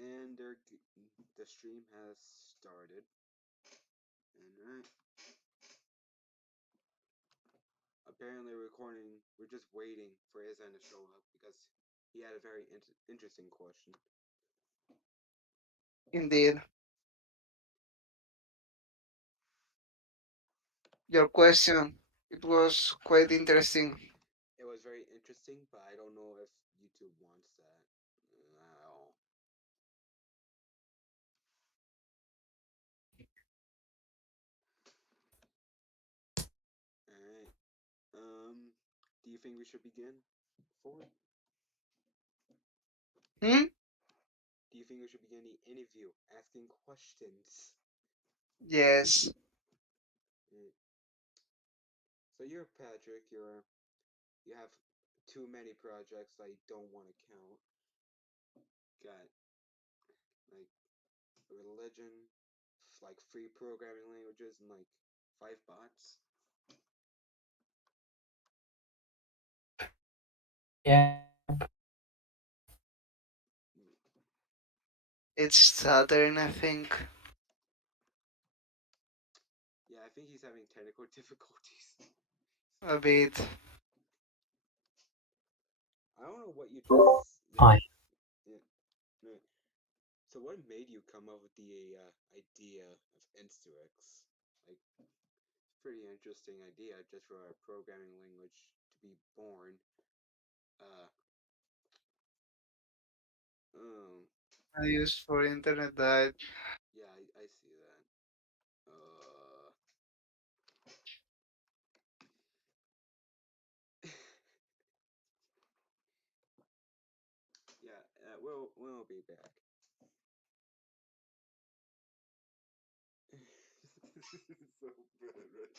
And the stream has started. Alright. Apparently recording, we're just waiting for Izan to show up because he had a very interesting question. Indeed. Your question, it was quite interesting. It was very interesting, but I don't know if YouTube wants that at all. Alright. Do you think we should begin? Forward? Do you think we should begin the interview asking questions? Yes. So you're Patrick, you have too many projects I don't want to count. Got like religion, like free programming languages, and like 5 bots. Yeah. It's Saturn, I think. Yeah, I think he's having technical difficulties. A bit. I don't know what you just. Hi. Yeah. So what made you come up with the idea of Instax? Like, it's a pretty interesting idea just for a programming language to be born. I used for internet died. Yeah, I see that. Yeah, we'll be back. So bad, right?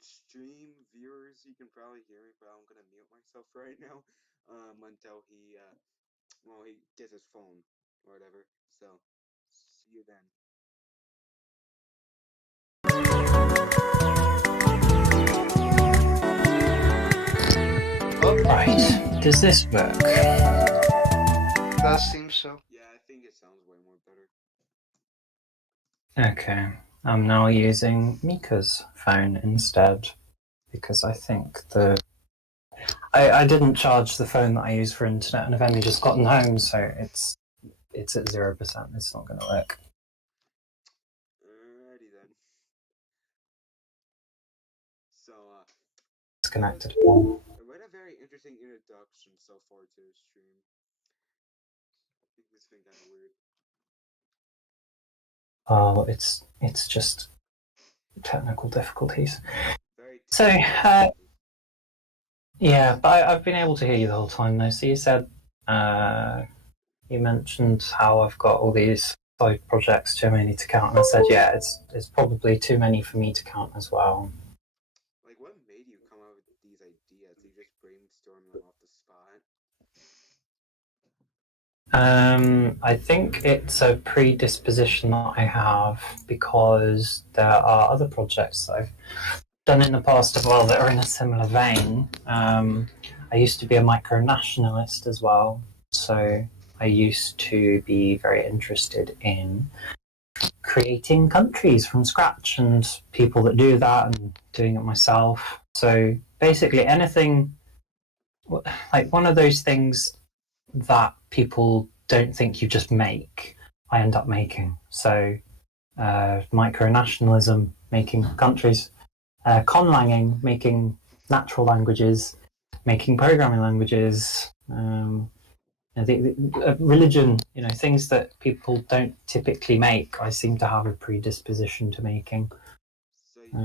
Stream viewers, you can probably hear me, but I'm gonna mute myself right now until he gets his phone or whatever. So, see you then. Right. Does this work? Does seem so. Yeah, I think it sounds way more better. Okay. I'm now using Mika's phone instead because I think I didn't charge the phone that I use for internet and I've only just gotten home, so it's at 0%. It's not going to work. Alrighty then. So, Disconnected. I read a very interesting introduction so far to the stream. I think this thing kind of weird. Oh, it's just technical difficulties. So, yeah, but I've been able to hear you the whole time though. So you said, you mentioned how I've got all these side projects too many to count, and I said, yeah, it's probably too many for me to count as well. Like, what made you come up with these ideas? You just brainstorm them off the spot? I think it's a predisposition that I have because there are other projects that I've done in the past as well that are in a similar vein. I used to be a micro-nationalist as well, so I used to be very interested in creating countries from scratch and people that do that and doing it myself. So basically anything, like one of those things that people don't think you just make, I end up making. So micronationalism, making countries, conlanging, making natural languages, making programming languages, religion, things that people don't typically make, I seem to have a predisposition to making. So, so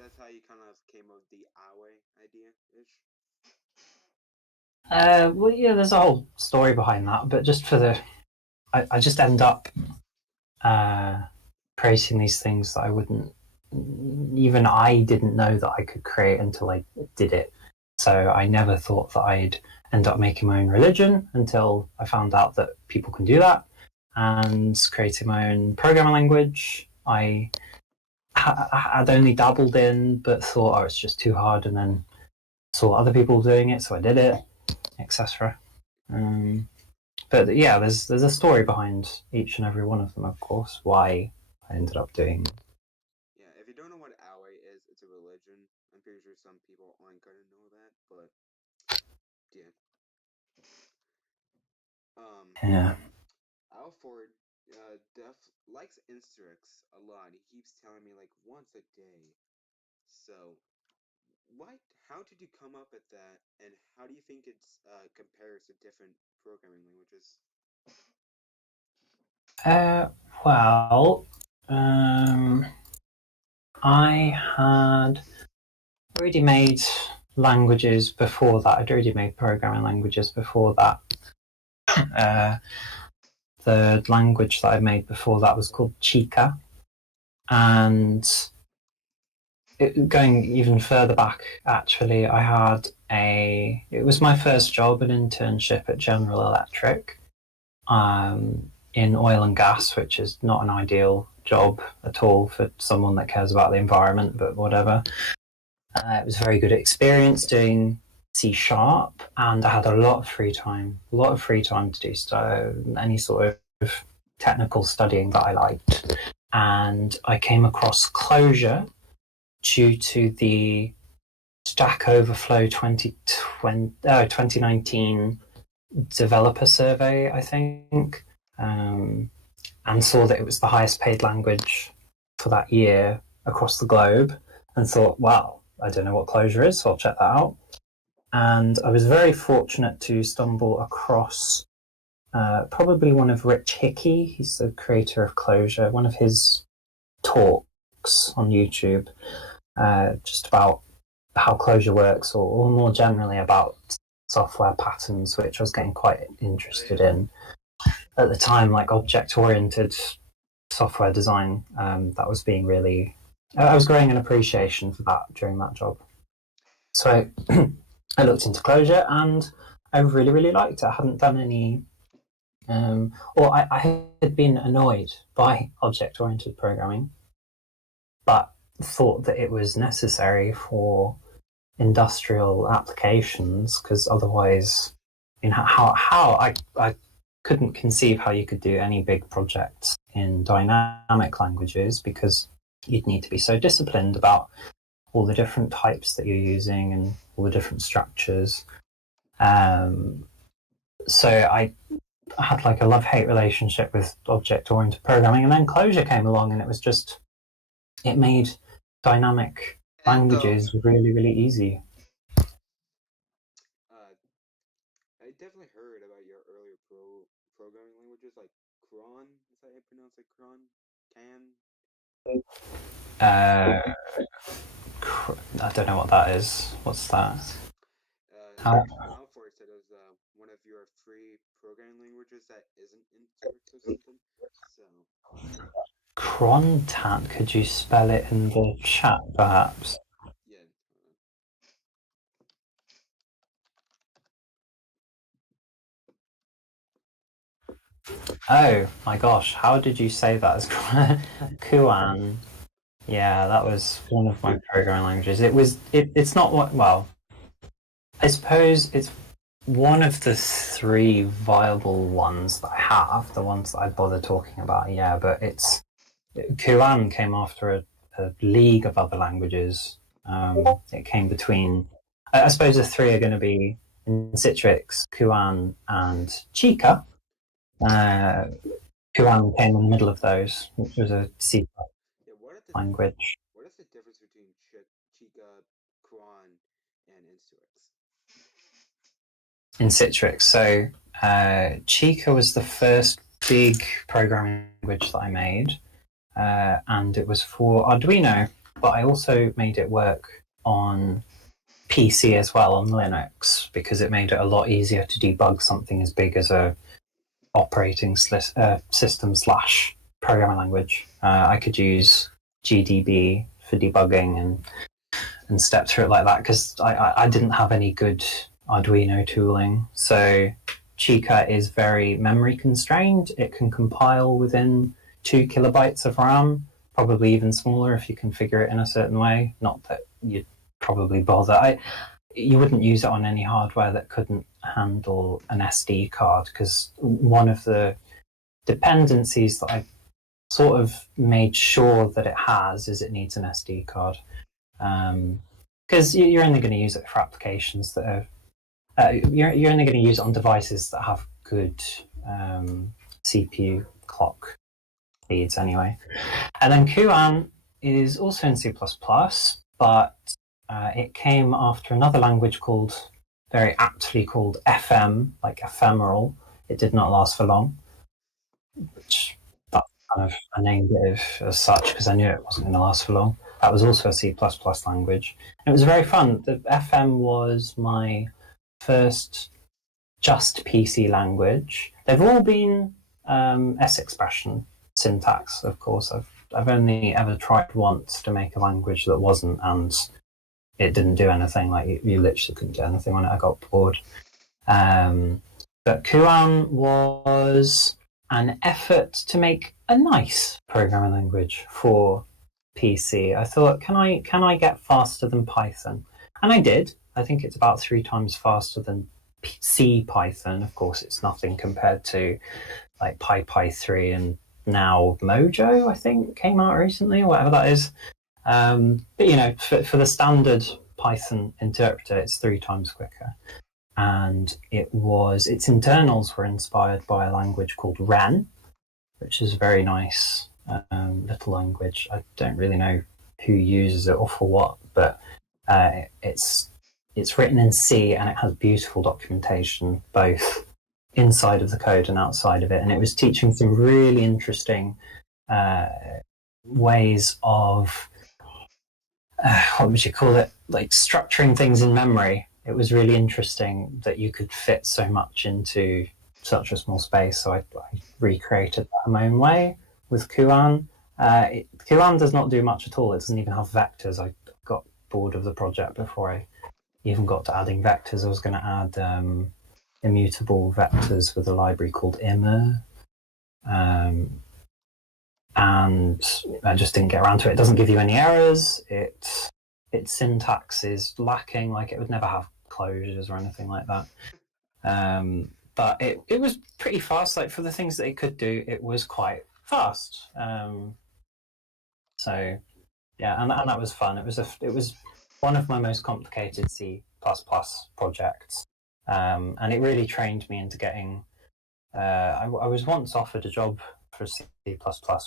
that's how you kind of came up with the Auekha idea-ish? Well, yeah, there's a whole story behind that, but just for I just end up creating these things that I didn't know that I could create until I did it. So I never thought that I'd end up making my own religion until I found out that people can do that, and creating my own programming language. I'd only dabbled in, but thought, it's just too hard, and then saw other people doing it, so I did it, etc. But yeah, there's a story behind each and every one of them, of course, why I ended up doing. Yeah, if you don't know what Auekha is, it's a religion. I'm pretty sure some people aren't gonna know that, but yeah. Yeah. Alford likes insects a lot. He keeps telling me like once a day. So, how did you come up at that, and how do you think it compares to different programming languages? Well, I had already made languages before that. I'd already made programming languages before that. The language that I made before that was called Chica, and going even further back, actually, it was my first job, an internship at General Electric, in oil and gas, which is not an ideal job at all for someone that cares about the environment, but whatever. It was a very good experience doing C#, and I had a lot of free time to do any sort of technical studying that I liked. And I came across Clojure due to the Stack Overflow 2019 developer survey, I think, and saw that it was the highest paid language for that year across the globe, and thought, wow, I don't know what Clojure is, so I'll check that out. And I was very fortunate to stumble across probably one of Rich Hickey, he's the creator of Clojure, one of his talks on YouTube, just about how Clojure works, or more generally about software patterns, which I was getting quite interested in at the time, like object-oriented software design. That was being really, I was growing an appreciation for that during that job. So I looked into Clojure, and I really, really liked it. I hadn't done any, or I had been annoyed by object-oriented programming, but thought that it was necessary for industrial applications, because otherwise, how I couldn't conceive how you could do any big projects in dynamic languages, because you'd need to be so disciplined about all the different types that you're using and all the different structures. So I had like a love-hate relationship with object-oriented programming, and then Clojure came along, and it made dynamic languages really, really easy. I definitely heard about your earlier programming languages, like Cron. Is that how you pronounce it? Cron? Can? I don't know what that is. What's that? Alford said it was one of your free programming languages that isn't Interx or something. So. Crontat, could you spell it in the chat, perhaps? Yeah. Oh my gosh, how did you say that? Kuan. Yeah, that was one of my programming languages. It's not what, well, I suppose it's one of the three viable ones that I have, the ones that I'd bother talking about, yeah, but Toucan came after a league of other languages. It came between, I suppose the three are going to be in Citrix, Toucan, and Chica. Toucan came in the middle of those, which was a C Yeah, language. what is the difference between Chica, Quran, and Instructs? In Citrix. So Chica was the first big programming language that I made, and it was for Arduino, but I also made it work on PC as well, on Linux, because it made it a lot easier to debug something as big as a operating system slash programming language. I could use GDB for debugging and step through it like that, because I didn't have any good Arduino tooling. So Chica is very memory constrained. It can compile within 2 kilobytes of RAM, probably even smaller if you configure it in a certain way. Not that you'd probably bother. You wouldn't use it on any hardware that couldn't handle an SD card, because one of the dependencies that I sort of made sure that it has is it needs an SD card. Because you're only going to use it for applications that are you're only going to use it on devices that have good CPU clock speeds anyway. And then Toucan is also in C++, but it came after another language very aptly called FM, like ephemeral. It did not last for long, which I named it as such because I knew it wasn't going to last for long. That was also a C++ language. And it was very fun. The FM was my first just PC language. They've all been S expression syntax, of course. I've only ever tried once to make a language that wasn't, and it didn't do anything. Like you literally couldn't do anything on it. I got bored. But Toucan was an effort to make a nice programming language for PC. I thought, can I get faster than Python? And I did. I think it's about 3 times faster than C Python. Of course, it's nothing compared to like PyPy3 and now Mojo, I think, came out recently, or whatever that is. But for the standard Python interpreter, it's 3 times quicker. And its internals were inspired by a language called Ren, which is a very nice little language. I don't really know who uses it or for what, but it's written in C and it has beautiful documentation both inside of the code and outside of it. And it was teaching some really interesting ways of what would you call it? Like structuring things in memory. It was really interesting that you could fit so much into such a small space. So I recreated that in my own way with Toucan. Toucan does not do much at all. It doesn't even have vectors. I got bored of the project before I even got to adding vectors. I was going to add immutable vectors with a library called immer. And I just didn't get around to it. It doesn't give you any errors. Its syntax is lacking. Like it would never have closures or anything like that. But it was pretty fast. Like for the things that it could do, it was quite fast. So yeah, and that was fun. It was one of my most complicated C++ projects, and it really trained me into getting. I was once offered a job for C++,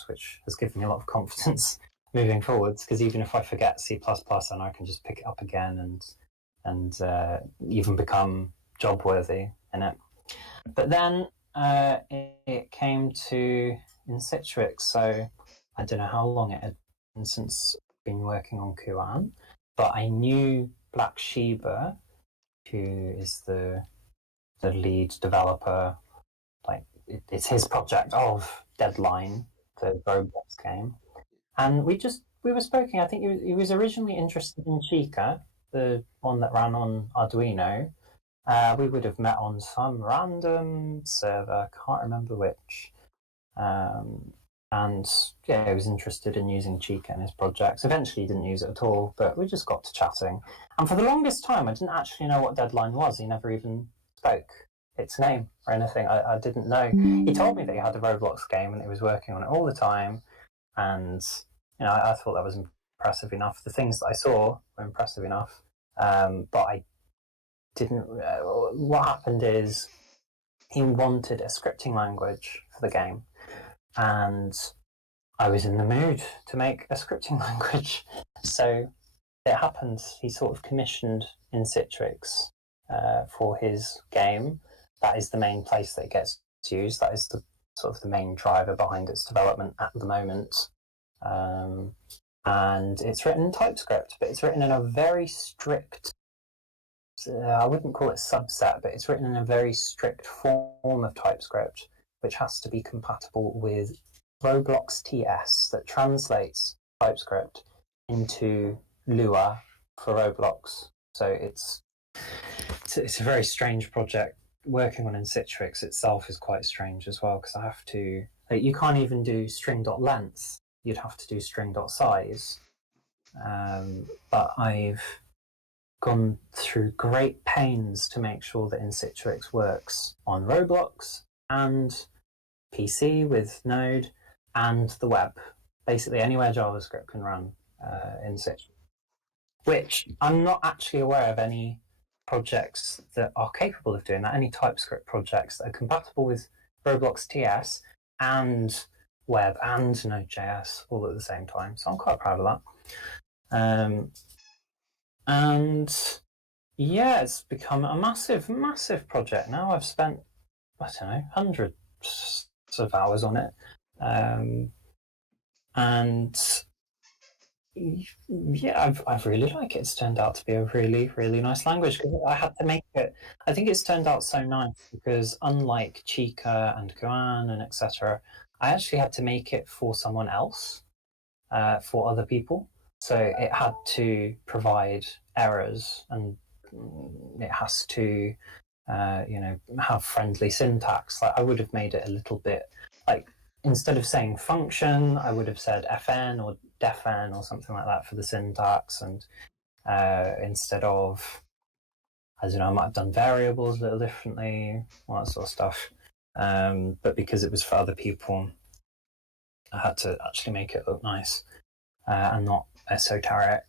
which has given me a lot of confidence moving forwards, because even if I forget C++, then I can just pick it up again and even become job worthy in it. But then it came to in Citrix, so I don't know how long it had been since I've been working on Toucan, but I knew Black Sheba, who is the lead developer. Like it's his project of Deadline, the Roblox game, and we were speaking. I think he was originally interested in Chica, the one that ran on Arduino. We would have met on some random server, can't remember which. And yeah, he was interested in using Chica in his projects. Eventually, he didn't use it at all, but we just got to chatting. And for the longest time, I didn't actually know what Deadline was. He never even spoke its name or anything. I didn't know. He told me that he had a Roblox game and he was working on it all the time, and I thought that was impressive enough. The things that I saw were impressive enough, but I didn't. What happened is he wanted a scripting language for the game, and I was in the mood to make a scripting language. So it happened. He sort of commissioned in Citrix for his game. That is the main place that it gets used. That is the sort of the main driver behind its development at the moment. And it's written in TypeScript, but it's written in a very strict, I wouldn't call it subset, but it's written in a very strict form of TypeScript, which has to be compatible with Roblox TS that translates TypeScript into Lua for Roblox. So it's a very strange project. Working on in Citrix itself is quite strange as well, because I have to, you can't even do string.length. You'd have to do string.size. But I've gone through great pains to make sure that in Citrix works on Roblox and PC with Node and the web. Basically anywhere JavaScript can run in Citrix. Which I'm not actually aware of any projects that are capable of doing that, any TypeScript projects that are compatible with Roblox TS and web and Node.js all at the same time. So I'm quite proud of that. And yeah, it's become a massive, massive project now. I've spent, I don't know, hundreds of hours on it. And yeah, I've really like it. It's turned out to be a really, really nice language. I had to make it. I think it's turned out so nice because unlike Chica and Toucan and etc., I actually had to make it for someone else, for other people. So it had to provide errors, and it has to, have friendly syntax. Like I would have made it a little bit like, instead of saying function, I would have said fn or defn or something like that for the syntax. And instead of, I don't know, I might have done variables a little differently, all that sort of stuff. But because it was for other people, I had to actually make it look nice and not esoteric.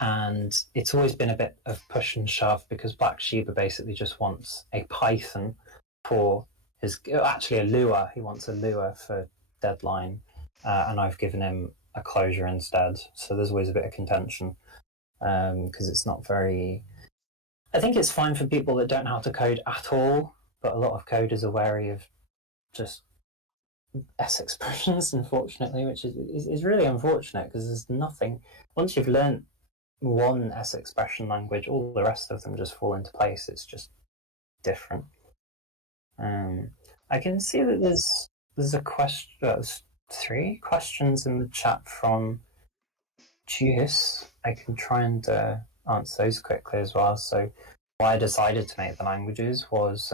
And it's always been a bit of push and shove because Black Sheba basically just wants a Python for actually a Lua. He wants a Lua for deadline, and I've given him a closure instead. So there's always a bit of contention because it's not very. I think it's fine for people that don't know how to code at all, but a lot of coders are wary of just S expressions, unfortunately, which is really unfortunate because there's nothing. Once you've learned one S expression language, all the rest of them just fall into place. It's just different. I can see that there's a question. There's 3 questions in the chat from Juice. I can try and answer those quickly as well. So why I decided to make the languages was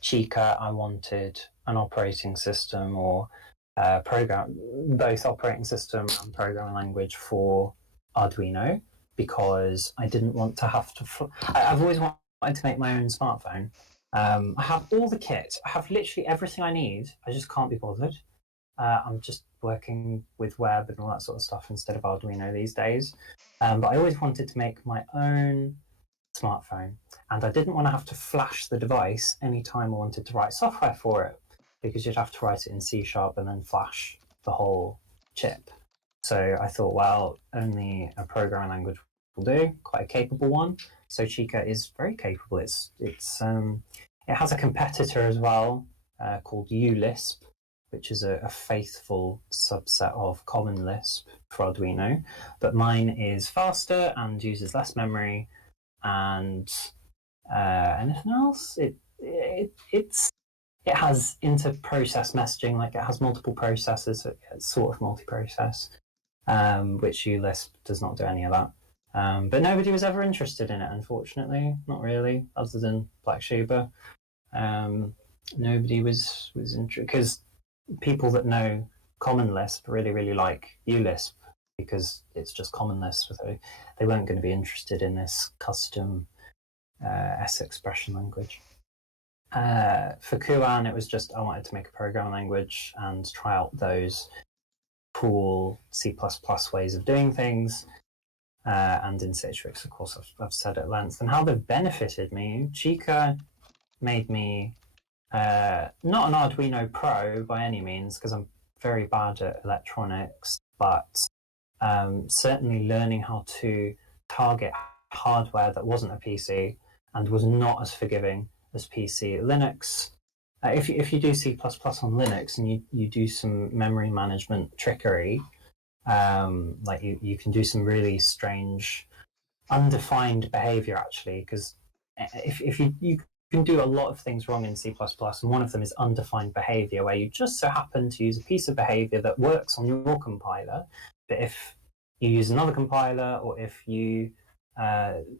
Chica. I wanted an operating system or both operating system and programming language for Arduino, because I didn't want to have to. I've always wanted to make my own smartphone. I have all the kit. I have literally everything I need. I just can't be bothered. I'm just working with web and all that sort of stuff instead of Arduino these days. But I always wanted to make my own smartphone, and I didn't want to have to flash the device anytime I wanted to write software for it, because you'd have to write it in C# and then flash the whole chip. So I thought, well, only a programming language will do, quite a capable one. So Chica is very capable. It has a competitor as well called ULisp, which is a faithful subset of Common Lisp for Arduino. But mine is faster and uses less memory. And anything else? It has inter-process messaging, like it has multiple processors, so it's sort of multi-process. Which ULisp does not do any of that. But nobody was ever interested in it, unfortunately. Not really, other than Black Sheba. Nobody was interested, because people that know Common Lisp really, really like ULisp, because it's just Common Lisp. So they weren't going to be interested in this custom S expression language. For Toucan, it was just I wanted to make a programming language and try out those cool C++ ways of doing things. And in Citrix, of course, I've said at length. And how they've benefited me, Chica made me not an Arduino Pro by any means, because I'm very bad at electronics, but certainly learning how to target hardware that wasn't a PC and was not as forgiving as PC. Linux, if you do C++ on Linux and you do some memory management trickery, like you can do some really strange undefined behavior, actually, because if you can do a lot of things wrong in C++, and one of them is undefined behavior, where you just so happen to use a piece of behavior that works on your compiler, but if you use another compiler or if you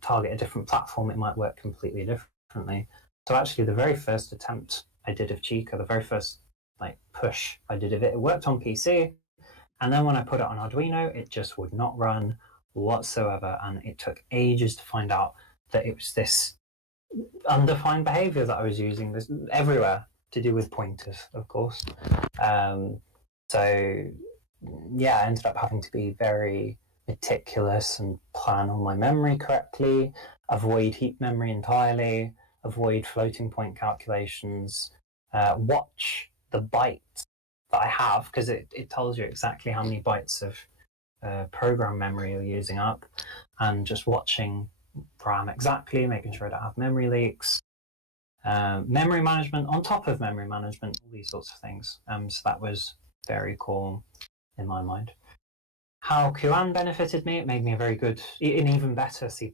target a different platform, it might work completely differently. So actually, the very first attempt I did of Chica, the very first push I did of it, it worked on PC, and then when I put it on Arduino, it just would not run whatsoever, and it took ages to find out that it was this undefined behavior that I was using this everywhere, to do with pointers, of course. So yeah, I ended up having to be very meticulous and plan all my memory correctly, avoid heap memory entirely, avoid floating point calculations, watch the bytes that I have, because it tells you exactly how many bytes of program memory you're using up, and just watching RAM exactly, making sure I don't have memory leaks, memory management on top of memory management, all these sorts of things. So that was very cool in my mind. How Toucan benefited me, it made me a very good, an even better C++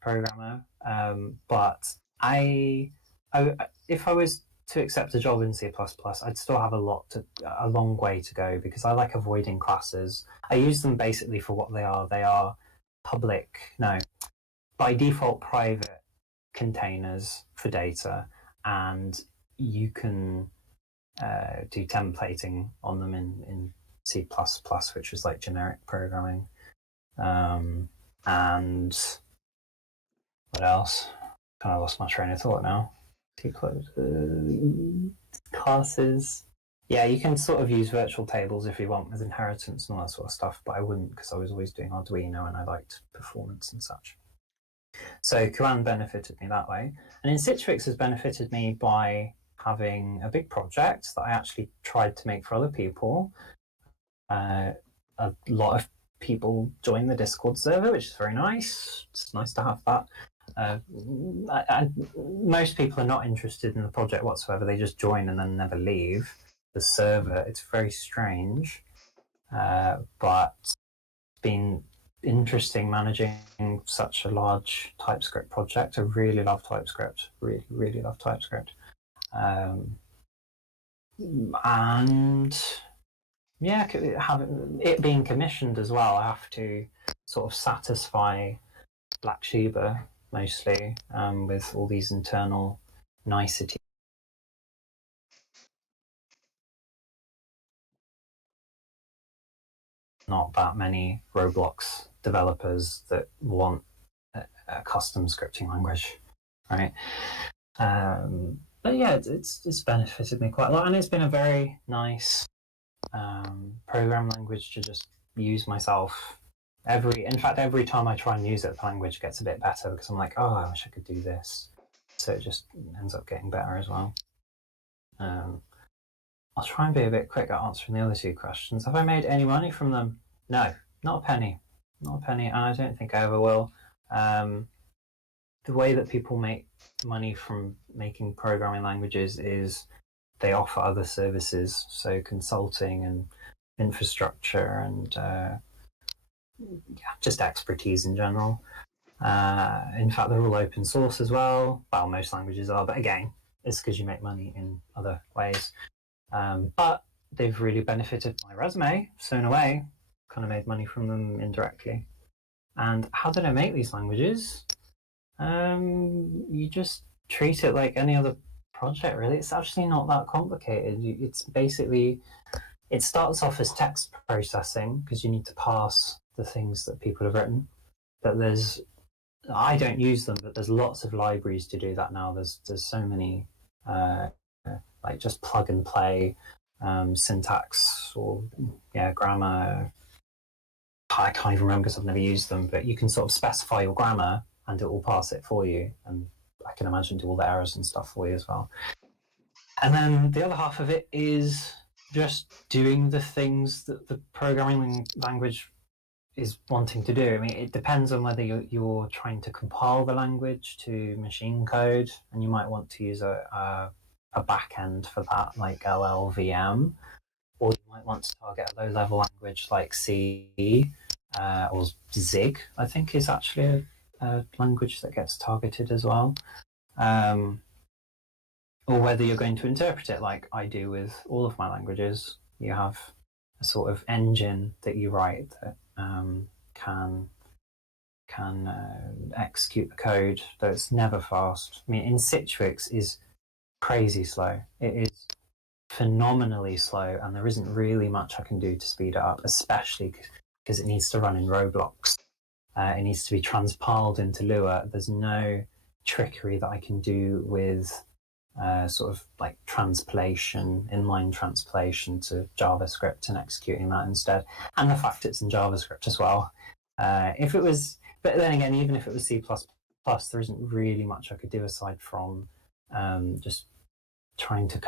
programmer. But if I was to accept a job in C++, I'd still have a long way to go, because I like avoiding classes. I use them basically for what they are. They are by default private containers for data, and you can do templating on them in C++, which is like generic programming. And what else? Kind of lost my train of thought now. Classes. Yeah, you can sort of use virtual tables if you want with inheritance and all that sort of stuff, but I wouldn't, because I was always doing Arduino and I liked performance and such. So Toucan benefited me that way. And in Citrix has benefited me by having a big project that I actually tried to make for other people. A lot of people join the Discord server, which is very nice. It's nice to have that. Most people are not interested in the project whatsoever. They just join and then never leave the server. It's very strange, but it's been interesting managing such a large TypeScript project. I really love TypeScript. Really love TypeScript. And yeah, it being commissioned as well, I have to sort of satisfy Black Sheba mostly, with all these internal niceties. Not that many Roblox developers that want a custom scripting language, right? But yeah, it's benefited me quite a lot, and it's been a very nice program language to just use myself. In fact, every time I try and use it, the language gets a bit better, because I'm like, oh, I wish I could do this. So it just ends up getting better as well. I'll try and be a bit quick at answering the other two questions. Have I made any money from them? No, not a penny. Not a penny, and I don't think I ever will. The way that people make money from making programming languages is they offer other services, so consulting and infrastructure and just expertise in general. In fact, they're all open source as well. Well, most languages are, but again, it's because you make money in other ways. But they've really benefited my resume, so in a way, kind of made money from them indirectly. And how did I make these languages? You just treat it like any other project, really. It's actually not that complicated. It's basically, it starts off as text processing, because you need to parse the things that people have written. But there's I don't use them, but there's lots of libraries to do that now. There's so many, like just plug and play syntax or grammar. I can't even remember because I've never used them, but you can sort of specify your grammar and it will pass it for you, and I can imagine do all the errors and stuff for you as well. And then the other half of it is just doing the things that the programming language is wanting to do. I mean, it depends on whether you're trying to compile the language to machine code, and you might want to use a backend for that, like LLVM, or you might want to target a low-level language like C or Zig. I think is actually a language that gets targeted as well. Or whether you're going to interpret it like I do with all of my languages. You have a sort of engine that you write that can execute the code, though it's never fast. I mean, in Citrix is crazy slow. It is phenomenally slow, and there isn't really much I can do to speed it up, especially because it needs to run in Roblox. It needs to be transpiled into Lua. There's no trickery that I can do with sort of like translation, inline translation to JavaScript and executing that instead. And the fact it's in JavaScript as well. If it was, but then again, even if it was C++, there isn't really much I could do aside from just trying to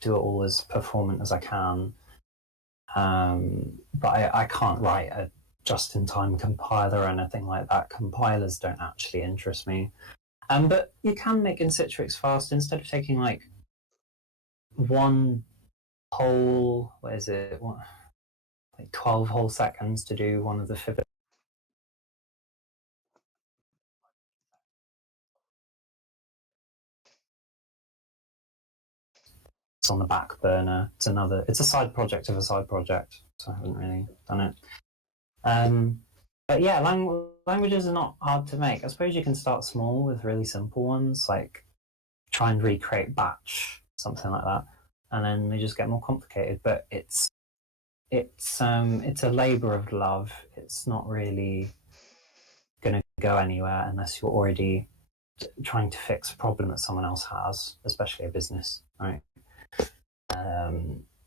do it all as performant as I can. But I can't write a just-in-time compiler or anything like that. Compilers don't actually interest me. But you can make in Citrix fast instead of taking like one whole, like 12 whole seconds to do one of the Fibonacci. It's on the back burner. It's a side project of a side project, so I haven't really done it. But yeah, languages are not hard to make. I suppose you can start small with really simple ones, like try and recreate batch, something like that, and then they just get more complicated. But it's a labor of love. It's not really going to go anywhere unless you're already trying to fix a problem that someone else has, especially a business, right?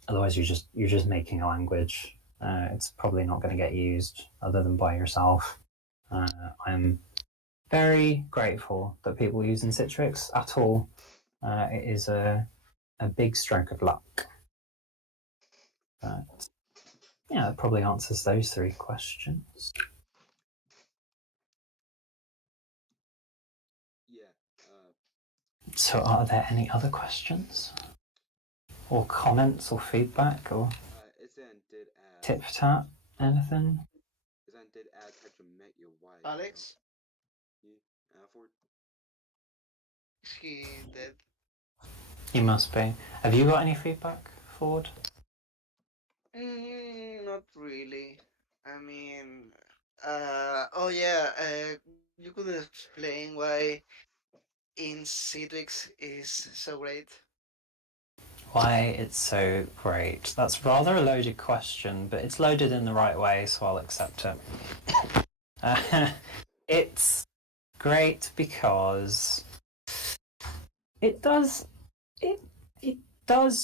Otherwise, you're just making a language. It's probably not going to get used other than by yourself. I'm very grateful that people use in Citrix at all. It is a big stroke of luck. But yeah, that probably answers those 3 questions. Yeah. So are there any other questions? Or comments or feedback or Izan did ask. tit for tat? Anything? Izan did ask had you met your wife. Alex? Ford? Is he dead? He must be. Have you got any feedback, Ford? Not really. I mean, oh yeah, you could explain why in Citrix is so great? Why it's so great? That's rather a loaded question, but it's loaded in the right way, so I'll accept it. It's great because it does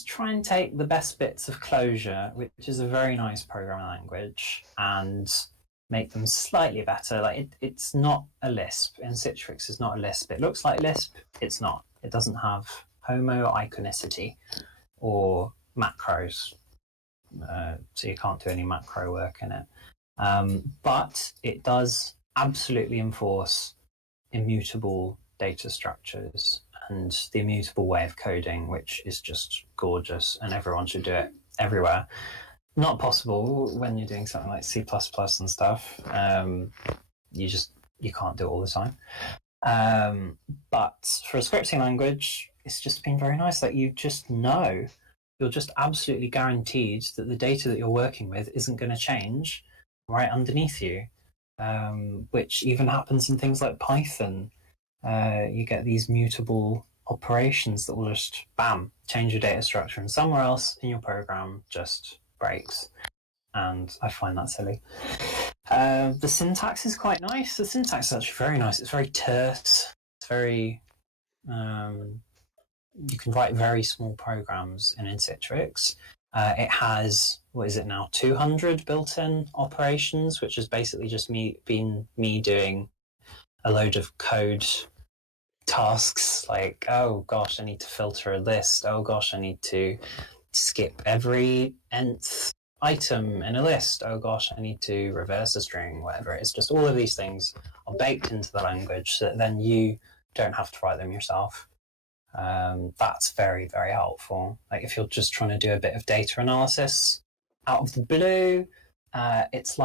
try and take the best bits of Clojure, which is a very nice programming language, and make them slightly better. Like it's not a Lisp. In Citrix, it's not a Lisp. It looks like Lisp. It's not. It doesn't have homo iconicity or macros, so you can't do any macro work in it. But it does absolutely enforce immutable data structures and the immutable way of coding, which is just gorgeous, and everyone should do it everywhere. Not possible when you're doing something like C++ and stuff. You can't do it all the time. But for a scripting language, it's just been very nice that you're just absolutely guaranteed that the data that you're working with isn't going to change right underneath you, which even happens in things like Python. You get these mutable operations that will just, bam, change your data structure, and somewhere else in your program just breaks. And I find that silly. The syntax is quite nice. The syntax is actually very nice. It's very terse. It's very... you can write very small programs in Citrix. It has, what is it now, 200 built-in operations, which is basically just me doing a load of code tasks like, oh gosh, I need to filter a list. Oh gosh, I need to skip every nth item in a list. Oh gosh, I need to reverse a string, whatever it is. Just all of these things are baked into the language so that then you don't have to write them yourself. That's very, very helpful. Like if you're just trying to do a bit of data analysis out of the blue, it's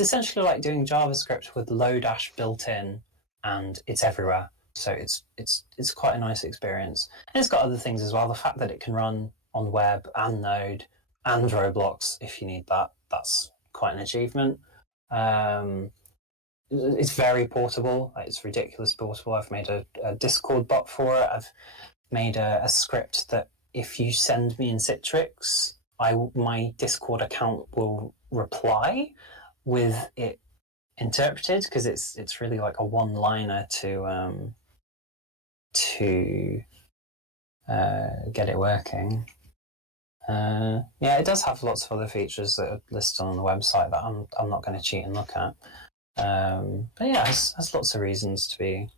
essentially like doing JavaScript with Lodash built in, and it's everywhere. So it's quite a nice experience. And it's got other things as well. The fact that it can run on web and Node and Roblox if you need that, that's quite an achievement. It's very portable. It's ridiculous portable. I've made a Discord bot for it. I've made a script that if you send me in Citrix, my Discord account will reply with it interpreted, because it's really like a one-liner to get it working. Yeah, it does have lots of other features that are listed on the website that I'm not going to cheat and look at. But yeah, it has lots of reasons to be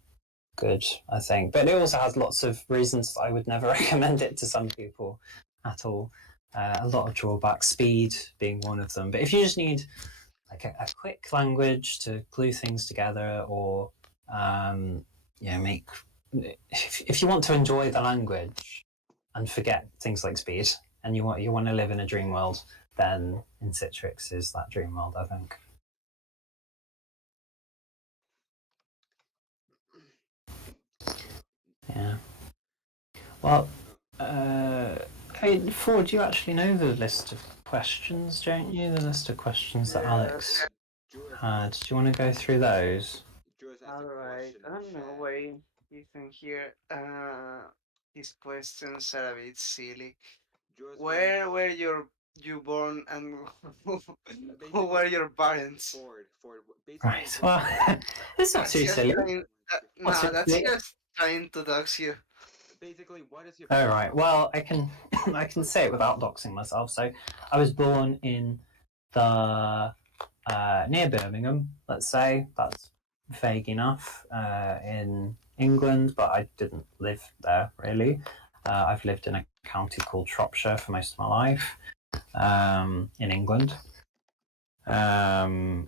good, I think. But it also has lots of reasons that I would never recommend it to some people at all. A lot of drawbacks, speed being one of them. But if you just need like a quick language to glue things together, or make, if you want to enjoy the language and forget things like speed, and you want to live in a dream world, then in Citrix is that dream world, I think. Yeah. Well, Ford, you actually know the list of questions, don't you? The list of questions that Alex had. Do you want to go through those? Alright, I don't know why you can hear these questions are a bit silly. Where were you born, and who were your parents? Right. Well, it's not too silly. No, that's just trying to dox you. Basically, what is your... Oh, right. Well, I can say it without doxing myself. So I was born in the near Birmingham, let's say. That's vague enough, in England, but I didn't live there really. I've lived in a county called Shropshire for most of my life, in England. That's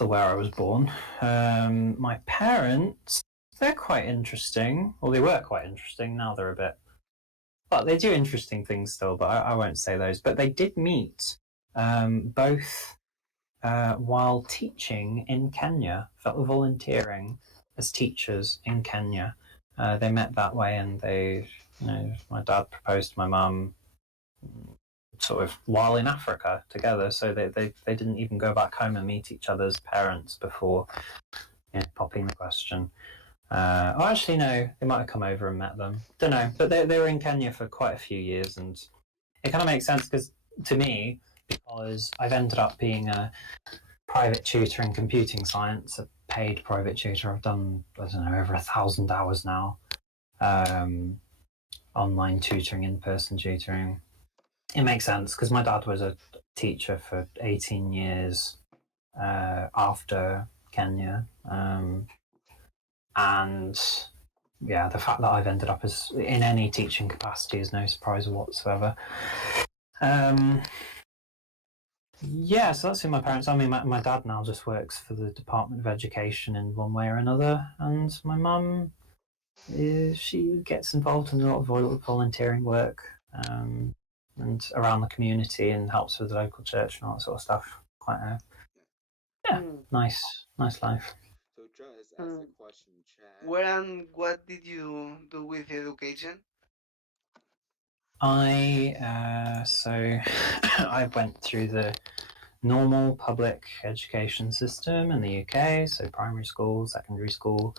where I was born. My parents, they're quite interesting. Well, they were quite interesting. Now they're a bit... But they do interesting things still, but I won't say those. But they did meet both while teaching in Kenya, volunteering as teachers in Kenya. They met that way, and my dad proposed to my mum sort of while in Africa together, so they didn't even go back home and meet each other's parents before popping the question. Actually, no, they might have come over and met them. Don't know, but they were in Kenya for quite a few years, and it kind of makes sense to me, because I've ended up being a private tutor in computing science, a paid private tutor. I've done, I don't know, over 1,000 hours now. Online tutoring, in-person tutoring. It makes sense because my dad was a teacher for 18 years after Kenya. And yeah, the fact that I've ended up in any teaching capacity is no surprise whatsoever. Yeah, so that's who my parents are. I mean, my dad now just works for the Department of Education in one way or another, and my mum, she gets involved in a lot of volunteering work and around the community, and helps with the local church and all that sort of stuff. Quite nice life. So just ask the question, Chad. Where and what did you do with education? I went through the normal public education system in the UK, so primary school, secondary school.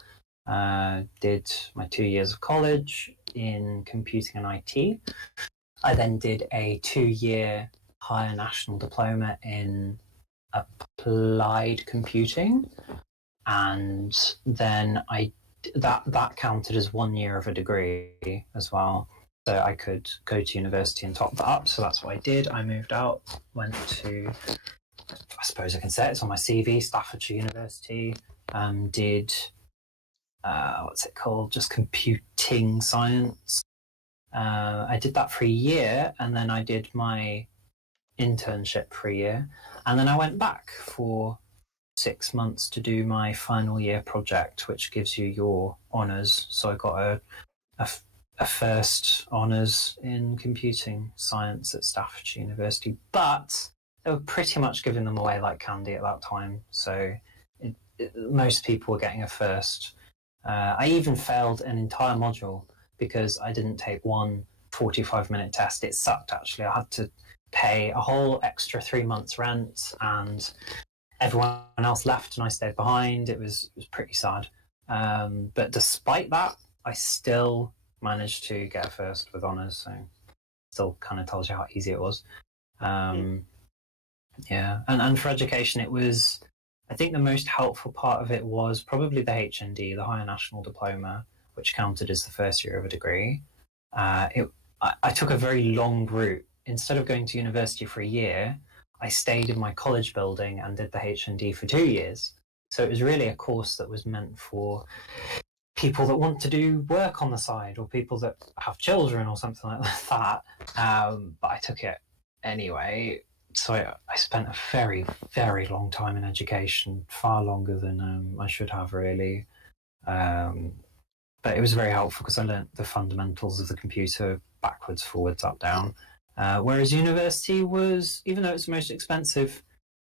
Did my 2 years of college in computing and IT. I then did a 2-year higher national diploma in applied computing, and then that counted as 1 year of a degree as well. So I could go to university and top that up. So that's what I did. I moved out, went to, I suppose I can say it's on my CV, Staffordshire University. Did what's it called? Just computing science. I did that for a year, and then I did my internship for a year, and then I went back for 6 months to do my final year project, which gives you your honours. So I got a first honours in computing science at Staffordshire University, but they were pretty much giving them away like candy at that time. So most people were getting a first. I even failed an entire module because I didn't take one 45-minute test. It sucked, actually. I had to pay a whole extra 3 months rent, and everyone else left and I stayed behind. It was pretty sad. But despite that, I still managed to get a first with honours, so still kind of tells you how easy it was. Yeah, and for education, it was, I think the most helpful part of it was probably the HND, the Higher National Diploma, which counted as the first year of a degree. I took a very long route. Instead of going to university for a year, I stayed in my college building and did the HND for 2 years. So it was really a course that was meant for people that want to do work on the side, or people that have children or something like that. But I took it anyway. So I spent a very, very long time in education, far longer than I should have, really. But it was very helpful because I learnt the fundamentals of the computer backwards, forwards, up, down. Whereas university was, even though it's the most expensive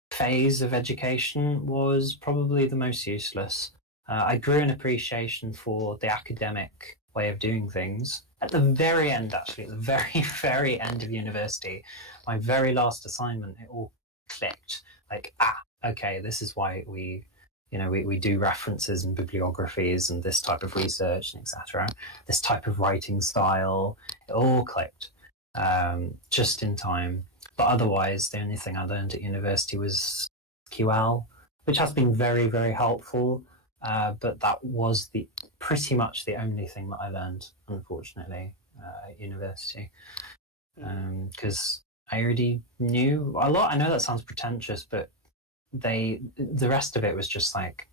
phase of education, was probably the most useless. I grew an appreciation for the academic way of doing things at the very end, actually, at the very, very end of university. My very last assignment, it all clicked. Like, okay, this is why we do references and bibliographies and this type of research and etc. This type of writing style, it all clicked just in time. But otherwise, the only thing I learned at university was QL, which has been very, very helpful. But that was pretty much the only thing that I learned, unfortunately, at university. Because I already knew a lot. I know that sounds pretentious, but the rest of it was just like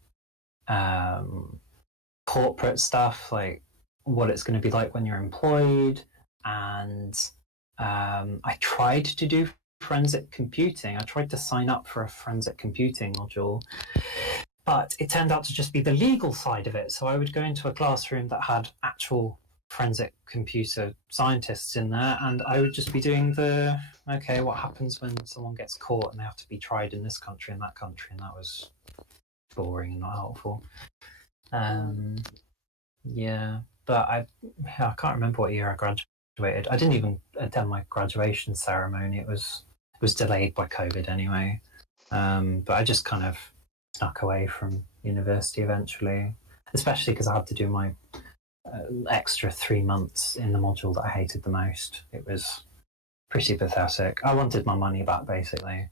corporate stuff, like what it's going to be like when you're employed. And I tried to do forensic computing. I tried to sign up for a forensic computing module, but it turned out to just be the legal side of it. So I would go into a classroom that had actual forensic computer scientists in there, and I would just be doing what happens when someone gets caught and they have to be tried in this country and that country, and that was boring and not helpful. Yeah, but I can't remember what year I graduated. I didn't even attend my graduation ceremony. It was delayed by COVID anyway. But I just kind of snuck away from university eventually, especially because I had to do my extra 3 months in the module that I hated the most. It was pretty pathetic. I wanted my money back, basically.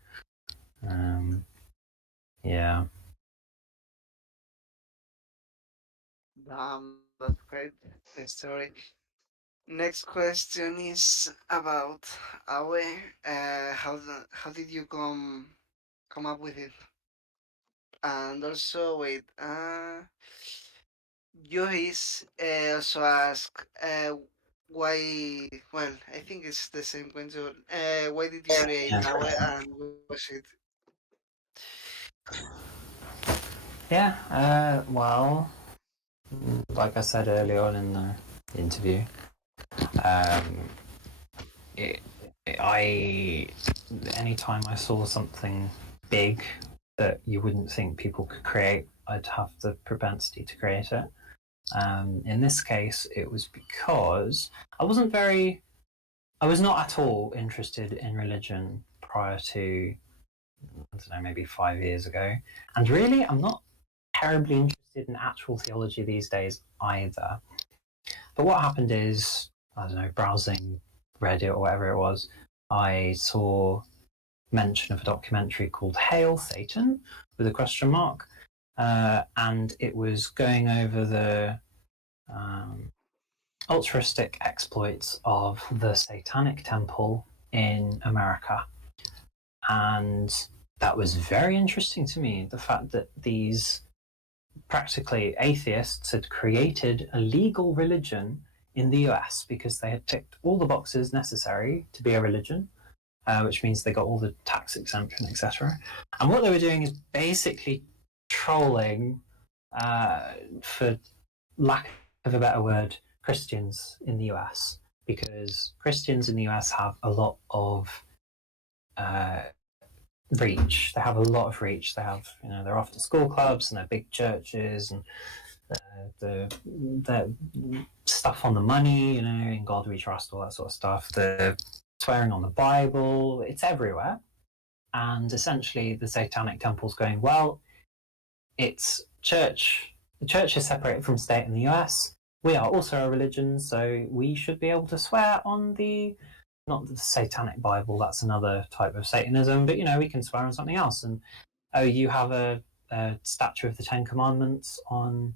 Yeah. That's great story. Next question is about Aue. How did you come up with it? And also, wait, Joyce also asked why. Well, I think it's the same question. Why did you create Aue, and was it? Yeah. Well, like I said earlier on in the interview, anytime I saw something big that you wouldn't think people could create, I'd have the propensity to create it. In this case, it was because I was not at all interested in religion prior to, I don't know, maybe 5 years ago. And really, I'm not terribly interested in actual theology these days either. But what happened is, I don't know, browsing Reddit or whatever it was, I saw mention of a documentary called Hail Satan with a question mark, and it was going over the altruistic exploits of the Satanic Temple in America. And that was very interesting to me, the fact that these practically atheists had created a legal religion in the US because they had ticked all the boxes necessary to be a religion, which means they got all the tax exemption, etc. And what they were doing is basically trolling, for lack of a better word, Christians in the US, because Christians in the US have a lot of reach. They have a lot of reach. They have, their after school clubs and their big churches and the stuff on the money, in God we trust, all that sort of stuff. The swearing on the Bible, it's everywhere. And essentially the Satanic Temple's going, well, it's church. The church is separated from state in the US. We are also a religion, so we should be able to swear on not the Satanic Bible, that's another type of Satanism, but we can swear on something else. And you have a statue of the Ten Commandments on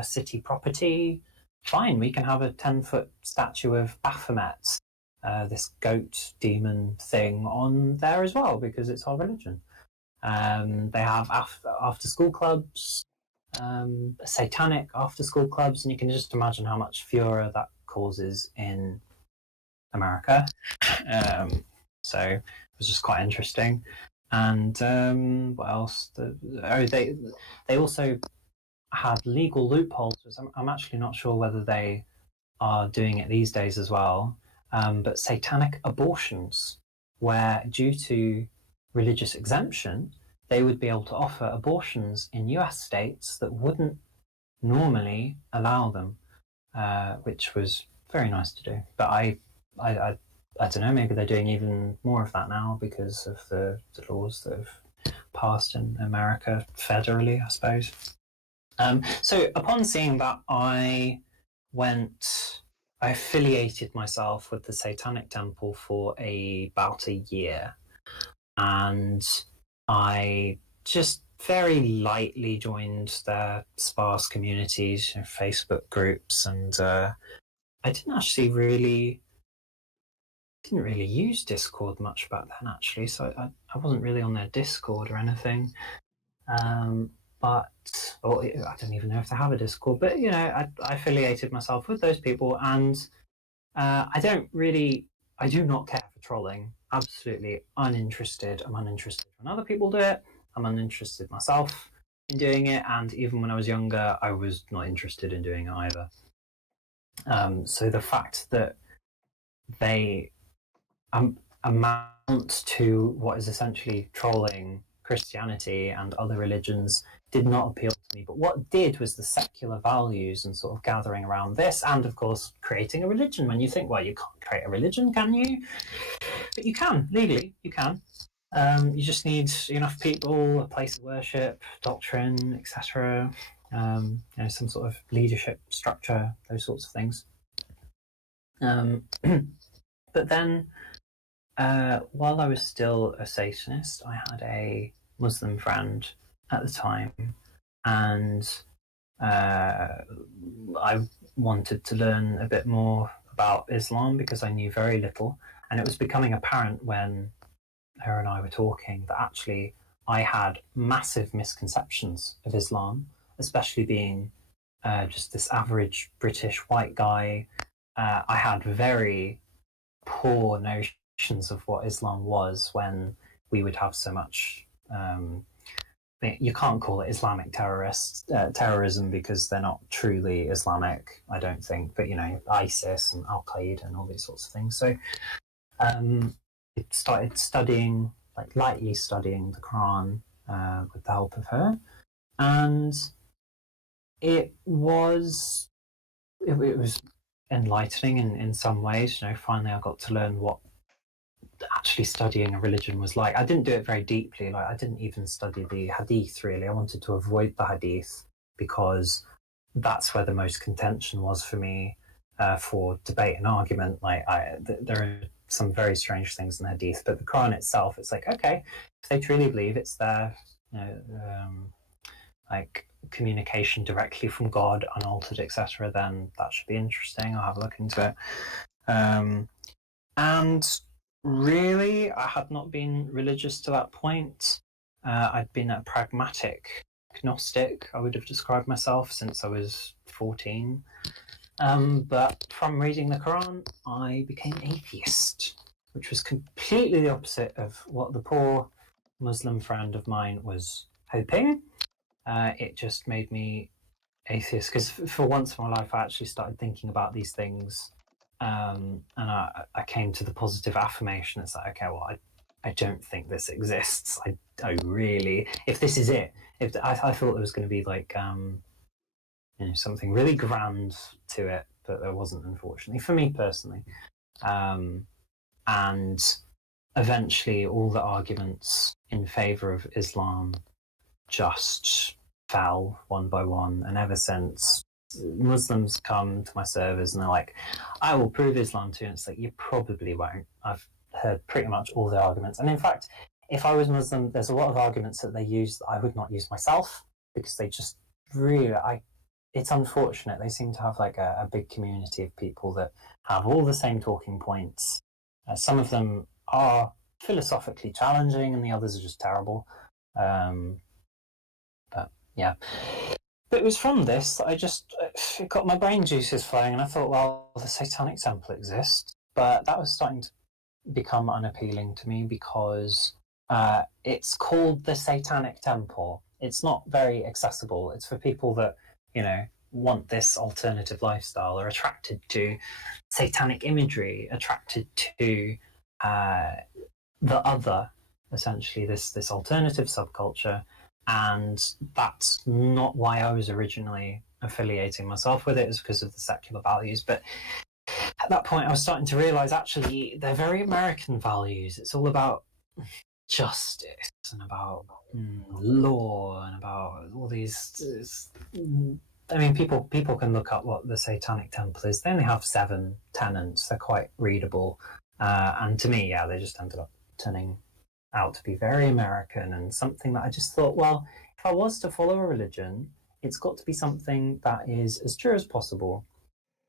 city property, fine, we can have a 10-foot statue of Baphomet, this goat demon thing, on there as well, because it's our religion. They have after school clubs, satanic after school clubs, and you can just imagine how much furor that causes in America. So it was just quite interesting. And what else? They also had legal loopholes, which I'm actually not sure whether they are doing it these days as well, but satanic abortions, where due to religious exemption, they would be able to offer abortions in US states that wouldn't normally allow them, which was very nice to do. But I don't know, maybe they're doing even more of that now because of the laws that have passed in America federally, I suppose. So upon seeing that, I affiliated myself with the Satanic Temple for about a year, and I just very lightly joined their sparse communities, Facebook groups, and I didn't really use Discord much back then, actually, so I wasn't really on their Discord or anything. But I don't even know if they have a Discord, but I affiliated myself with those people, and I do not care for trolling. Absolutely uninterested. I'm uninterested when other people do it. I'm uninterested myself in doing it, and even when I was younger, I was not interested in doing it either. So the fact that they amount to what is essentially trolling Christianity and other religions did not appeal to me. But what did was the secular values and sort of gathering around this, and of course creating a religion. When you think, well, you can't create a religion, can you? But you can, legally, you can. You just need enough people, a place of worship, doctrine, etc. Some sort of leadership structure, those sorts of things. But then, while I was still a Satanist, I had a Muslim friend at the time, and I wanted to learn a bit more about Islam because I knew very little, and it was becoming apparent when her and I were talking that actually I had massive misconceptions of Islam, especially being just this average British white guy. I had very poor notions of what Islam was when we would have so much. You can't call it Islamic terrorism because they're not truly Islamic, I don't think. But ISIS and Al-Qaeda and all these sorts of things. So I started studying, lightly studying the Quran with the help of her, and it was enlightening in some ways. Finally I got to learn what actually studying a religion was like. I didn't do it very deeply. I didn't even study the hadith, really. I wanted to avoid the hadith because that's where the most contention was for me, for debate and argument. There are some very strange things in the Hadith, but the Quran itself, it's like, okay, if they truly believe it's their, like communication directly from God, unaltered, etc., then that should be interesting. I'll have a look into it. And really, I had not been religious to that point. I'd been a pragmatic agnostic, I would have described myself, since I was 14. But from reading the Quran, I became atheist, which was completely the opposite of what the poor Muslim friend of mine was hoping. It just made me atheist, because for once in my life I actually started thinking about these things, and I came to the positive affirmation. It's like, okay, well, I don't think this exists. I really, if this is it, if I thought there was going to be like something really grand to it, but there wasn't, unfortunately, for me personally. And eventually all the arguments in favor of Islam just fell one by one, and ever since, Muslims come to my servers and they're like, I will prove Islam to you, and it's like, you probably won't. I've heard pretty much all the arguments, and in fact, if I was Muslim, there's a lot of arguments that they use that I would not use myself, because they just really, it's unfortunate. They seem to have like a big community of people that have all the same talking points. Some of them are philosophically challenging, and the others are just terrible. But yeah, but it was from this that it got my brain juices flowing, and I thought, well, the Satanic Temple exists, but that was starting to become unappealing to me, because it's called the Satanic Temple. It's not very accessible. It's for people that, want this alternative lifestyle, are attracted to satanic imagery, attracted to the other, essentially this alternative subculture. And that's not why I was originally affiliating myself with it. It was because of the secular values. But at that point, I was starting to realize, actually, they're very American values. It's all about justice and about law and about all these. I mean, people can look up what the Satanic Temple is. They only have 7 tenets. They're quite readable. And to me, yeah, they just ended up turning out to be very American, and something that I just thought, well, if I was to follow a religion, it's got to be something that is as true as possible,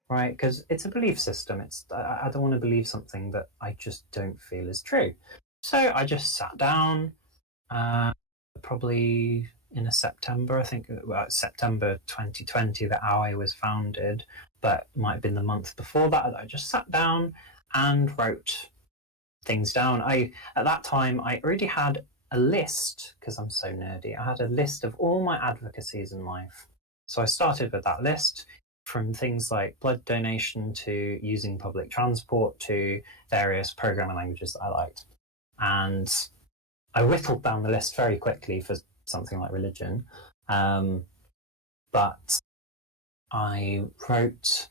right? Because it's a belief system. I don't want to believe something that I just don't feel is true. So I just sat down, probably in September, I think, September 2020 that Auekha was founded, but it might have been the month before that. I just sat down and wrote things down. At that time, I already had a list, because I'm so nerdy. I had a list of all my advocacies in life. So I started with that list, from things like blood donation to using public transport to various programming languages that I liked. And I whittled down the list very quickly for something like religion. But I wrote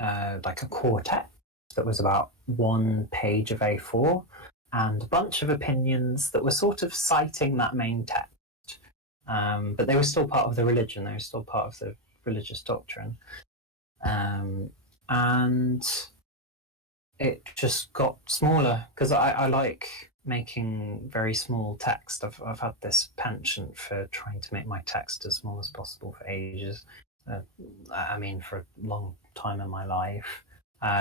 like a quartet that was about 1 page of A4, and a bunch of opinions that were sort of citing that main text. But they were still part of the religion. They were still part of the religious doctrine. And it just got smaller, because I like making very small text. I've had this penchant for trying to make my text as small as possible for ages. I mean, for a long time in my life.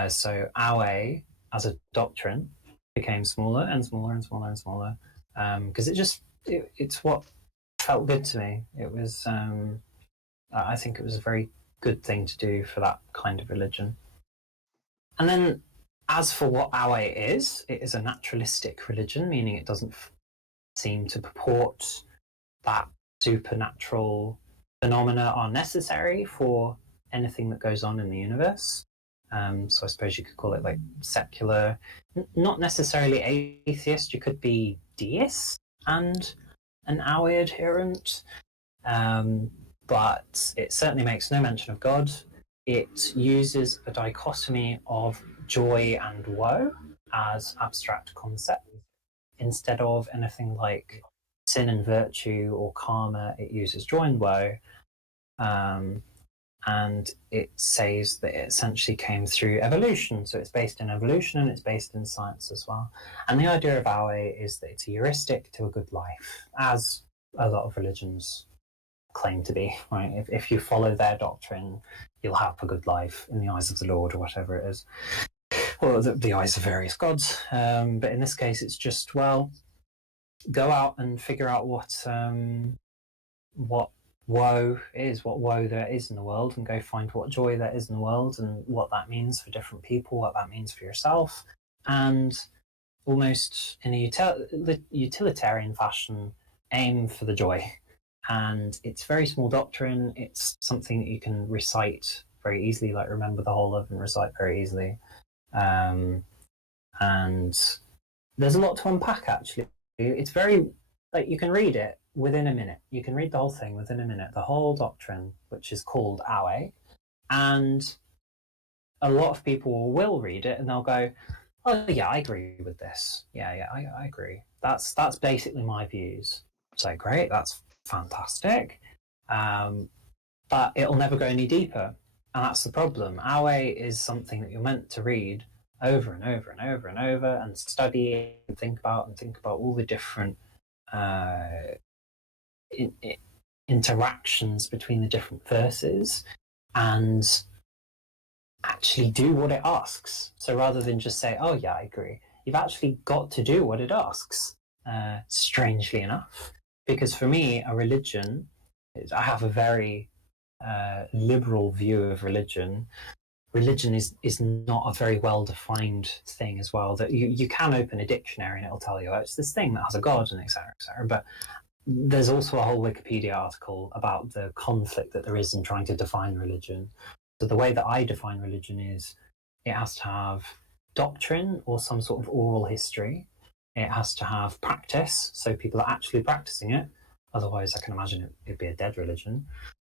So Auekha, as a doctrine, became smaller and smaller and smaller and smaller, because it's what felt good to me. It was, I think it was a very good thing to do for that kind of religion. And then, as for what Auekha is, it is a naturalistic religion, meaning it doesn't seem to purport that supernatural phenomena are necessary for anything that goes on in the universe. So I suppose you could call it like secular, not necessarily atheist. You could be deist and an Auekha adherent, but it certainly makes no mention of God. It uses a dichotomy of joy and woe as abstract concepts. Instead of anything like sin and virtue or karma, it uses joy and woe. and it says that it essentially came through evolution. So it's based in evolution and it's based in science as well. And the idea of Auekha is that it's a heuristic to a good life, as a lot of religions claim to be, right? If you follow their doctrine, you'll have a good life in the eyes of the Lord, or whatever it is, or the eyes of various gods. But in this case, it's just, well, go out and figure out what woe is, what woe there is in the world, and go find what joy there is in the world, and what that means for different people, what that means for yourself, and almost in a utilitarian fashion, aim for the joy. And it's very small doctrine. It's something that you can recite very easily, like remember the whole of and recite very easily. And there's a lot to unpack, actually. It's very, like, you can read it within a minute. You can read the whole thing within a minute, the whole doctrine, which is called Auekha. And a lot of people will read it and they'll go, oh yeah, I agree with this. Yeah, I agree. That's basically my views. So great, that's fantastic. But it'll never go any deeper. And that's the problem. Auekha is something that you're meant to read over and over and over and over and study and think about all the different interactions between the different verses and actually do what it asks. So rather than just say, oh yeah, I agree, you've actually got to do what it asks, strangely enough. Because for me, a religion, I have a very liberal view of religion. Religion is not a very well-defined thing as well, that you can open a dictionary and it'll tell you, oh, it's this thing that has a god and etc. But there's also a whole Wikipedia article about the conflict that there is in trying to define religion. So the way that I define religion is it has to have doctrine or some sort of oral history. It has to have practice, so people are actually practicing it. Otherwise, I can imagine it'd be a dead religion.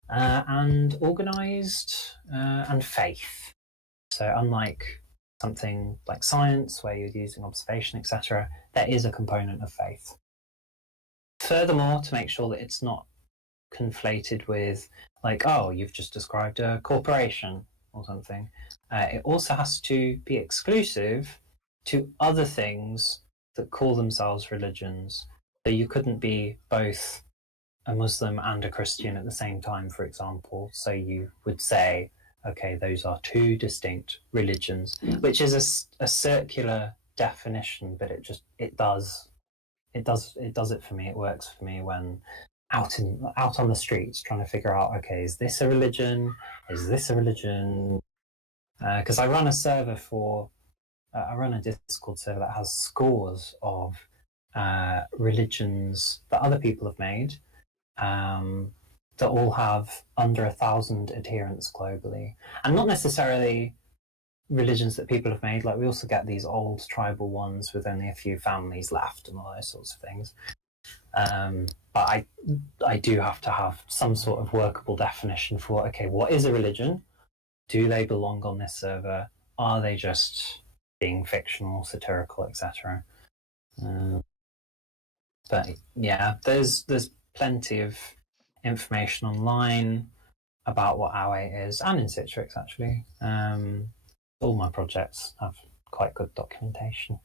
And organised and faith. So unlike something like science, where you're using observation, etc., there is a component of faith. Furthermore, to make sure that it's not conflated with, like, oh, you've just described a corporation or something, it also has to be exclusive to other things that call themselves religions. So you couldn't be both a Muslim and a Christian at the same time, for example. So you would say, okay, those are two distinct religions, which is a circular definition, but it does it for me. It works for me when out on the streets trying to figure out, okay, is this a religion? Is this a religion? Because I run a server I run a Discord server that has scores of religions that other people have made, that all have under 1,000 adherents globally, and not necessarily religions that people have made. Like, we also get these old tribal ones with only a few families left and all those sorts of things. But I do have to have some sort of workable definition for, okay, what is a religion? Do they belong on this server? Are they just being fictional, satirical, etc.? But yeah, there's plenty of information online about what Auekha is, and in Citrix actually. All my projects have quite good documentation.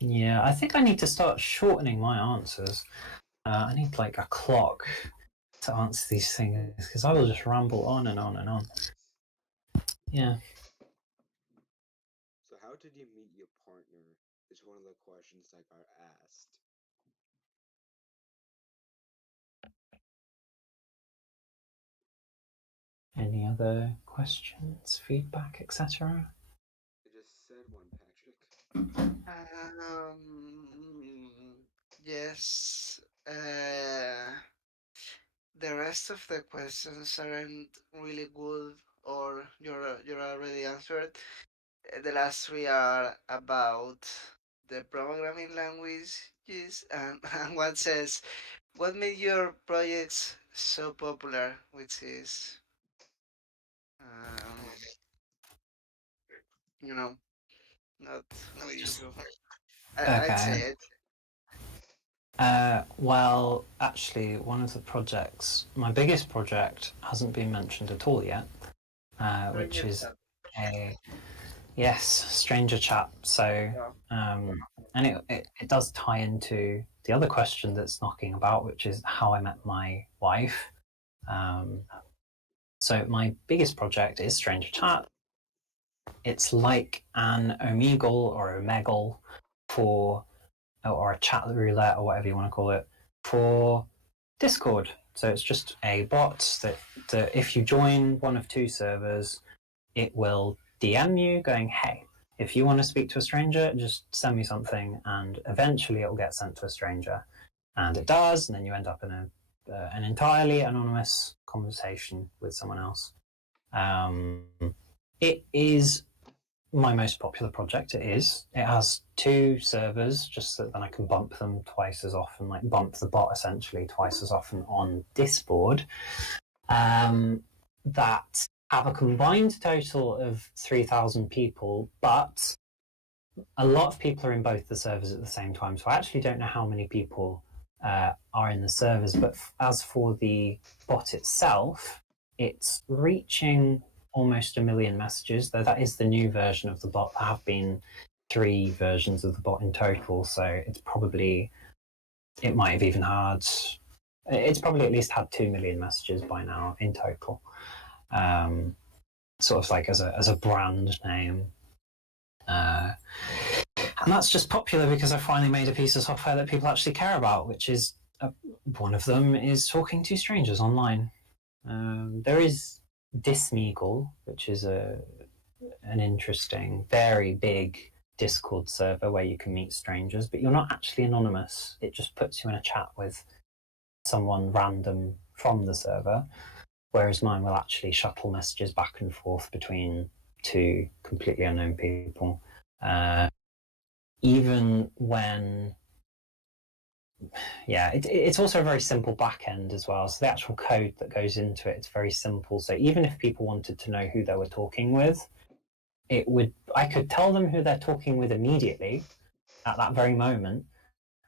Yeah, I think I need to start shortening my answers. I need like a clock to answer these things, because I will just ramble on and on and on. Yeah. So how did you meet your partner is one of the questions that got asked. Any other questions, feedback, etc.? I just said one, Patrick. Yes. The rest of the questions aren't really good, or you're already answered. The last three are about the programming languages, and one says, "What made your projects so popular?" Which is, um, you know, not really true. I'd Okay. say it. Well, actually, one of the projects, my biggest project, hasn't been mentioned at all yet, which is Stranger Chat. So, and it does tie into the other question that's knocking about, which is how I met my wife. So my biggest project is Stranger Chat. It's like an Omegle or Omegle or a chat roulette or whatever you want to call it for Discord. So it's just a bot that if you join one of two servers, it will DM you going, hey, if you want to speak to a stranger, just send me something, and eventually it will get sent to a stranger. And it does, and then you end up in an entirely anonymous conversation with someone else. It is my most popular project. It has 2 servers, just so that then I can bump them twice as often, like bump the bot essentially twice as often on Discord, that have a combined total of 3,000 people, but a lot of people are in both the servers at the same time. So I actually don't know how many people are in the servers, but as for the bot itself, it's reaching almost 1 million messages, though that is the new version of the bot. There have been 3 versions of the bot in total, so it's probably at least had 2 million messages by now in total, sort of like as a brand name. And that's just popular because I finally made a piece of software that people actually care about, which is one of them is talking to strangers online. There is Dismeagle, which is an interesting, very big Discord server where you can meet strangers, but you're not actually anonymous. It just puts you in a chat with someone random from the server, whereas mine will actually shuttle messages back and forth between 2 completely unknown people. Even when it's also a very simple backend as well. So the actual code that goes into it's very simple. So even if people wanted to know who they were talking with, I could tell them who they're talking with immediately at that very moment.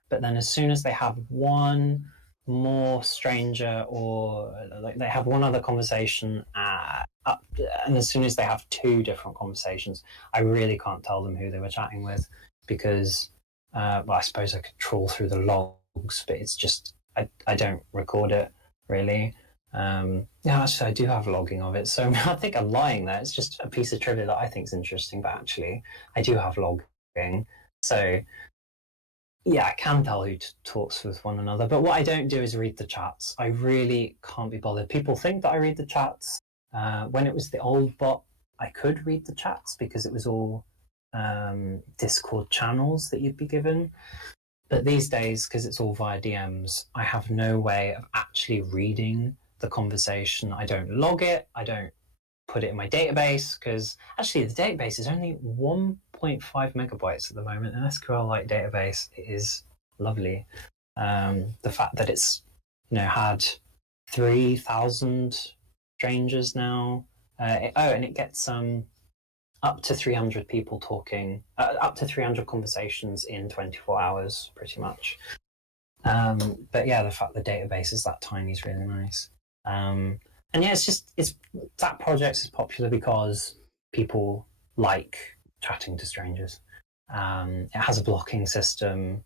But then as soon as they have one more stranger or like they have one other conversation, and as soon as they have 2 different conversations, I really can't tell them who they were chatting with because, I suppose I could trawl through the logs, but it's just I don't record it really. Actually, I do have logging of it, so I think I'm lying there. It's just a piece of trivia that I think is interesting, but actually, I do have logging. So, yeah, I can tell who talks with one another, but what I don't do is read the chats. I really can't be bothered. People think that I read the chats. When it was the old bot, I could read the chats because it was all Discord channels that you'd be given. But these days, because it's all via DMs, I have no way of actually reading the conversation. I don't log it. I don't put it in my database because actually the database is only 1.5 megabytes at the moment. An SQLite database is lovely. The fact that it's had 3,000 strangers now. And it gets up to 300 people talking, up to 300 conversations in 24 hours, pretty much. But yeah, the fact the database is that tiny is really nice. And yeah, it's that project is popular because people like chatting to strangers. It has a blocking system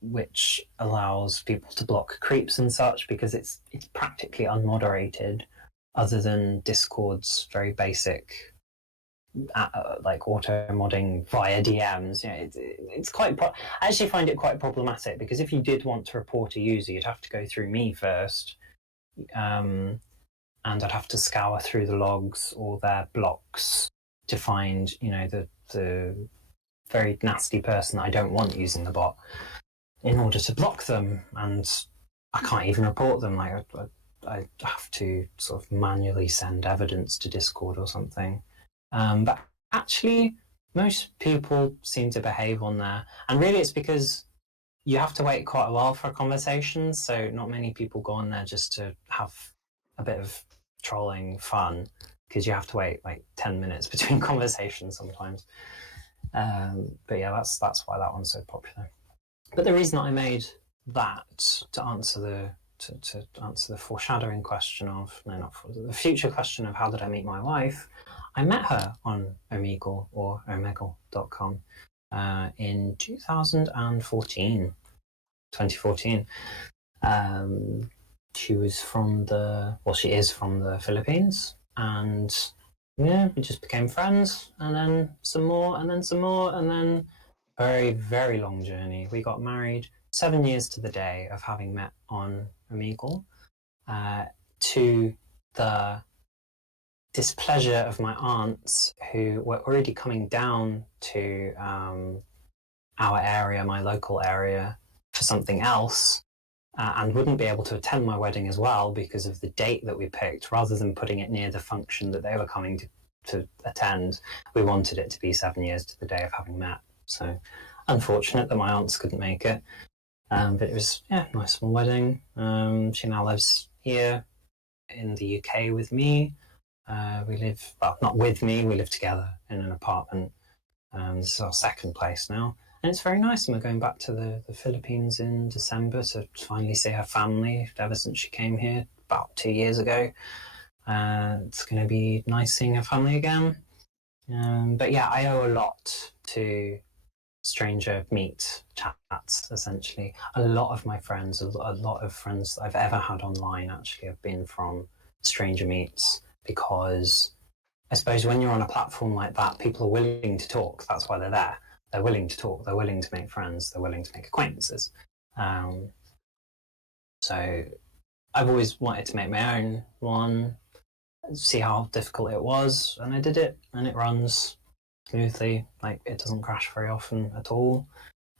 which allows people to block creeps and such because it's practically unmoderated, other than Discord's very basic like auto modding via DMs. It's quite. I actually find it quite problematic because if you did want to report a user, you'd have to go through me first. And I'd have to scour through the logs or their blocks to find, the very nasty person I don't want using the bot in order to block them. And I can't even report them. Like I have to sort of manually send evidence to Discord or something. But actually, most people seem to behave on there. And really it's because you have to wait quite a while for a conversation, so not many people go on there just to have a bit of trolling fun, because you have to wait like 10 minutes between conversations sometimes. But yeah, that's why that one's so popular. But the reason I made that, to answer the foreshadowing question of, no, not for the future question of how did I meet my wife, I met her on Omegle or omegle.com in 2014. She was from she is from the Philippines, and yeah, we just became friends, and then some more, and then some more, and then very, very long journey. We got married 7 years to the day of having met on Omegle, to the displeasure of my aunts, who were already coming down to our area, my local area, for something else, and wouldn't be able to attend my wedding as well because of the date that we picked. Rather than putting it near the function that they were coming to attend, we wanted it to be 7 years to the day of having met. So unfortunate that my aunts couldn't make it, but it was a nice small wedding. She now lives here in the UK with me. We live, well, not with me, we live together in an apartment. This is our second place now, and it's very nice. And we're going back to the Philippines in December to finally see her family ever since she came here about 2 years ago. It's going to be nice seeing her family again. But yeah, I owe a lot to stranger meet chats, essentially. A lot of my friends, a lot of friends that I've ever had online actually have been from stranger meets, because I suppose when you're on a platform like that, people are willing to talk. That's why they're there. They're willing to talk. They're willing to make friends. They're willing to make acquaintances. So I've always wanted to make my own one, see how difficult it was, and I did it, and it runs smoothly. Like, it doesn't crash very often at all.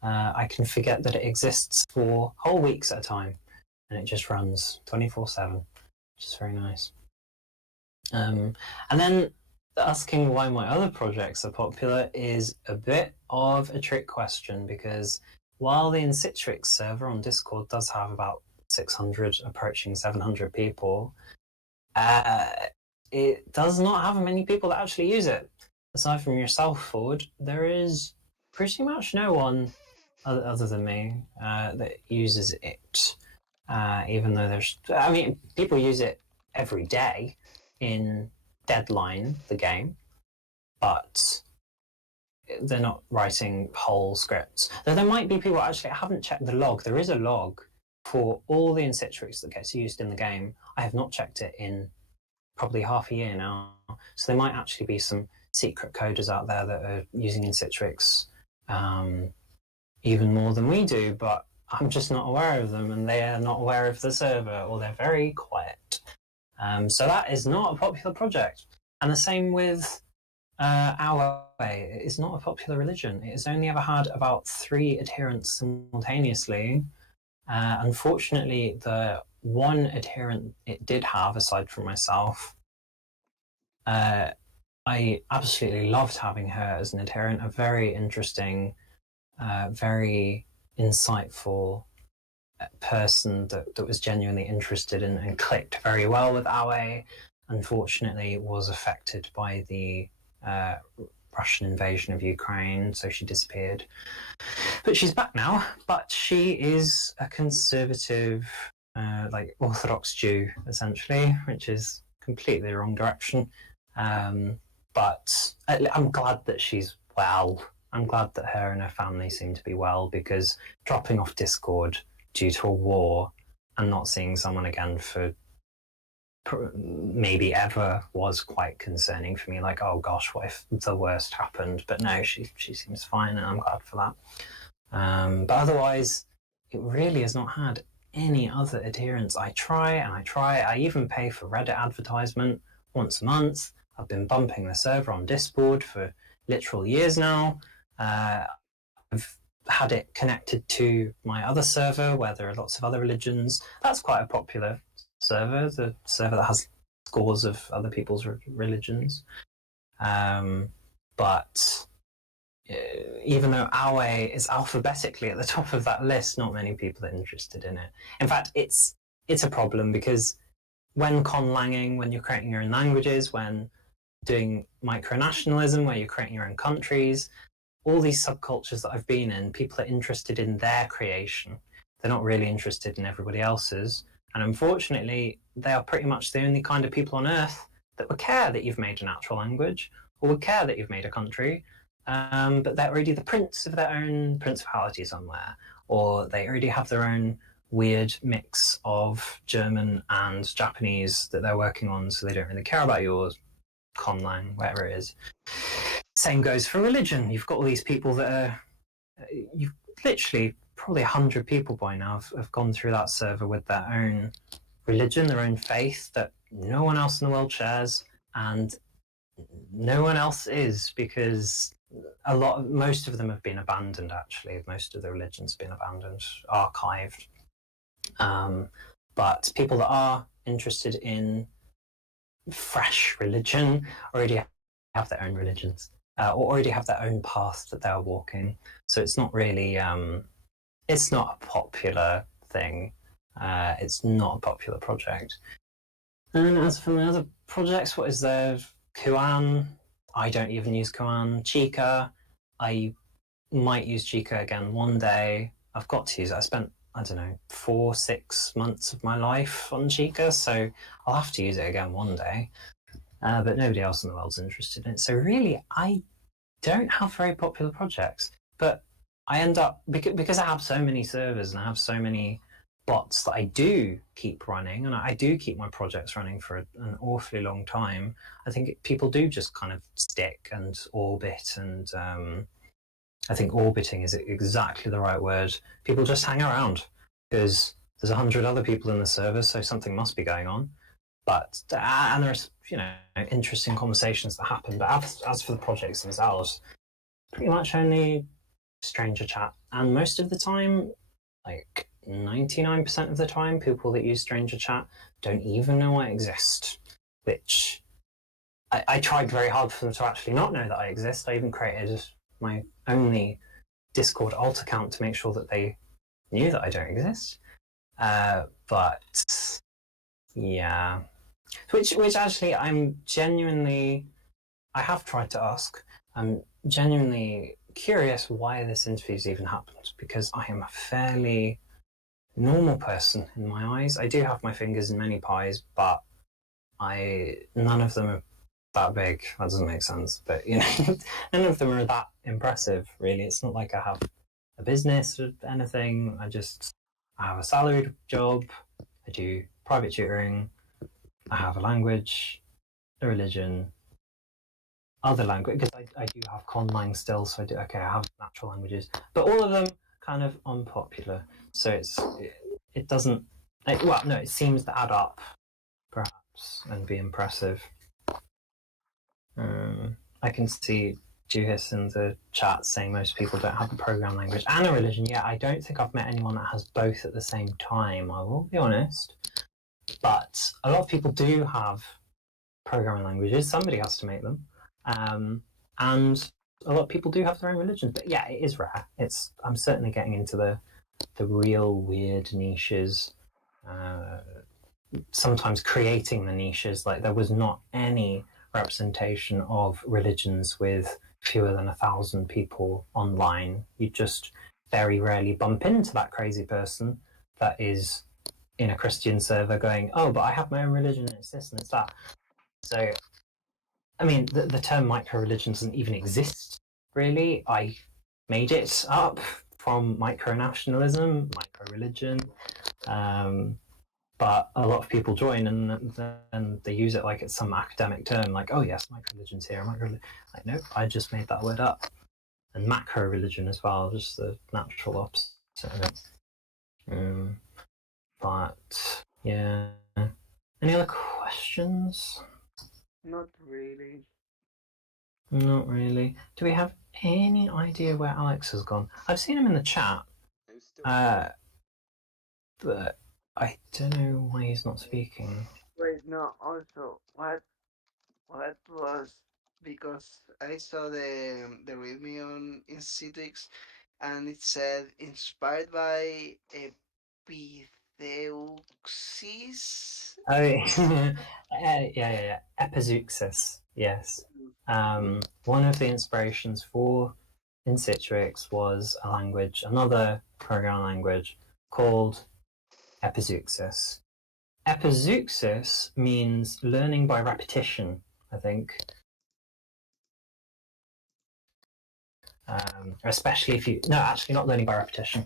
I can forget that it exists for whole weeks at a time, and it just runs 24/7, which is very nice. And then asking why my other projects are popular is a bit of a trick question, because while the Citrix server on Discord does have about 600, approaching 700 people, it does not have many people that actually use it. Aside from yourself, Ford, there is pretty much no one other than me that uses it. Even though people use it every day in Deadline, the game, but they're not writing whole scripts. Though there might be people, actually, I haven't checked the log. There is a log for all the Citrix that gets used in the game. I have not checked it in probably half a year now. So there might actually be some secret coders out there that are using Citrix even more than we do, but I'm just not aware of them, and they are not aware of the server, or they're very quiet. So that is not a popular project. And the same with Auekha. It is not a popular religion. It has only ever had about 3 adherents simultaneously. Unfortunately, the one adherent it did have, aside from myself, I absolutely loved having her as an adherent. A very interesting, very insightful person that was genuinely interested in and clicked very well with Auekha. Unfortunately, was affected by the Russian invasion of Ukraine, so she disappeared. But she's back now. But she is a conservative, like Orthodox Jew, essentially, which is completely the wrong direction. But I'm glad that she's well. I'm glad that her and her family seem to be well, because dropping off Discord due to a war and not seeing someone again for maybe ever was quite concerning for me. Like, oh gosh, what if the worst happened? But no, she seems fine, and I'm glad for that. But otherwise, it really has not had any other adherents. I try and I try. I even pay for Reddit advertisement once a month. I've been bumping the server on Discord for literal years now. I've had it connected to my other server where there are lots of other religions. That's quite a popular server, the server that has scores of other people's religions. But even though Auekha is alphabetically at the top of that list, not many people are interested in it. In fact, it's a problem, because when conlanging, when you're creating your own languages, when doing micronationalism, where you're creating your own countries, all these subcultures that I've been in, people are interested in their creation. They're not really interested in everybody else's. And unfortunately, they are pretty much the only kind of people on Earth that would care that you've made a natural language or would care that you've made a country. But they're already the prince of their own principality somewhere, or they already have their own weird mix of German and Japanese that they're working on, so they don't really care about yours, conlang, whatever it is. Same goes for religion. You've got all these people that are, you've literally probably 100 people by now have gone through that server with their own religion, their own faith that no one else in the world shares, and no one else is, because most of them have been abandoned. Actually, most of the religions have been abandoned, archived. But people that are interested in fresh religion already have their own religions, or already have their own path that they're walking. So it's not really, it's not a popular thing. It's not a popular project. And as for my other projects, what is there? Toucan. I don't even use Toucan. Chica. I might use Chica again one day. I've got to use it. I spent, I don't know, 4-6 months of my life on Chica, so I'll have to use it again one day. But nobody else in the world's interested in it. So really, I don't have very popular projects. But I end up, because I have so many servers and I have so many bots that I do keep running, and I do keep my projects running for an awfully long time, I think people do just kind of stick and orbit, and I think orbiting is exactly the right word. People just hang around because there's 100 other people in the server, so something must be going on. But and there's interesting conversations that happen. But as for the projects themselves, pretty much only stranger chat, and most of the time, like 99% of the time, people that use stranger chat don't even know I exist, which I tried very hard for them to actually not know that I exist. I even created my only Discord alt account to make sure that they knew that I don't exist. But yeah, which actually I have tried to ask. I'm genuinely curious why this interview's even happened, because I am a fairly normal person in my eyes. I do have my fingers in many pies, but none of them are that big. That doesn't make sense, but none of them are that impressive, really. It's not like I have a business or anything. I have a salaried job, I do private tutoring, I have a language, a religion, other language, because I do have conlang still, so I have natural languages, but all of them kind of unpopular. So it doesn't, it seems to add up, perhaps, and be impressive. I can see Juhis in the chat saying most people don't have a program language and a religion. Yeah, I don't think I've met anyone that has both at the same time, I will be honest. But a lot of people do have programming languages. Somebody has to make them. And a lot of people do have their own religions. But yeah, it is rare. I'm certainly getting into the real weird niches. Sometimes creating the niches. Like, there was not any representation of religions with fewer than 1,000 people online. You just very rarely bump into that crazy person that is in a Christian server going, oh, but I have my own religion and it's this and it's that. So, I mean, the term micro-religion doesn't even exist, really. I made it up from micro-nationalism, micro-religion, but a lot of people join and then they use it like it's some academic term, like, oh yes, micro-religion's here, like, nope, I just made that word up. And macro-religion as well, just the natural opposite of it. But yeah, any other questions? Not really. Not really. Do we have any idea where Alex has gone? I've seen him in the chat, but I don't know why he's not speaking. Wait, no, also, what was, because I saw the readme on Institux, and it said inspired by Epitheuxis. Oh, yeah. Epizeuxis, yes. One of the inspirations for Institux was a language, another programming language called epizeuxis. Epizeuxis means learning by repetition, I think. Especially if you... No, actually not learning by repetition.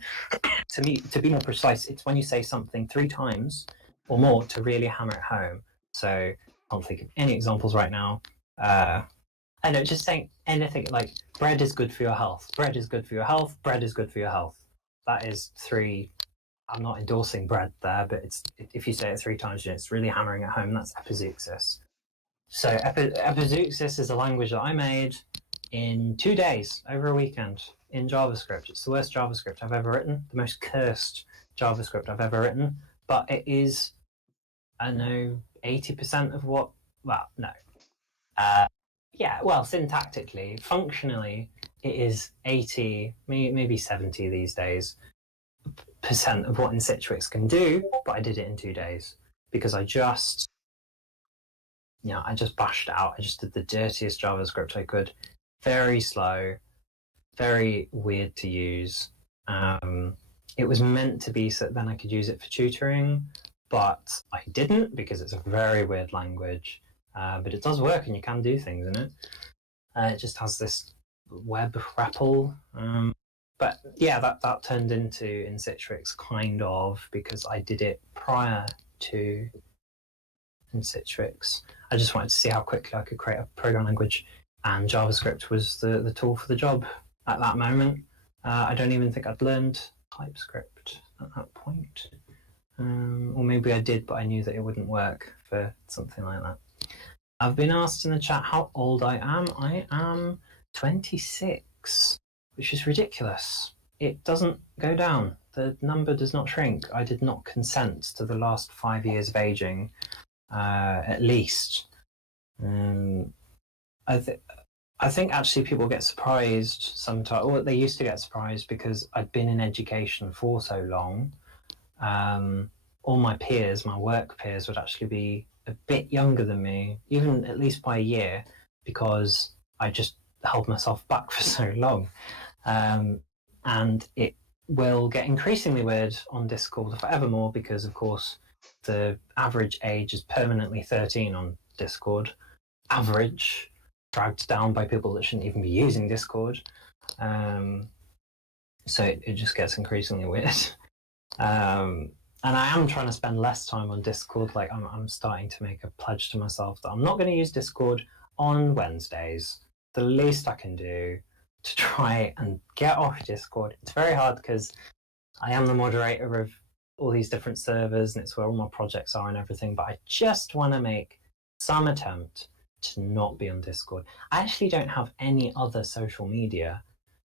To be more precise, it's when you say something 3 times or more to really hammer it home. So I can't think of any examples right now. I know, just saying anything like bread is good for your health, bread is good for your health, bread is good for your health. That is 3. I'm not endorsing bread there, but if you say it 3 times, it's really hammering it home. That's epizeuxis. So epizeuxis is a language that I made in 2 days, over a weekend, in JavaScript. It's the worst JavaScript I've ever written, the most cursed JavaScript I've ever written, but it is, I know, 80% of what... Well, no. Yeah, well, syntactically, functionally, it is 80, maybe 70 these days, % of what in Citrix can do, but I did it in 2 days because I just bashed it out. I just did the dirtiest JavaScript I could. Very slow, very weird to use. It was meant to be so that then I could use it for tutoring, but I didn't because it's a very weird language. But it does work and you can do things in it. It just has this web REPL. But yeah, that turned into in Citrix kind of because I did it prior to in Citrix. I just wanted to see how quickly I could create a program language, and JavaScript was the tool for the job at that moment. I don't even think I'd learned TypeScript at that point. Or maybe I did, but I knew that it wouldn't work for something like that. I've been asked in the chat how old I am. I am 26, which is ridiculous. It doesn't go down. The number does not shrink. I did not consent to the last 5 years of aging, at least. I think actually people get surprised sometimes, or they used to get surprised because I'd been in education for so long. All my peers, my work peers, would actually be a bit younger than me, even at least by a year, because I just held myself back for so long. And it will get increasingly weird on Discord forevermore because, of course, the average age is permanently 13 on Discord. Average, dragged down by people that shouldn't even be using Discord. So it just gets increasingly weird. And I am trying to spend less time on Discord. Like I'm starting to make a pledge to myself that I'm not going to use Discord on Wednesdays. The least I can do to try and get off Discord. It's very hard because I am the moderator of all these different servers and it's where all my projects are and everything, but I just want to make some attempt to not be on Discord. I actually don't have any other social media.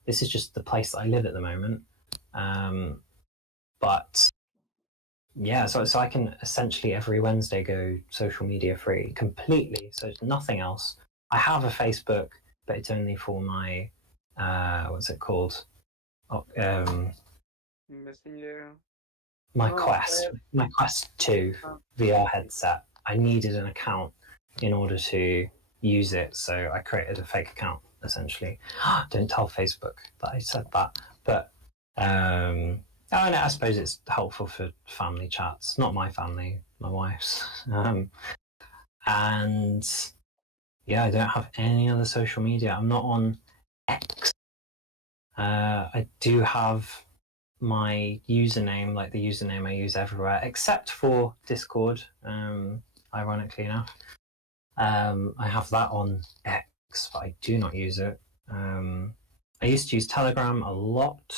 This is just the place that I live at the moment. But yeah, so I can essentially every Wednesday go social media free completely. So it's nothing else. I have a Facebook, but it's only for my what's it called? Messenger. My Quest 2 VR headset. I needed an account in order to use it, so I created a fake account essentially. Don't tell Facebook that I said that, but I suppose it's helpful for family chats. Not my family, my wife's. And yeah, I don't have any other social media. I'm not on X. I do have my username, like the username I use everywhere, except for Discord, ironically enough. I have that on X, but I do not use it. I used to use Telegram a lot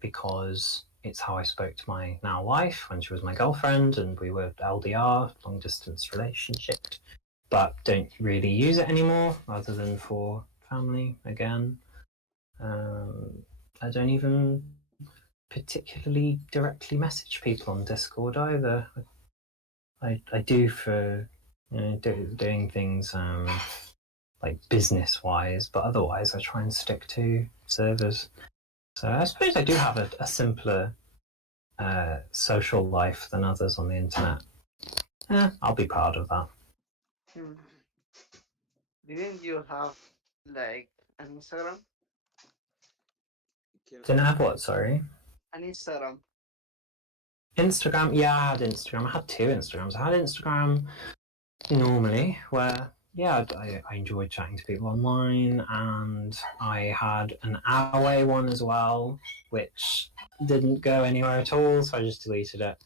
because it's how I spoke to my now wife when she was my girlfriend and we were LDR, long distance relationship, but don't really use it anymore other than for family again. I don't even particularly directly message people on Discord either. I do for doing things like business wise, but otherwise I try and stick to servers. So I suppose I do have a simpler social life than others on the internet. I'll be proud of that. Didn't you have like an Instagram? Didn't have what? Sorry. An Instagram. Instagram, yeah, I had Instagram. I had two Instagrams. I had Instagram normally, where I enjoyed chatting to people online, and I had an Auekha one as well, which didn't go anywhere at all, so I just deleted it.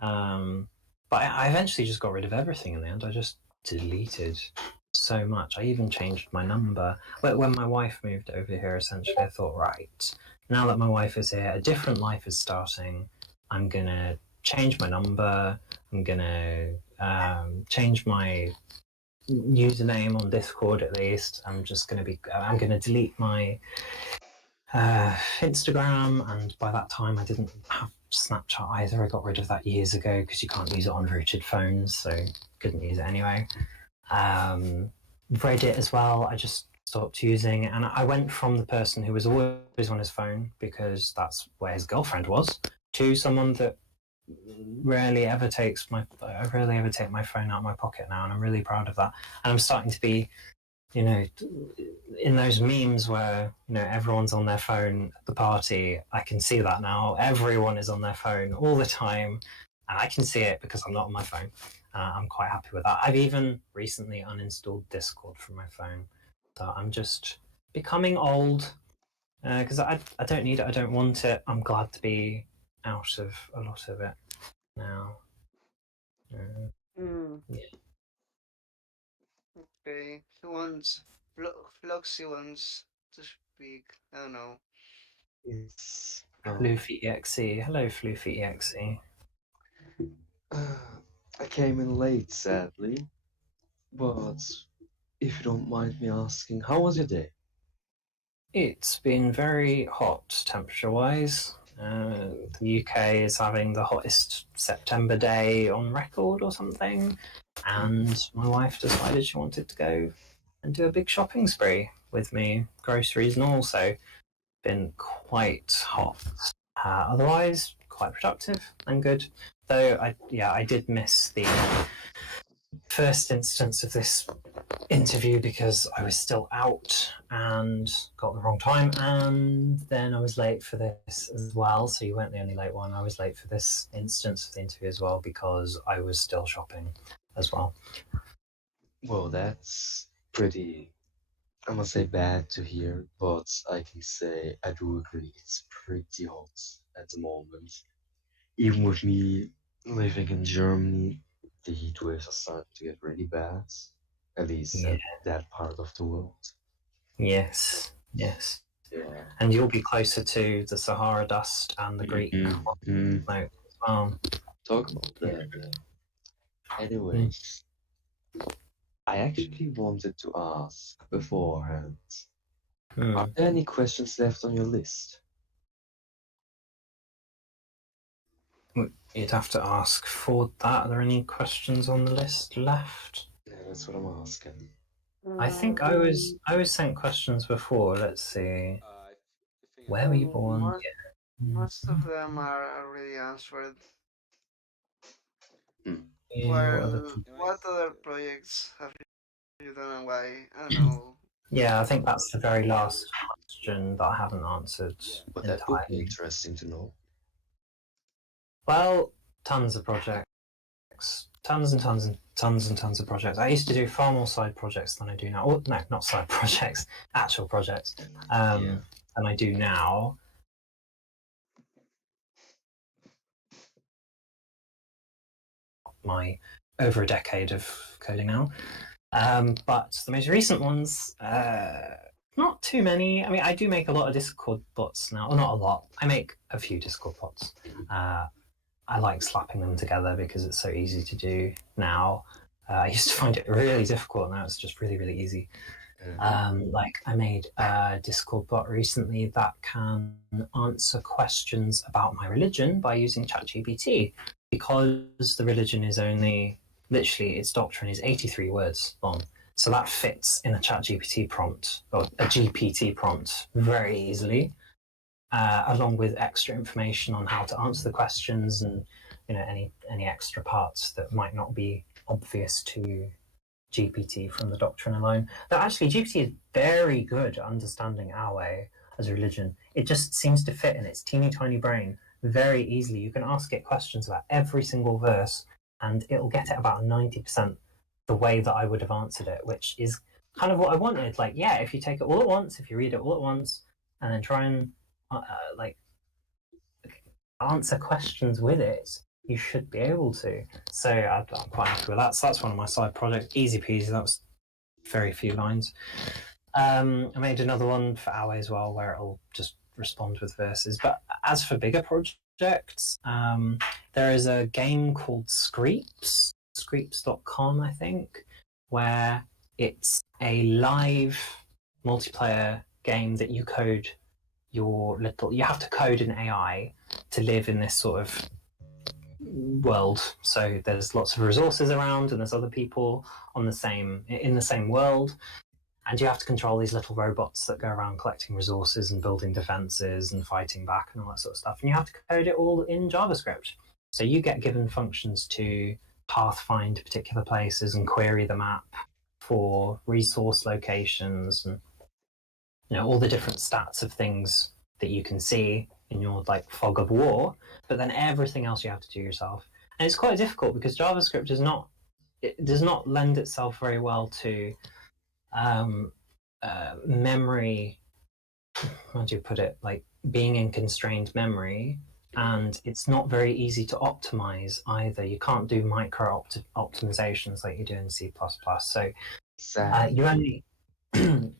But I eventually just got rid of everything in the end. I just deleted so much. I even changed my number. When my wife moved over here, essentially, I thought, right, now that my wife is here, a different life is starting. I'm gonna change my number. I'm gonna change my username on Discord at least. I'm gonna delete my Instagram, and by that time I didn't have Snapchat either. I got rid of that years ago because you can't use it on rooted phones, so couldn't use it anyway. Reddit as well, I just stopped using, and I went from the person who was always on his phone because that's where his girlfriend was, to someone that I rarely ever take my phone out of my pocket now, and I'm really proud of that. And I'm starting to be, in those memes where everyone's on their phone at the party. I can see that now. Everyone is on their phone all the time, and I can see it because I'm not on my phone. I'm quite happy with that. I've even recently uninstalled Discord from my phone. So I'm just becoming old because I don't need it. I don't want it. I'm glad to be out of a lot of it now. Yeah. Okay, who wants? Floxy wants to speak. I don't know. It's Floofy EXE. Hello, Floofy EXE. I came in late, sadly, but if you don't mind me asking, how was your day? It's been very hot temperature-wise. The UK is having the hottest September day on record or something, and my wife decided she wanted to go and do a big shopping spree with me, groceries and all, so been quite hot. Otherwise, quite productive and good. Though I did miss the first instance of this interview because I was still out and got the wrong time, and then I was late for this as well. So you weren't the only late one. I was late for this instance of the interview as well because I was still shopping as well. Well, that's pretty, I must say, bad to hear, but I can say I do agree. It's pretty hot at the moment. Even with me living in Germany, the heat waves are starting to get really bad, at least at that part of the world. Yes. Yeah. And you'll be closer to the Sahara dust and the Greek smoke as well. Talk about that, yeah. Anyways, I actually wanted to ask beforehand, are there any questions left on your list? You'd have to ask for that. Are there any questions on the list left? Yeah, that's what I'm asking. I think I was sent questions before. Let's see. Where were you born? Most of them are already answered. What other projects have you done and why? I don't know. Yeah, I think that's the very last question that I haven't answered. But that would be interesting to know. Well, tons of projects. Tons and tons and tons and tons of projects. I used to do far more side projects than I do now. Oh, no, not side projects, actual projects than I do now. My over a decade of coding now. But the most recent ones, not too many. I mean, I do make a lot of Discord bots now. Well, not a lot. I make a few Discord bots. I like slapping them together because it's so easy to do now. I used to find it really difficult. Now it's just really, really easy. Like I made a Discord bot recently that can answer questions about my religion by using ChatGPT, because the religion is only, literally, its doctrine is 83 words long. So that fits in a ChatGPT prompt, or a GPT prompt, very easily, along with extra information on how to answer the questions and any extra parts that might not be obvious to GPT from the doctrine alone. Though actually, GPT is very good at understanding Auekha as a religion. It just seems to fit in its teeny tiny brain very easily. You can ask it questions about every single verse, and it'll get it about 90% the way that I would have answered it, which is kind of what I wanted. Like, yeah, if you take it all at once, if you read it all at once, and then try and like answer questions with it, you should be able to. So I'm quite happy with that. So that's one of my side projects. Easy peasy. That was very few lines. I made another one for Auekha as well, where it'll just respond with verses. But as for bigger projects, there is a game called Screeps.com, I think, where it's a live multiplayer game that you code you have to code an AI to live in this sort of world. So there's lots of resources around, and there's other people in the same world, and you have to control these little robots that go around collecting resources and building defenses and fighting back and all that sort of stuff. And you have to code it all in JavaScript. So you get given functions to pathfind particular places and query the map for resource locations and all the different stats of things that you can see in your like fog of war. But then everything else you have to do yourself, and it's quite difficult because JavaScript does not lend itself very well to memory. How do you put it? Like being in constrained memory, and it's not very easy to optimize either. You can't do micro optimizations like you do in C++. So you only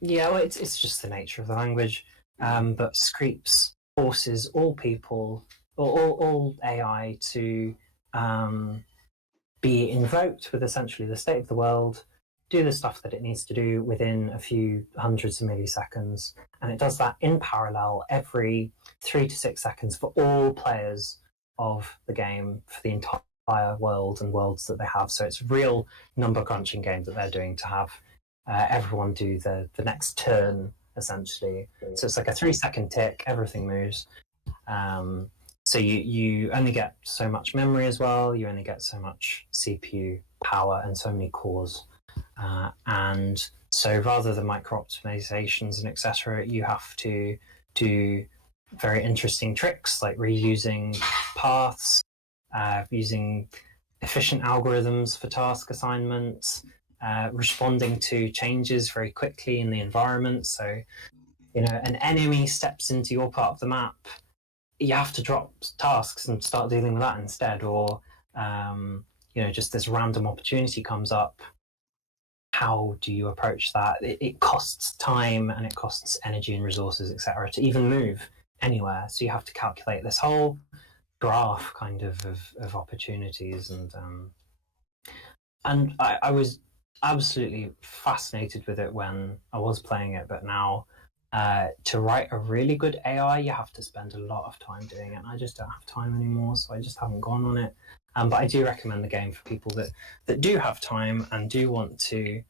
yeah, well, it's just the nature of the language. But Screeps forces all people, or all AI, to be invoked with essentially the state of the world, do the stuff that it needs to do within a few hundreds of milliseconds, and it does that in parallel every 3 to 6 seconds for all players of the game for the entire world and worlds that they have. So it's a real number crunching game that they're doing to have everyone do the next turn, essentially. So it's like a 3-second tick, everything moves. So you only get so much memory as well, you only get so much CPU power and so many cores. And so rather than micro optimizations and etc., you have to do very interesting tricks like reusing paths, using efficient algorithms for task assignments, responding to changes very quickly in the environment. So, an enemy steps into your part of the map, you have to drop tasks and start dealing with that instead. Or, just this random opportunity comes up. How do you approach that? It costs time and it costs energy and resources, etc., to even move anywhere. So you have to calculate this whole graph kind of opportunities, and I was absolutely fascinated with it when I was playing it, but now to write a really good AI, you have to spend a lot of time doing it, and I just don't have time anymore, so I just haven't gone on it. But I do recommend the game for people that do have time and do want to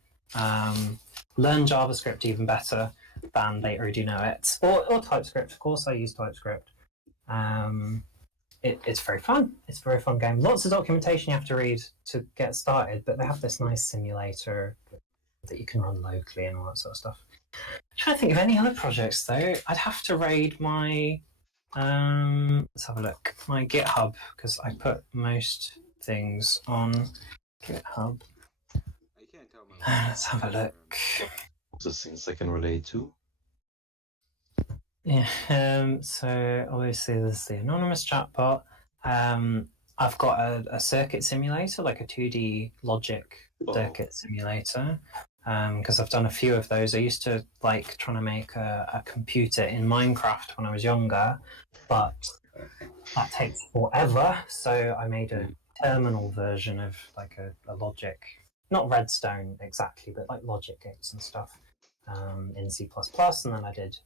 learn JavaScript even better than they already know it, or TypeScript. Of course, I use TypeScript. It's very fun. It's a very fun game. Lots of documentation you have to read to get started, but they have this nice simulator that you can run locally and all that sort of stuff. I'm trying to think of any other projects though. I'd have to raid my let's have a look. My GitHub, because I put most things on GitHub. I can't tell Let's have a look. The things I can relate to. Yeah, so obviously there's the anonymous chatbot. I've got a circuit simulator, like a 2D logic circuit simulator, because I've done a few of those. I used to like trying to make a computer in Minecraft when I was younger, but that takes forever. So I made a terminal version of like a logic, not Redstone exactly, but like logic gates and stuff in C++, and then I did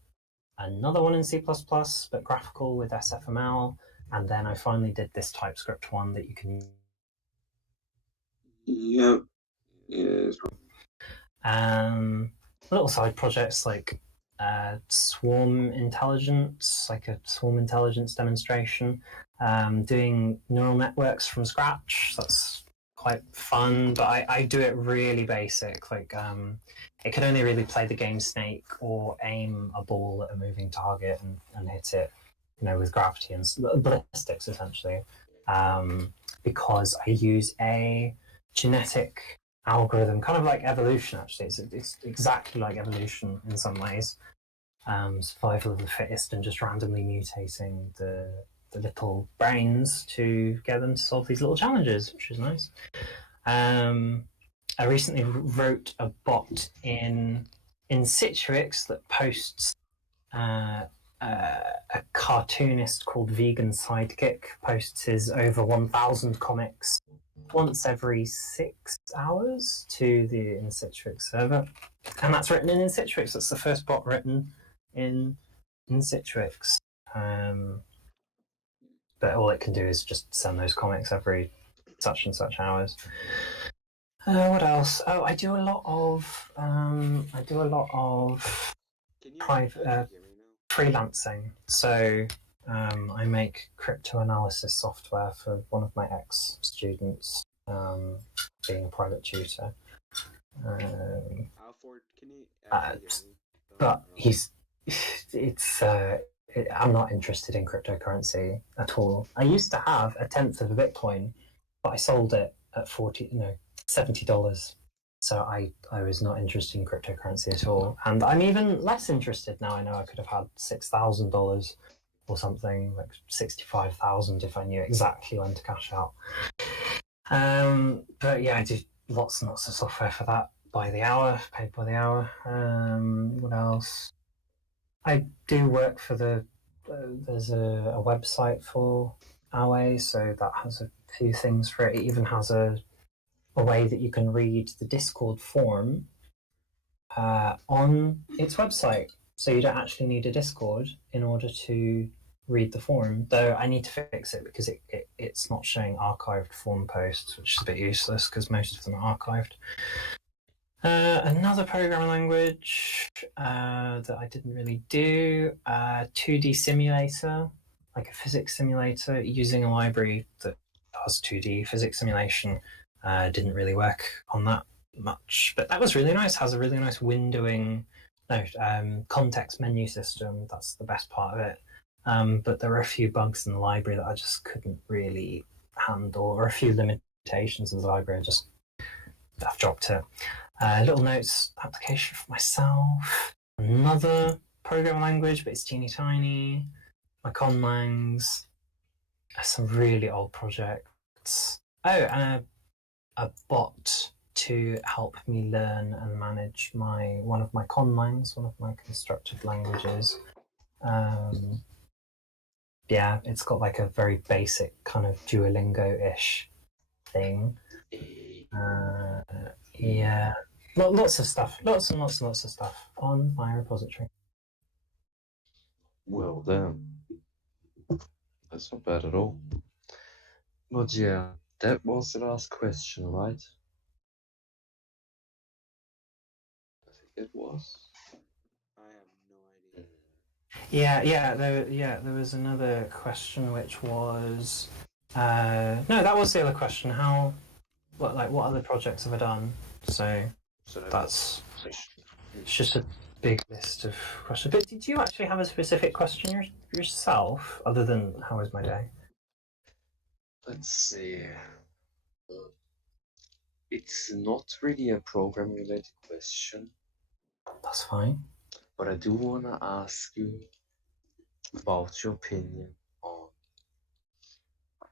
another one in C++, but graphical with SFML, and then I finally did this TypeScript one that you can. Yep. Yes. Little side projects like swarm intelligence, like a swarm intelligence demonstration, doing neural networks from scratch. That's quite fun, but I do it really basic. Like it can only really play the game Snake or aim a ball at a moving target and hit it with gravity and ballistics essentially, because I use a genetic algorithm, kind of like evolution. Actually, it's exactly like evolution in some ways. Survival of the fittest, and just randomly mutating the little brains to get them to solve these little challenges, which is nice. I recently wrote a bot in Citrix that posts a cartoonist called Vegan Sidekick posts his over 1,000 comics once every 6 hours to the Citrix server, and that's written in Citrix. That's the first bot written in Citrix. But all it can do is just send those comics every such and such hours. What else? Oh, I do a lot of private freelancing. So I make crypto analysis software for one of my ex-students, being a private tutor. But I'm not interested in cryptocurrency at all. I used to have a tenth of a Bitcoin, but I sold it at $70. So I was not interested in cryptocurrency at all. And I'm even less interested now. I know I could have had $6,000 or something, like 65,000 if I knew exactly when to cash out. But yeah, I do lots and lots of software for that by the hour, paid by the hour. What else? I do work for there's a website for Auekha, so that has a few things for it. It even has a way that you can read the Discord form on its website. So you don't actually need a Discord in order to read the form, though I need to fix it because it's not showing archived form posts, which is a bit useless because most of them are archived. Another programming language that I didn't really do, 2D simulator, like a physics simulator using a library that does 2D physics simulation. Didn't really work on that much, but that was really nice. Has a really nice windowing, context menu system. That's the best part of it. But there were a few bugs in the library that I just couldn't really handle, or a few limitations of the library. I've dropped it. Little notes application for myself. Another programming language, but it's teeny tiny. My conlangs. Some really old projects. Oh, and a bot to help me learn and manage one of my conlangs, one of my constructed languages. Yeah, it's got like a very basic kind of Duolingo-ish thing. Yeah, lots of stuff, lots and lots of stuff on my repository. Well then, that's not bad at all. But yeah, that was the last question, right? I think it was. I have no idea. Yeah. There was another question, which was no, that was the other question. What other projects have I done? So that's it's just a big list of questions. But did you actually have a specific question yourself, other than how was my day? Let's see. It's not really a program-related question. That's fine. But I do want to ask you about your opinion on,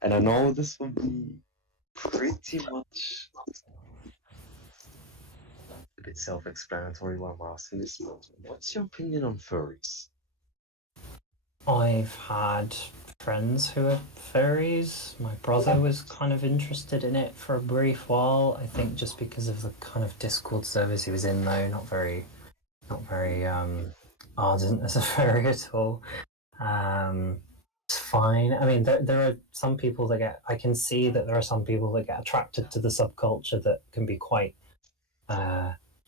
and I know this will be pretty much a bit self-explanatory while I'm asking this, but what's your opinion on furries? I've had friends who are furries. My brother was kind of interested in it for a brief while. I think just because of the kind of Discord servers he was in, though, not very ardent as a furry at all. It's fine. I mean, there are some people that I can see that there are some people that get attracted to the subculture that can be quite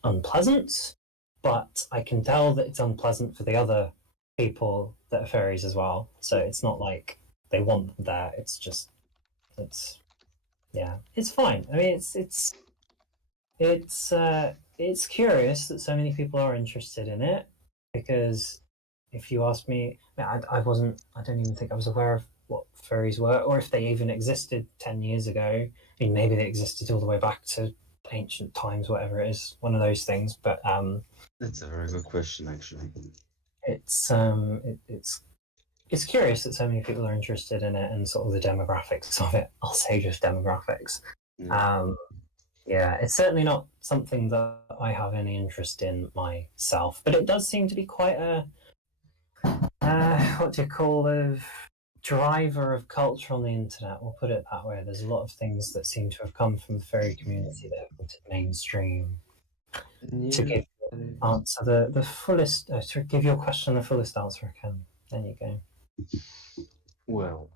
unpleasant, but I can tell that it's unpleasant for the other people that are furries as well. So it's not like they want them there. It's fine. I mean, it's curious that so many people are interested in it, because if you ask me, I wasn't. I don't even think I was aware of what furries were, or if they even existed 10 years ago. I mean, maybe they existed all the way back to ancient times, whatever it is, one of those things. But That's a very good question, actually. it's curious that so many people are interested in it and sort of the demographics of it. I'll say just demographics. Yeah. Yeah, it's certainly not something that I have any interest in myself, but it does seem to be quite a what do you call a driver of culture on the internet. We'll put it that way. There's a lot of things that seem to have come from the furry community that have entered mainstream. To give answer the fullest, to give your question the fullest answer I can. There you go. Well,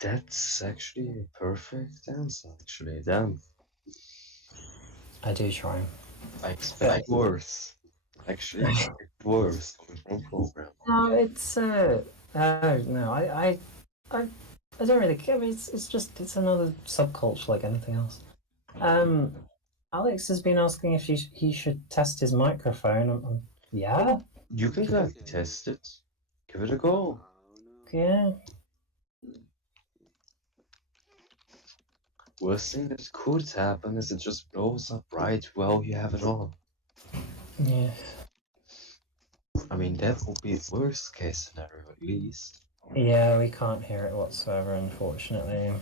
that's actually a perfect answer, actually. Damn. I do try. I expect worse. Actually, I expect worse coming from program. No, it's no, I, I don't really care. I mean, it's just it's another subculture like anything else. Alex has been asking if he should test his microphone. Yeah, You can go and test it. Give it a go. yeah. Worst thing that could happen is it just blows up right while you have it on. Yeah. I mean, that would be the worst case scenario, at least. Yeah, we can't hear it whatsoever, unfortunately.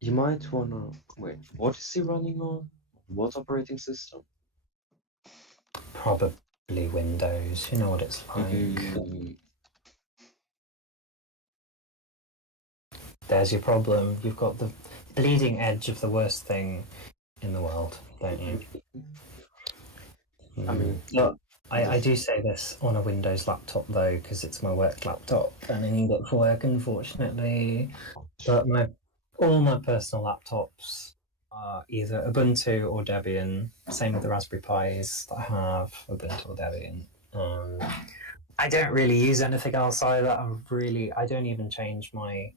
You might wanna... Wait, what is he running on? What operating system? Probably Windows. You know what it's like. There's your problem. You've got the bleeding edge of the worst thing in the world, don't you? I mean... I do say this on a Windows laptop though, because it's my work laptop and I need it for work, unfortunately. But all my personal laptops are either Ubuntu or Debian. Same with the Raspberry Pis that I have, Ubuntu or Debian. I don't really use anything else either. I don't even change my.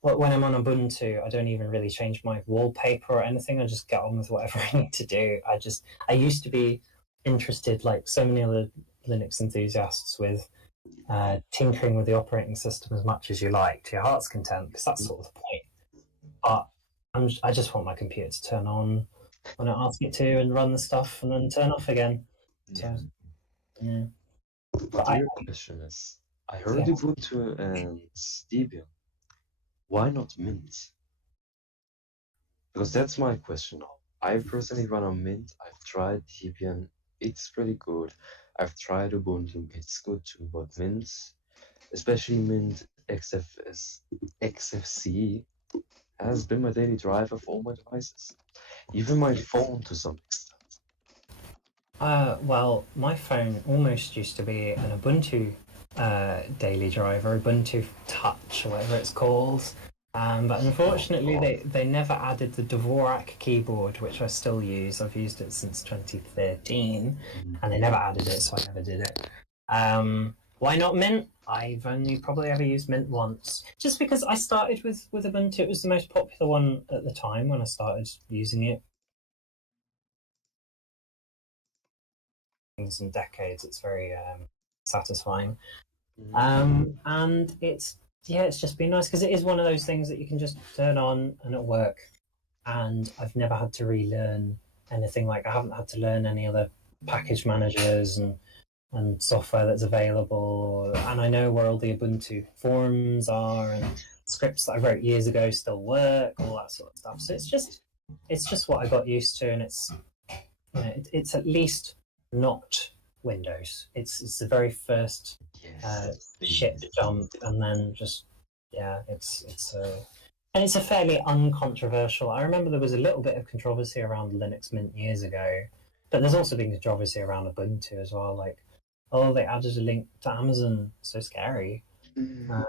When I'm on Ubuntu, I don't even really change my wallpaper or anything. I just get on with whatever I need to do. I used to be interested, like so many other Linux enthusiasts, with tinkering with the operating system as much as you like to your heart's content, because that's sort of the point. But I just want my computer to turn on when I ask it to and run the stuff and then turn off again. Yeah. So, yeah. But the real question is, I heard Ubuntu and Debian. Why not Mint? Because that's my question now. I personally run on Mint. I've tried Debian. It's pretty good. I've tried Ubuntu. It's good too. But Mint, especially Mint XFCE, has been my daily driver for all my devices. Even my phone to some extent. Well, my phone almost used to be an Ubuntu daily driver, Ubuntu Touch, or whatever it's called. But unfortunately, they never added the Dvorak keyboard, which I still use. I've used it since 2013, and they never added it, so I never did it. Why not Mint? I've only probably ever used Mint once, just because I started with Ubuntu. It was the most popular one at the time when I started using it. And decades, it's very satisfying. And it's just been nice because it is one of those things that you can just turn on and it'll work. And I've never had to relearn anything. Like, I haven't had to learn any other package managers and software that's available. And I know where all the Ubuntu forms are, and scripts that I wrote years ago still work, all that sort of stuff. So it's just what I got used to, and it's it's at least not Windows. It's the very first ship jump, and then just it's a fairly uncontroversial. I remember there was a little bit of controversy around Linux Mint years ago, but there's also been controversy around Ubuntu as well. Like, oh, they added a link to Amazon, so scary. But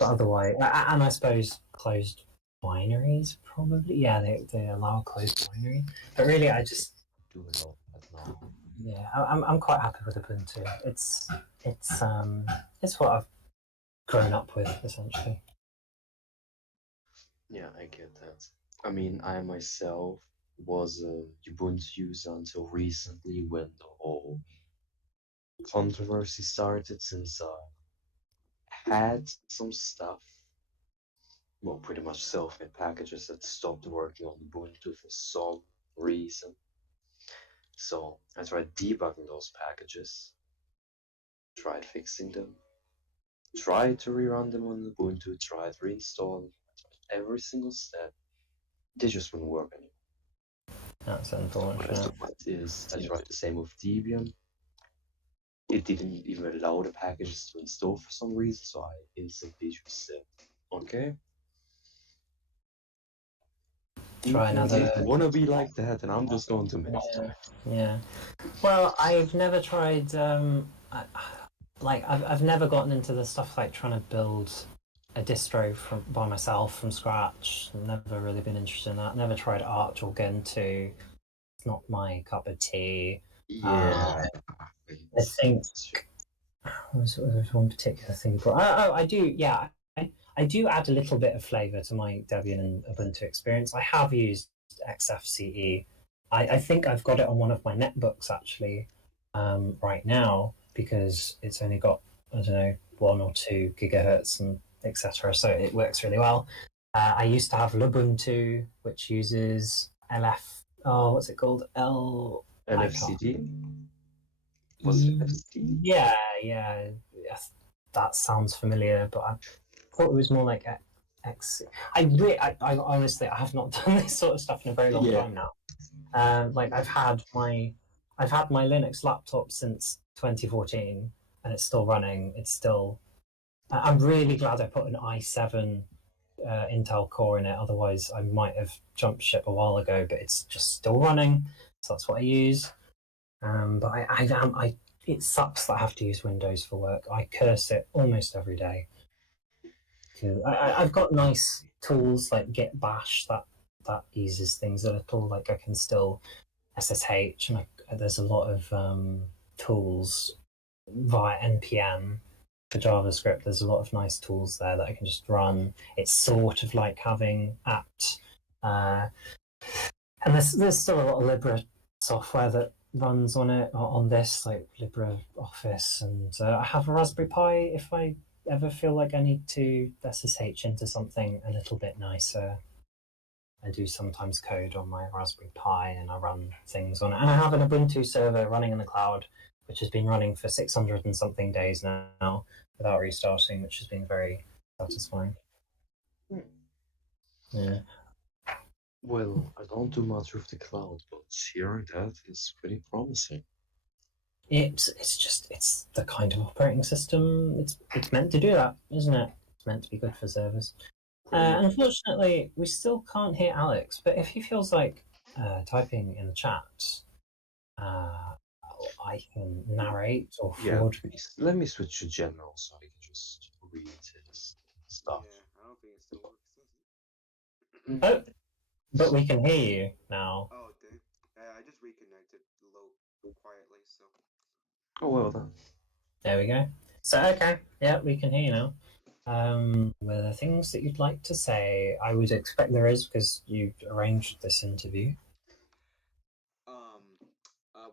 otherwise, and I suppose closed binaries probably. Yeah, they allow closed binary, but really, I just do a lot now. Yeah, I'm quite happy with Ubuntu. It's what I've grown up with essentially. Yeah, I get that. I mean, I myself was a Ubuntu user until recently when the whole controversy started since I had some stuff, well, pretty much self-made packages that stopped working on Ubuntu for some reason. So I tried debugging those packages, tried fixing them, tried to rerun them on Ubuntu, tried reinstalling every single step. They just wouldn't work anymore. That's What unfortunate. I tried the same with Debian. It didn't even allow the packages to install for some reason, so I instantly just said, okay. Try another. If you wanna be like that, and I'm just going to mess it. Yeah. Well, I've never tried. I've never gotten into the stuff like trying to build a distro by myself from scratch. Never really been interested in that. Never tried Arch or Gentoo. It's not my cup of tea. Yeah. I think there's one particular thing. I do. Yeah, I do add a little bit of flavor to my Debian and Ubuntu experience. I have used XFCE. I think I've got it on one of my netbooks actually right now because it's only got, I don't know, 1 or 2 gigahertz and etc. So it works really well. I used to have Lubuntu, which uses LF. Oh, what's it called? LFCD? Was it FCD? Yeah, yes, that sounds familiar, but I thought it was more like X. I honestly, I have not done this sort of stuff in a very long time now. Like I've had my Linux laptop since 2014, and it's still running. It's still. I'm really glad I put an i7 Intel core in it. Otherwise, I might have jumped ship a while ago. But it's just still running, so that's what I use. But it sucks that I have to use Windows for work. I curse it almost every day. I've got nice tools like Git Bash that eases things a little. Like I can still SSH, and there's a lot of tools via npm for JavaScript. There's a lot of nice tools there that I can just run. It's sort of like having apt, and there's still a lot of Libra software that runs on it on this, like LibreOffice, and I have a Raspberry Pi if I ever feel like I need to SSH into something a little bit nicer. I do sometimes code on my Raspberry Pi and I run things on it. And I have an Ubuntu server running in the cloud, which has been running for 600 and something days now without restarting, which has been very satisfying. Yeah. Well, I don't do much with the cloud, but hearing that is pretty promising. It's the kind of operating system. It's meant to do that, isn't it? It's meant to be good for servers. Unfortunately, we still can't hear Alex, but if he feels like typing in the chat, I can narrate or forward. Yeah, let me switch to general so I can just read his stuff. Yeah, I don't think it still works. Oh, but we can hear you now. Oh, dang. I just reconnected quietly, so. Oh, well then. There we go. So, okay, yeah, we can hear you now. Were there things that you'd like to say? I would expect there is because you arranged this interview.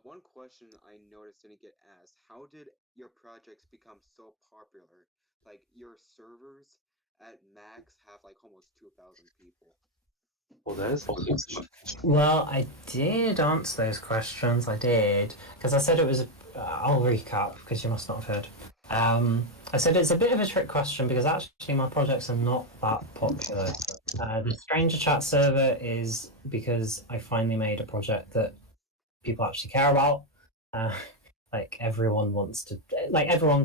One question I noticed didn't get asked: how did your projects become so popular? Like your servers at max have like almost 2,000 people. Well, that is a good question. Well, I did answer those questions. I did because I said it was. I'll recap because you must not have heard. I said it's a bit of a trick question because actually my projects are not that popular. The Stranger Chat server is because I finally made a project that people actually care about. Like everyone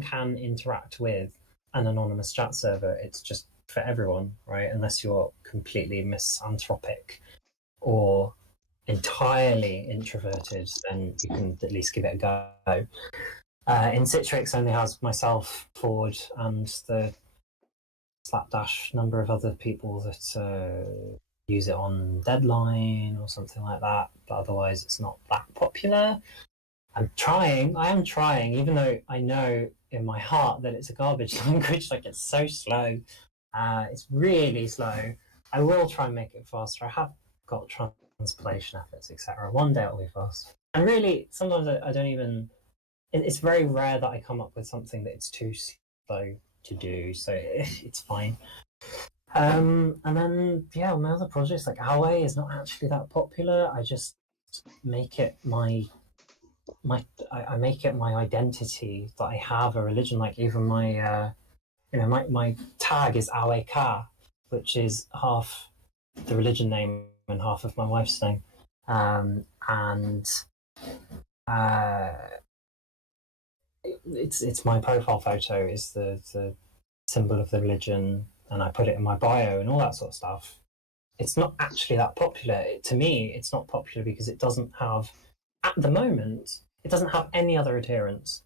can interact with an anonymous chat server. It's just for everyone, right? Unless you're completely misanthropic or entirely introverted, then you can at least give it a go. In Citrix only has myself, Ford, and the slapdash number of other people that use it on Deadline or something like that, but otherwise it's not that popular. I am trying, even though I know in my heart that it's a garbage language, like it's so slow. It's really slow. I will try and make it faster. I have got translation efforts, etc. One day it'll be fast. And really, sometimes I don't even it's very rare that I come up with something that it's too slow to do, so it's fine. And then yeah, my other projects like Auekha is not actually that popular. I just make it I make it my identity that I have a religion. Like even my my tag is Auekha, which is half the religion name and half of my wife's name. And it's my profile photo is the symbol of the religion, and I put it in my bio and all that sort of stuff. It's not actually that popular. To me, it's not popular because it doesn't have, at the moment, it doesn't have any other adherents.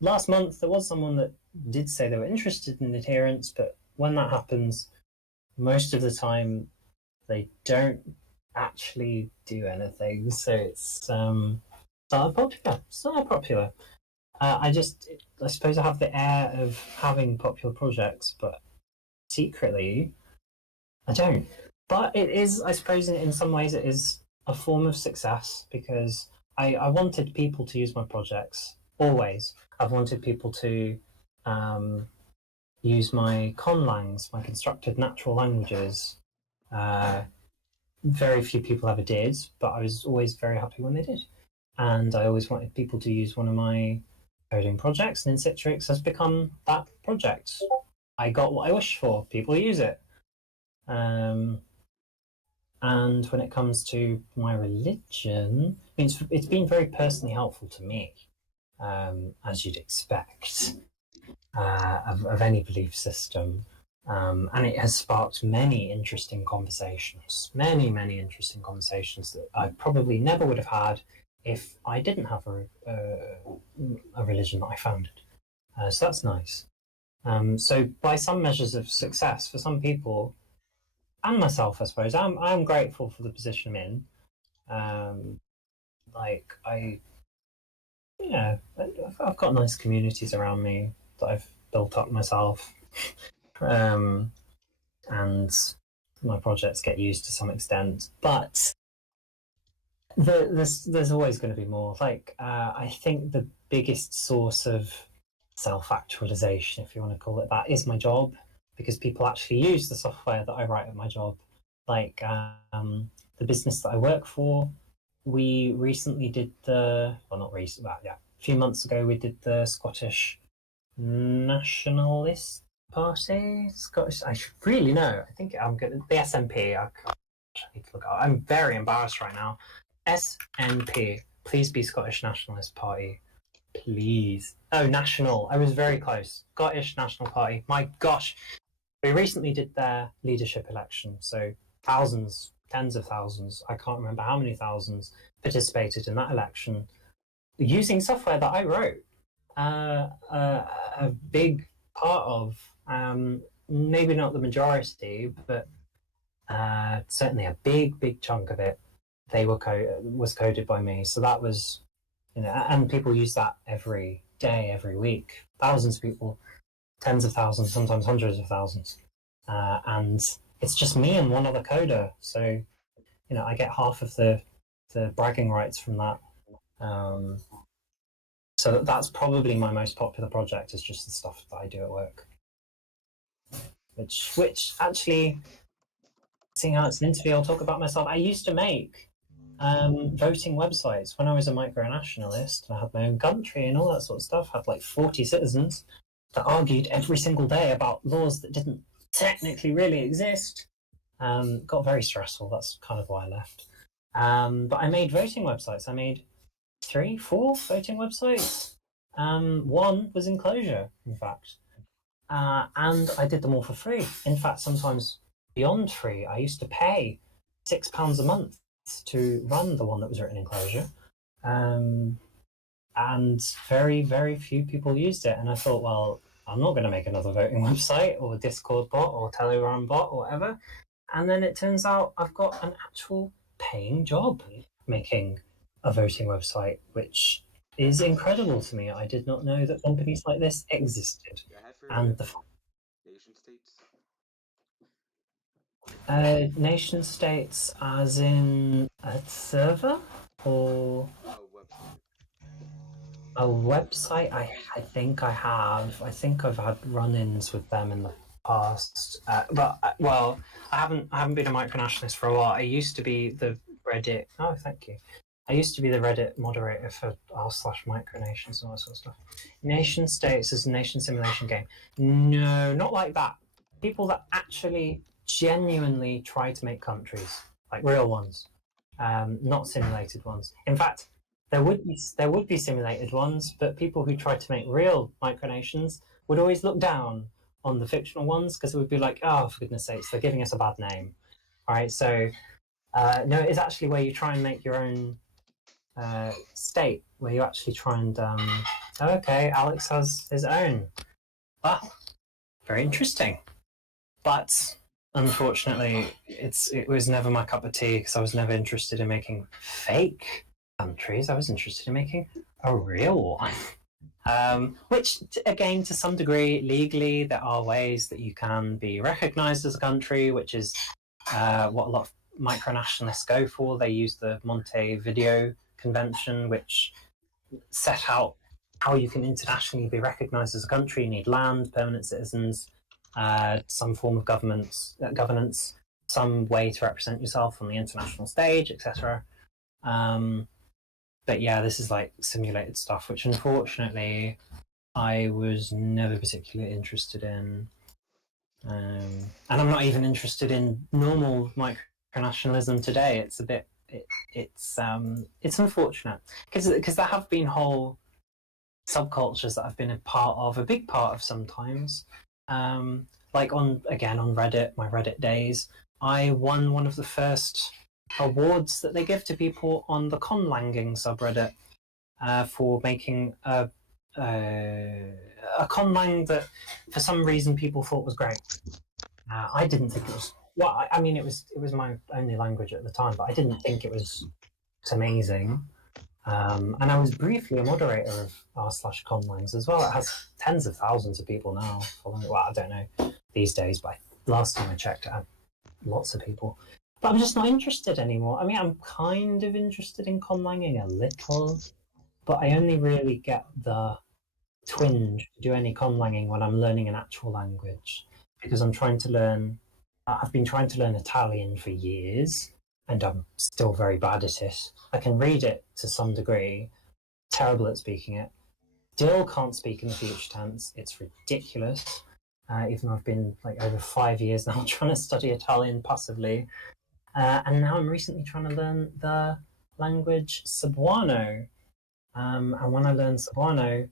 Last month, there was someone that did say they were interested in adherents, but when that happens, most of the time, they don't actually do anything. So it's not popular. It's not popular. I suppose I have the air of having popular projects, but secretly, I don't. But it is, I suppose, in some ways, it is a form of success because I wanted people to use my projects always. I've wanted people to use my conlangs, my constructed natural languages. Very few people ever did, but I was always very happy when they did. And I always wanted people to use one of my coding projects, and Citrix has become that project. I got what I wished for. People use it. And when it comes to my religion, it's been very personally helpful to me, as you'd expect, of any belief system. And it has sparked many interesting conversations, many interesting conversations that I probably never would have had if I didn't have a religion that I founded. So that's nice. So by some measures of success, for some people, and myself, I suppose, I'm grateful for the position I'm in. I've got nice communities around me that I've built up myself, and my projects get used to some extent. But there's always going to be more. I think the biggest source of self-actualization, if you want to call it that, is my job, because people actually use the software that I write at my job. The business that I work for, we recently did a few months ago we did the Scottish Nationalist Party. I should really know. I think I'm good. The SNP. I need to look up. I'm very embarrassed right now. SNP. Please be Scottish Nationalist Party. Please. Oh, National. I was very close. Scottish National Party. My gosh. We recently did their leadership election. So thousands, tens of thousands, I can't remember how many thousands, participated in that election using software that I wrote. A big part of, maybe not the majority, but certainly a big chunk of it, was coded by me. So that was, and people use that every day, every week. Thousands of people, tens of thousands, sometimes hundreds of thousands. And it's just me and one other coder. So, I get half of the bragging rights from that. So that's probably my most popular project, is just the stuff that I do at work. Which actually, seeing how it's an interview, I'll talk about myself. I used to make voting websites when I was a micronationalist. I had my own country and all that sort of stuff. I had like 40 citizens that argued every single day about laws that didn't technically really exist. Got very stressful. That's kind of why I left. But I made voting websites. I made 3, 4 voting websites. One was enclosure, in fact. And I did them all for free. In fact, sometimes beyond free. I used to pay £6 a month to run the one that was written in Clojure. And very few people used it. And I thought, well, I'm not going to make another voting website or a Discord bot or Telegram bot or whatever. And then it turns out I've got an actual paying job making a voting website, which is incredible to me. I did not know that companies like this existed. And the nation states? Nation states as in a server or A website, I think I have. I think I've had run-ins with them in the past, but well, I haven't been a micronationalist for a while. I used to be the Reddit. Oh, thank you. I used to be the Reddit moderator for r/micronations and all that sort of stuff. Nation states is a nation simulation game. No, not like that. People that actually genuinely try to make countries, like real ones, not simulated ones. In fact, there would be simulated ones, but people who tried to make real micronations would always look down on the fictional ones because it would be like, oh, for goodness sakes, they're giving us a bad name. All right, so no, it's actually where you try and make your own state, where you actually try and okay, Alex has his own. Wow, very interesting. But unfortunately, it was never my cup of tea because I was never interested in making fake countries. I was interested in making a real one. Which, again, to some degree, legally, there are ways that you can be recognised as a country, which is what a lot of micronationalists go for. They use the Montevideo Convention, which set out how you can internationally be recognised as a country. You need land, permanent citizens, some form of governance, some way to represent yourself on the international stage, etc. But yeah, this is like simulated stuff, which unfortunately I was never particularly interested in. And I'm not even interested in normal micronationalism today. It's a bit, it's unfortunate because there have been whole subcultures that I've been a big part of sometimes. Like on Reddit, my Reddit days, I won one of the first awards that they give to people on the conlanging subreddit for making a conlang that for some reason people thought was great. I didn't think it was. Well, I mean, it was my only language at the time, but I didn't think it was amazing. And I was briefly a moderator of r/conlangs as well. It has tens of thousands of people now following it. Well, I don't know these days, but last time I checked, it had lots of people. But I'm just not interested anymore. I mean, I'm kind of interested in conlanging a little, but I only really get the twinge to do any conlanging when I'm learning an actual language, because I'm trying to learn. I've been trying to learn Italian for years, and I'm still very bad at it. I can read it to some degree, terrible at speaking it. Still can't speak in the future tense. It's ridiculous. Even though I've been like over 5 years now trying to study Italian passively. And now I'm recently trying to learn the language Cebuano. And when I learn Cebuano,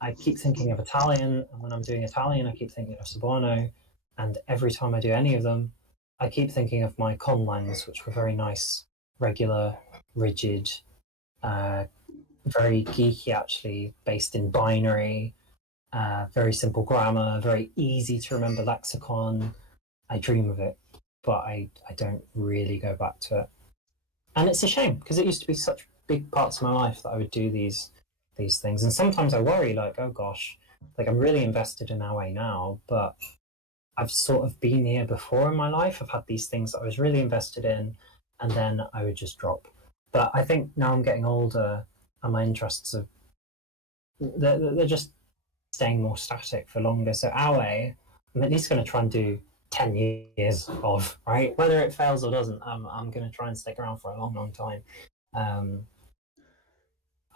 I keep thinking of Italian. And when I'm doing Italian, I keep thinking of Cebuano. And every time I do any of them, I keep thinking of my conlangs, which were very nice, regular, rigid, very geeky actually, based in binary, very simple grammar, very easy to remember lexicon. I dream of it, but I don't really go back to it. And it's a shame because it used to be such big parts of my life that I would do these things. And sometimes I worry, like, oh gosh, like I'm really invested in Auekha now, but I've sort of been here before in my life. I've had these things that I was really invested in, and then I would just drop. But I think now I'm getting older, and my interests are they're just staying more static for longer. So Auekha, I'm at least going to try and do 10 years of, right? Whether it fails or doesn't, I'm going to try and stick around for a long, long time.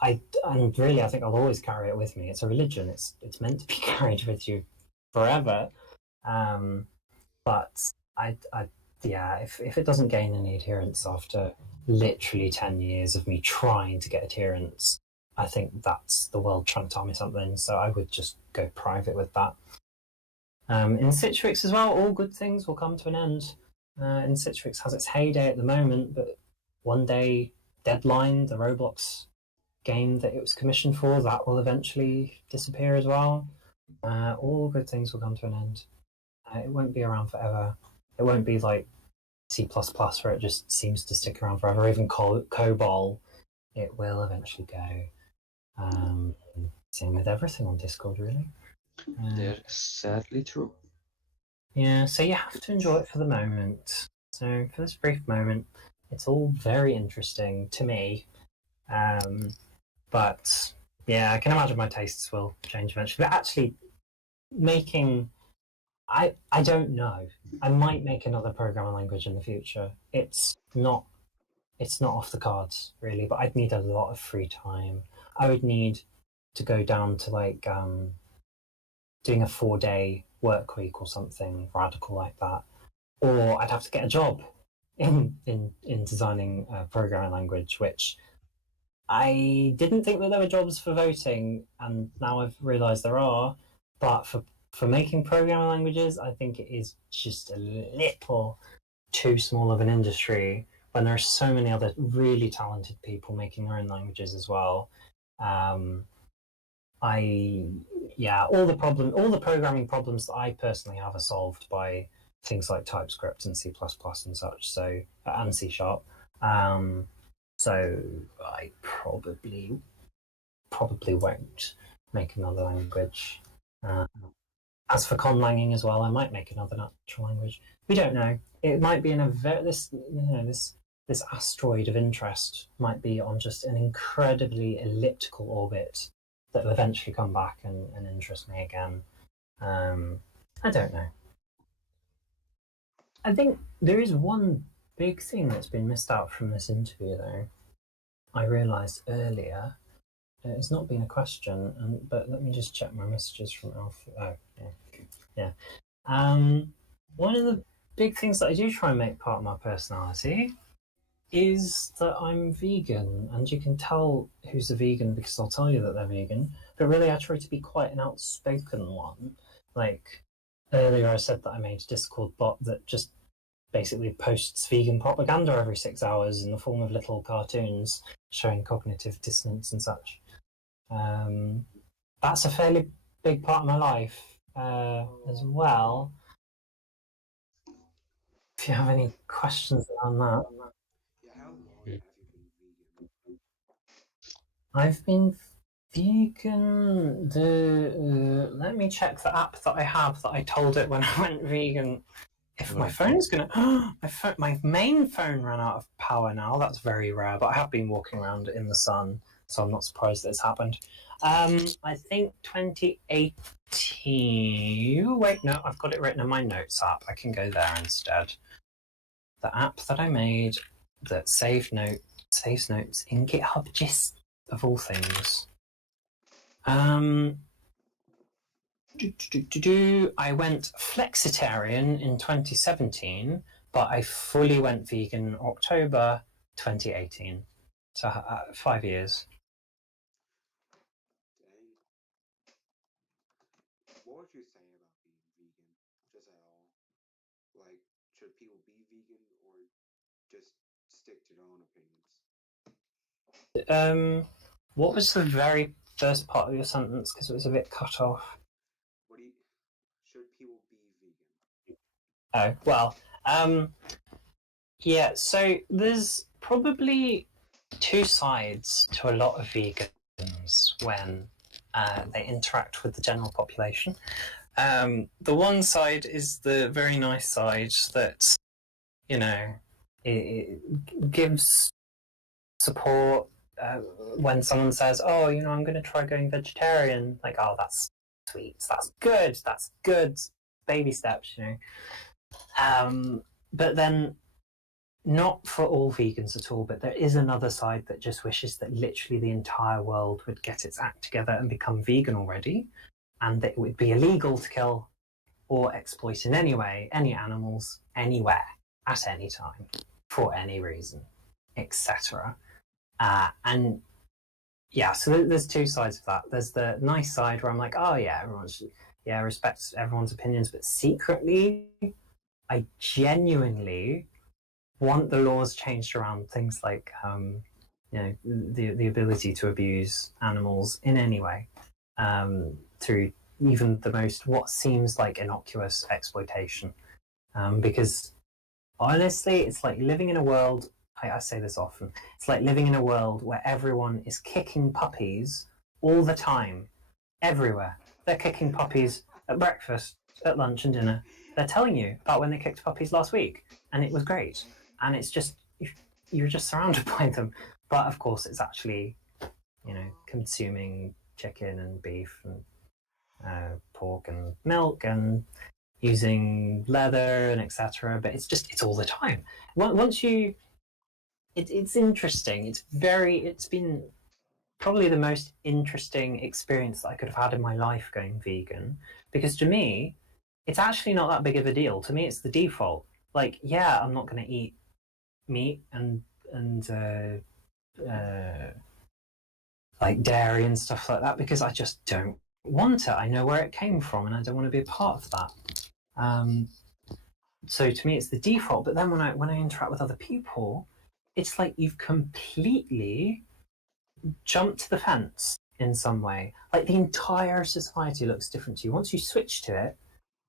I think I'll always carry it with me. It's a religion. It's meant to be carried with you forever. But if it doesn't gain any adherence after literally 10 years of me trying to get adherence, I think that's the world trying to tell me something. So I would just go private with that. In Citrix as well, all good things will come to an end. In Citrix has its heyday at the moment, but one day, Deadline, the Roblox game that it was commissioned for, that will eventually disappear as well. All good things will come to an end. It won't be around forever. It won't be like C++ where it just seems to stick around forever. Even COBOL, it will eventually go. Same with everything on Discord, really. That is sadly true. Yeah, so you have to enjoy it for the moment. So for this brief moment, it's all very interesting to me. But Yeah, I can imagine my tastes will change eventually. But actually, making, I don't know. I might make another programming language in the future. It's not off the cards really, but I'd need a lot of free time. I would need to go down to like doing a 4-day work week or something radical like that, or I'd have to get a job in designing a programming language, which I didn't think that there were jobs for voting, and now I've realised there are. But for making programming languages, I think it is just a little too small of an industry when there are so many other really talented people making their own languages as well. All the programming problems that I personally have are solved by things like TypeScript and C++ and such. So and C#. So I probably won't make another language. As for conlanging as well, I might make another natural language. We don't know. It might be in a this asteroid of interest might be on just an incredibly elliptical orbit that will eventually come back and interest me again. I don't know. I think there is one big thing that's been missed out from this interview, though. I realised earlier. It's not been a question, but let me just check my messages from Alpha. Oh, yeah. One of the big things that I do try and make part of my personality is that I'm vegan, and you can tell who's a vegan because I'll tell you that they're vegan. But really, I try to be quite an outspoken one. Like earlier, I said that I made a Discord bot that just basically posts vegan propaganda every 6 hours in the form of little cartoons showing cognitive dissonance and such. That's a fairly big part of my life as well. If you have any questions around that. Yeah, how long have you been vegan? I've been vegan. Let me check the app that I have that I told it when I went vegan. If my phone's gonna, my main phone ran out of power now. That's very rare, but I have been walking around in the sun, so I'm not surprised that it's happened. I think 2018. Wait, no, I've got it written in my notes app. I can go there instead. The app that I made that saves notes in GitHub, just of all things. I went flexitarian in 2017, but I fully went vegan October 2018. So 5 years. Dang. What would you say about being vegan, just at all? Like, should people be vegan or just stick to their own opinions? What was the very first part of your sentence? Because it was a bit cut off. Should people be vegan? Oh, well, yeah, so there's probably two sides to a lot of vegans when they interact with the general population. The one side is the very nice side that, it gives support when someone says, oh, I'm going to try going vegetarian. Like, oh, that's sweet. That's good. Baby steps, But then, not for all vegans at all, but there is another side that just wishes that literally the entire world would get its act together and become vegan already, and that it would be illegal to kill or exploit in any way any animals anywhere at any time for any reason, etc. And yeah, so there's two sides of that. There's the nice side where I'm like, oh yeah, respect everyone's opinions, but secretly I genuinely want the laws changed around things like the ability to abuse animals in any way through even the most what seems like innocuous exploitation, because honestly it's like living in a world, I say this often, it's like living in a world where everyone is kicking puppies all the time, everywhere. They're kicking puppies at breakfast, at lunch and dinner. They're telling you about when they kicked puppies last week and it was great, and it's just you're just surrounded by them. But of course it's actually consuming chicken and beef and pork and milk and using leather and etc. But it's all the time. Once you, it's interesting. It's been probably the most interesting experience that I could have had in my life going vegan, because to me, it's actually not that big of a deal. To me, it's the default. Like, yeah, I'm not going to eat meat and like dairy and stuff like that because I just don't want it. I know where it came from, and I don't want to be a part of that. So to me, it's the default. But then when I interact with other people, it's like you've completely jumped the fence in some way. Like the entire society looks different to you. Once you switch to it,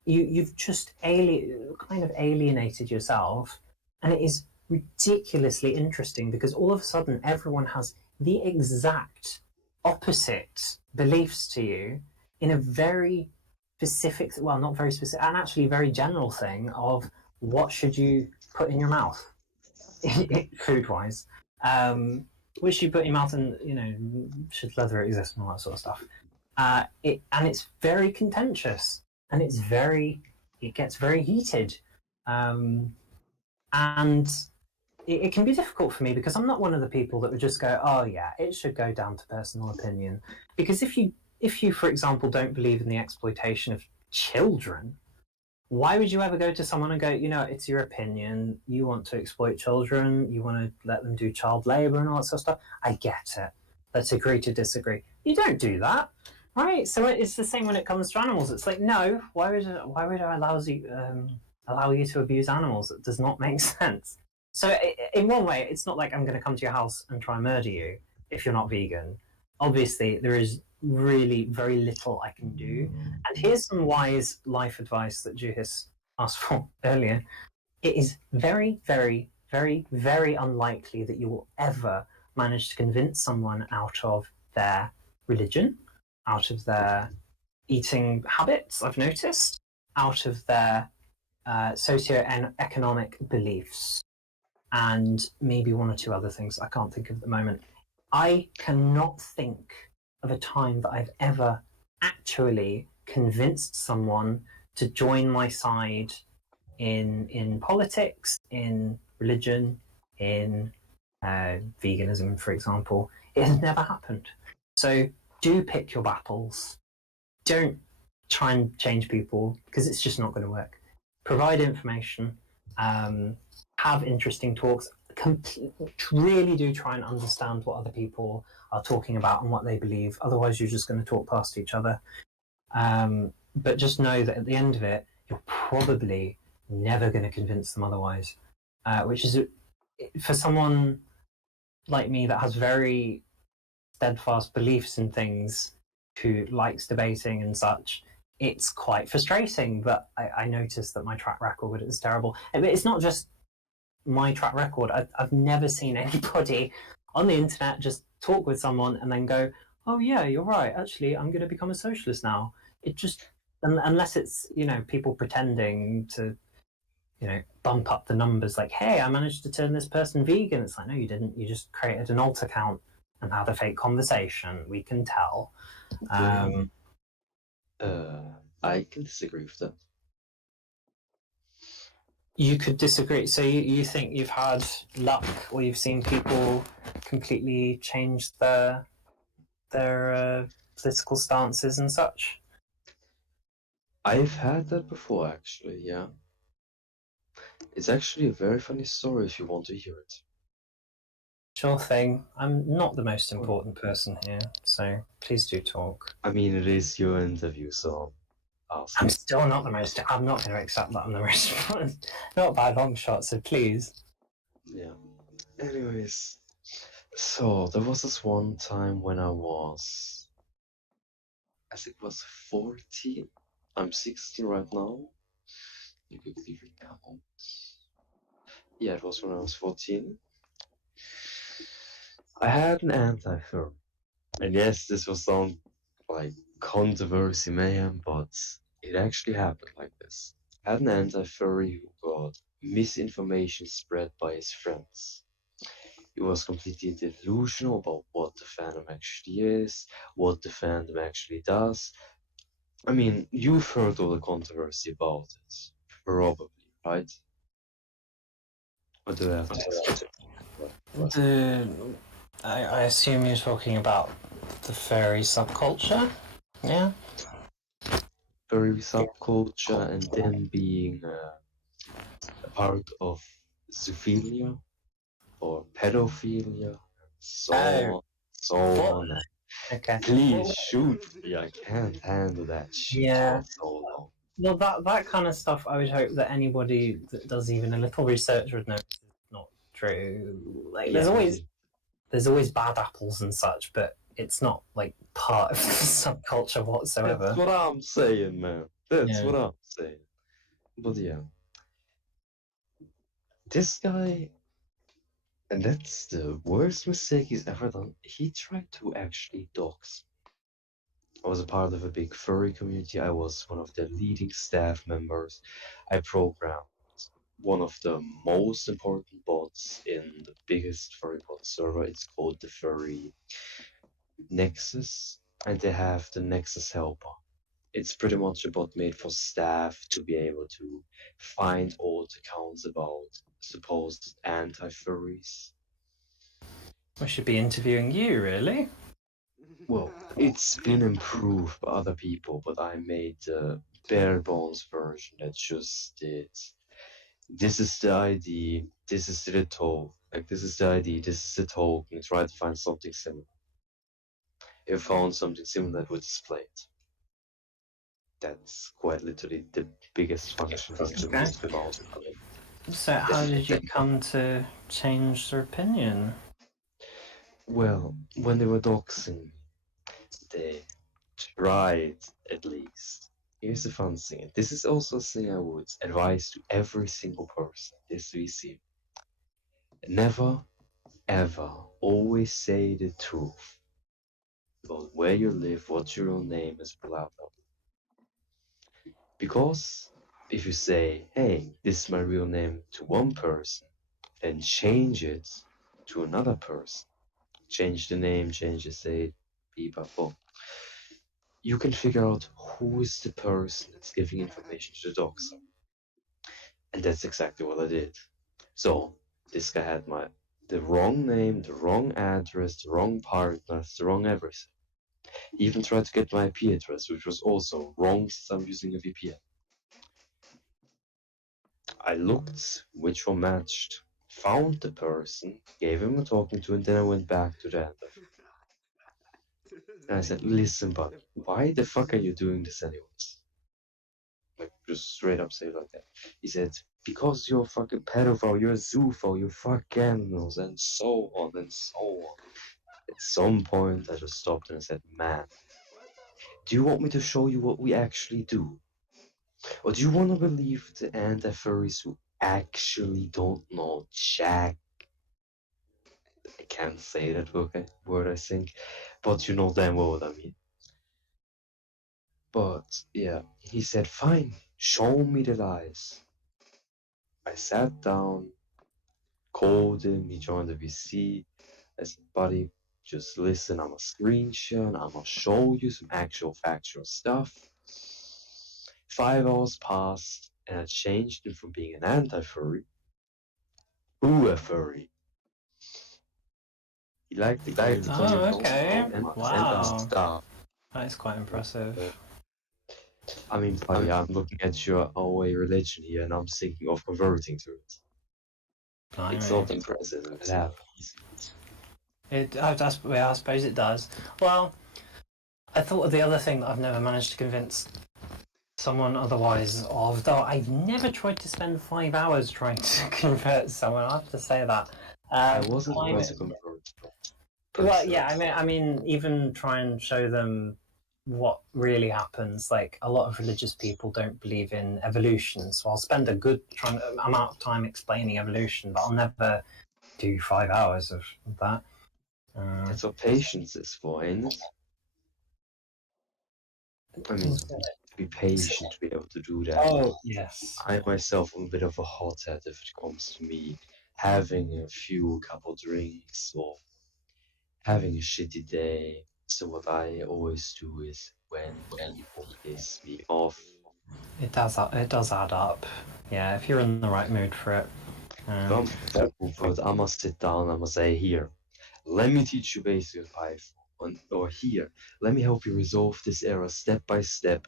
you've just kind of alienated yourself, and it is ridiculously interesting because all of a sudden everyone has the exact opposite beliefs to you in a very specific, well, not very specific, and actually very general thing of what should you put in your mouth, food-wise. Which should you put in your mouth, and should leather exist and all that sort of stuff. And it's very contentious, and it gets very heated, and it can be difficult for me because I'm not one of the people that would just go, oh yeah, it should go down to personal opinion. Because if you, for example, don't believe in the exploitation of children, why would you ever go to someone and go, it's your opinion, you want to exploit children, you want to let them do child labour and all that sort of stuff? I get it. Let's agree to disagree. You don't do that, right? So it's the same when it comes to animals. It's like, no, why would I allow you to abuse animals? It does not make sense. So in one way, it's not like I'm going to come to your house and try and murder you if you're not vegan. Obviously, there is really very little I can do. And here's some wise life advice that Juhis asked for earlier. It is very, very, very, very unlikely that you will ever manage to convince someone out of their religion, out of their eating habits, I've noticed, out of their socio-economic beliefs, and maybe one or two other things I can't think of at the moment. I cannot think of a time that I've ever actually convinced someone to join my side in politics, in religion, in veganism, for example. It has never happened. So do pick your battles. Don't try and change people because it's just not going to work. Provide information. Have interesting talks. Really do try and understand what other people are talking about and what they believe. Otherwise, you're just going to talk past each other. But just know that at the end of it, you're probably never going to convince them otherwise. Which is, for someone like me that has very steadfast beliefs in things, who likes debating and such, it's quite frustrating. But I noticed that my track record is terrible. But it's not just my track record. I've never seen anybody on the internet just talk with someone and then go, oh yeah, you're right, actually I'm going to become a socialist now. It just, unless it's people pretending to bump up the numbers, like, hey, I managed to turn this person vegan. It's like, no, you didn't. You just created an alt account and had a fake conversation. We can tell. I can disagree with that. You could disagree. So you think you've had luck, or you've seen people completely change their political stances and such? I've had that before, actually, yeah. It's actually a very funny story if you want to hear it. Sure thing. I'm not the most important person here, so please do talk. I mean, it is your interview, so ask. I'm still not the most. I'm not going to accept that I'm the most important. Not by a long shot, so please. Yeah. Anyways, so there was this one time when I think it was 14. I'm 16 right now. You could even count. Yeah, it was when I was 14. I had an anti-fur. And yes, this will sound like controversy mayhem, but it actually happened like this. I had an anti-furry who got misinformation spread by his friends. It was completely delusional about what the fandom actually is, what the fandom actually does. I mean, you've heard all the controversy about it, probably, right? Or do I have to explain? I assume you're talking about the furry subculture? Yeah? Furry subculture and them being a part of zoophilia or pedophilia, so on, so on. Okay. Please shoot me, I can't handle that shit Yeah. for so long. Well, that kind of stuff, I would hope that anybody that does even a little research would know it's not true. Like, there's always bad apples and such, but it's not like part of the subculture whatsoever. That's what I'm saying, man. That's what I'm saying. But yeah, this guy, and that's the worst mistake he's ever done. He tried to actually dox. I was a part of a big furry community. I was one of the leading staff members. I programmed one of the most important bots in the biggest furry bot server. It's called the Furry Nexus, and they have the Nexus Helper. It's pretty much a bot made for staff to be able to find old accounts about supposed anti-furries. We should be interviewing you, really? Well, it's been improved by other people, but I made the bare bones version that just did. This is the ID, this is the token, this is the ID, this is the token, try to find something similar. If I found something similar, it would display it. That's quite literally the biggest function he's used about it. So how did you come to change their opinion? Well, when they were doxing, they tried at least. Here's the fun thing, and this is also a thing I would advise to every single person this VC. Never, ever, always say the truth about where you live, what your real name is, blah blah. Because if you say, hey, this is my real name to one person, then change it to another person, change the name, change the state, people, you can figure out who is the person that's giving information to the doxer. And that's exactly what I did. So this guy had the wrong name, the wrong address, the wrong partners, the wrong everything. He even tried to get my IP address, which was also wrong since I'm using a VPN. I looked which one matched, found the person, gave him a talking to, and then I went back to the end. And I said, listen, buddy, why the fuck are you doing this anyways? Like, just straight up say it like that. He said, because you're a fucking pedophile, you're a zoophile, you fuck animals, and so on and so on. At some point, I just stopped and I said, man, do you want me to show you what we actually do? Or do you want to believe the anti-furries who actually don't know jack? I can't say that word, I think, but you know damn well what I mean. But yeah, he said, fine, show me the lies. I sat down, called him, he joined the VC. I said, buddy, just listen, I'm a screenshot, I'm gonna show you some actual factual stuff. 5 hours passed, and I changed him from being an anti-furry to a furry. He liked the game. Oh, okay. Wow. Stuff. That is quite impressive. I mean, buddy, I'm looking at your Auekha religion here, and I'm thinking of converting to it. It's not impressive. It happens. I suppose it does. Well, I thought of the other thing that I've never managed to convince someone otherwise of, though I've never tried to spend 5 hours trying to convert someone, I have to say that. I wasn't going to convert. Well, yeah, I mean, even try and show them what really happens. Like, a lot of religious people don't believe in evolution, so I'll spend a good amount of time explaining evolution, but I'll never do 5 hours of that. That's what patience is for, ain't it? I mean, to be patient, to be able to do that. Oh, yes. I myself am a bit of a hothead if it comes to me having a couple drinks or having a shitty day. So what I always do is when people piss me off, It does add up. Yeah, if you're in the right mood for it. but I must sit down, I must say, here, let me teach you basic Python, or here, let me help you resolve this error step by step.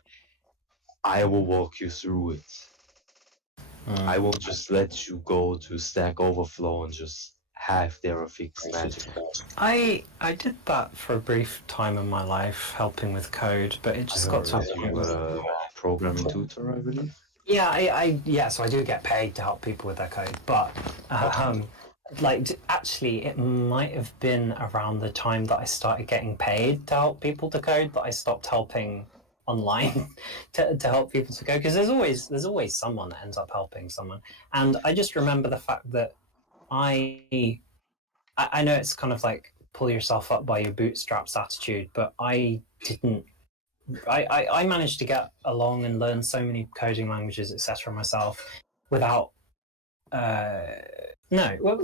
I will walk you through it. I won't just let you go to Stack Overflow and just have the error fixed magically. I did that for a brief time in my life, helping with code, but it just got to a You point got a programming tutor, I believe. Yeah, so I do get paid to help people with their code, but actually, it might have been around the time that I started getting paid to help people to code that I stopped helping online to help people to code, because there's always someone that ends up helping someone. And I just remember the fact that I know it's kind of like pull yourself up by your bootstraps attitude, but I didn't. I managed to get along and learn so many coding languages, etc. myself without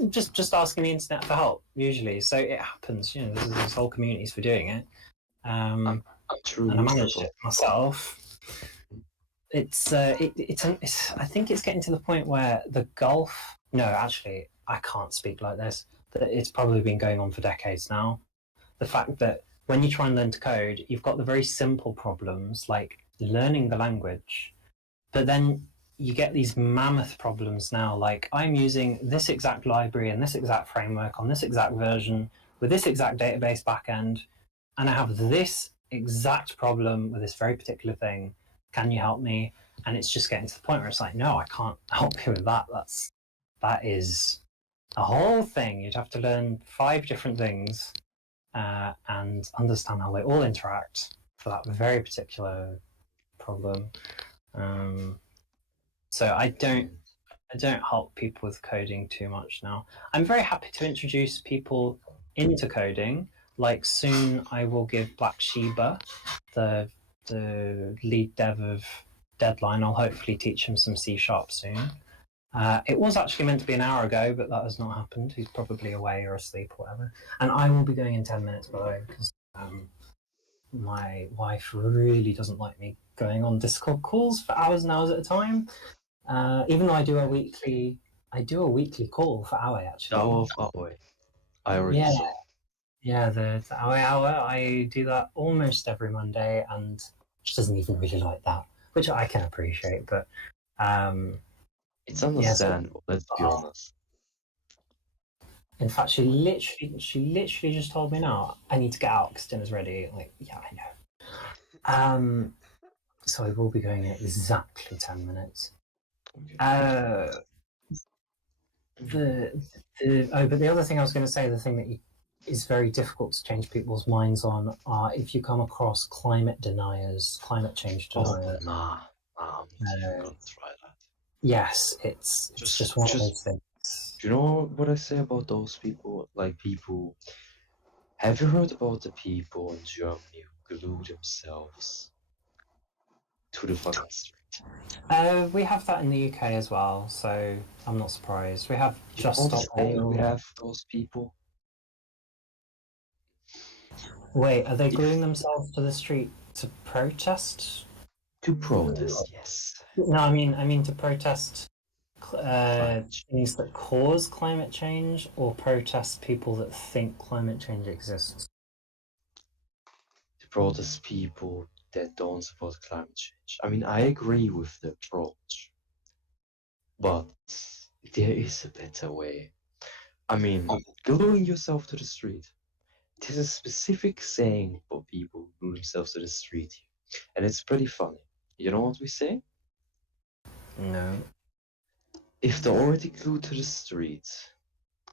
just asking the internet for help usually. So it happens, there's whole communities for doing it. And I managed it myself. It's I think it's getting to the point where the gulf. No, actually, I can't speak like this. It's probably been going on for decades now. The fact that when you try and learn to code, you've got the very simple problems like learning the language, but then you get these mammoth problems now, like I'm using this exact library and this exact framework on this exact version with this exact database backend, and I have this exact problem with this very particular thing. Can you help me? And it's just getting to the point where it's like, no, I can't help you with that. That is a whole thing. You'd have to learn 5 different things and understand how they all interact for that very particular problem. So I don't help people with coding too much now. I'm very happy to introduce people into coding. Like soon I will give Black Sheba, the lead dev of Deadline, I'll hopefully teach him some C# soon. It was actually meant to be an hour ago, but that has not happened. He's probably away or asleep or whatever. And I will be going in 10 minutes, by the way, because my wife really doesn't like me going on Discord calls for hours and hours at a time. Even though I do a weekly call for Auekha, actually. Auekha. I already saw. Yeah, the Auekha hour. I do that almost every Monday, and she doesn't even really like that, which I can appreciate. But it's understandable. Let's be honest. In fact, she literally just told me now I need to get out because dinner's ready. Like, yeah, I know. So I will be going in exactly 10 minutes. Okay. But the other thing I was going to say, the thing that is very difficult to change people's minds on, are if you come across climate deniers, climate change deniers. I'm not gonna try that. Yes, it's just one of those things. Do you know what I say about those people? Like people. Have you heard about the people in Germany who glue themselves to the fucking street? We have that in the UK as well, so I'm not surprised. We have Just Stop Oil. We have those people. Wait, are they gluing themselves to the street to protest? To protest, yes. No, I mean to protest things that cause climate change, or protest people that think climate change exists? To protest people that don't support climate change. I mean, I agree with the approach, but there is a better way. I mean, gluing yourself to the street. There's a specific saying for people who glue themselves to the street, and it's pretty funny. You know what we say? No. If they're already glued to the street,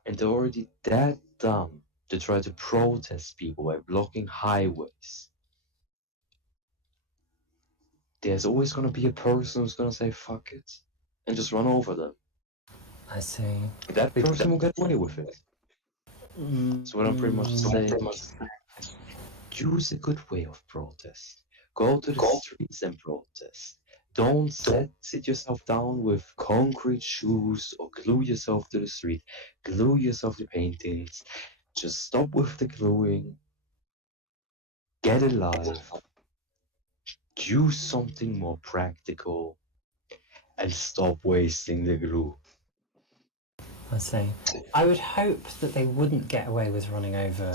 and they're already that dumb to try to protest people by blocking highways, there's always going to be a person who's going to say fuck it and just run over them. I see. That person will get away with it. So what I'm pretty much saying is, use a good way of protest. Go to the streets and protest. Don't sit yourself down with concrete shoes or glue yourself to the street. Glue yourself to paintings. Just stop with the gluing. Get alive. Use something more practical. And stop wasting the glue. I see. I would hope that they wouldn't get away with running over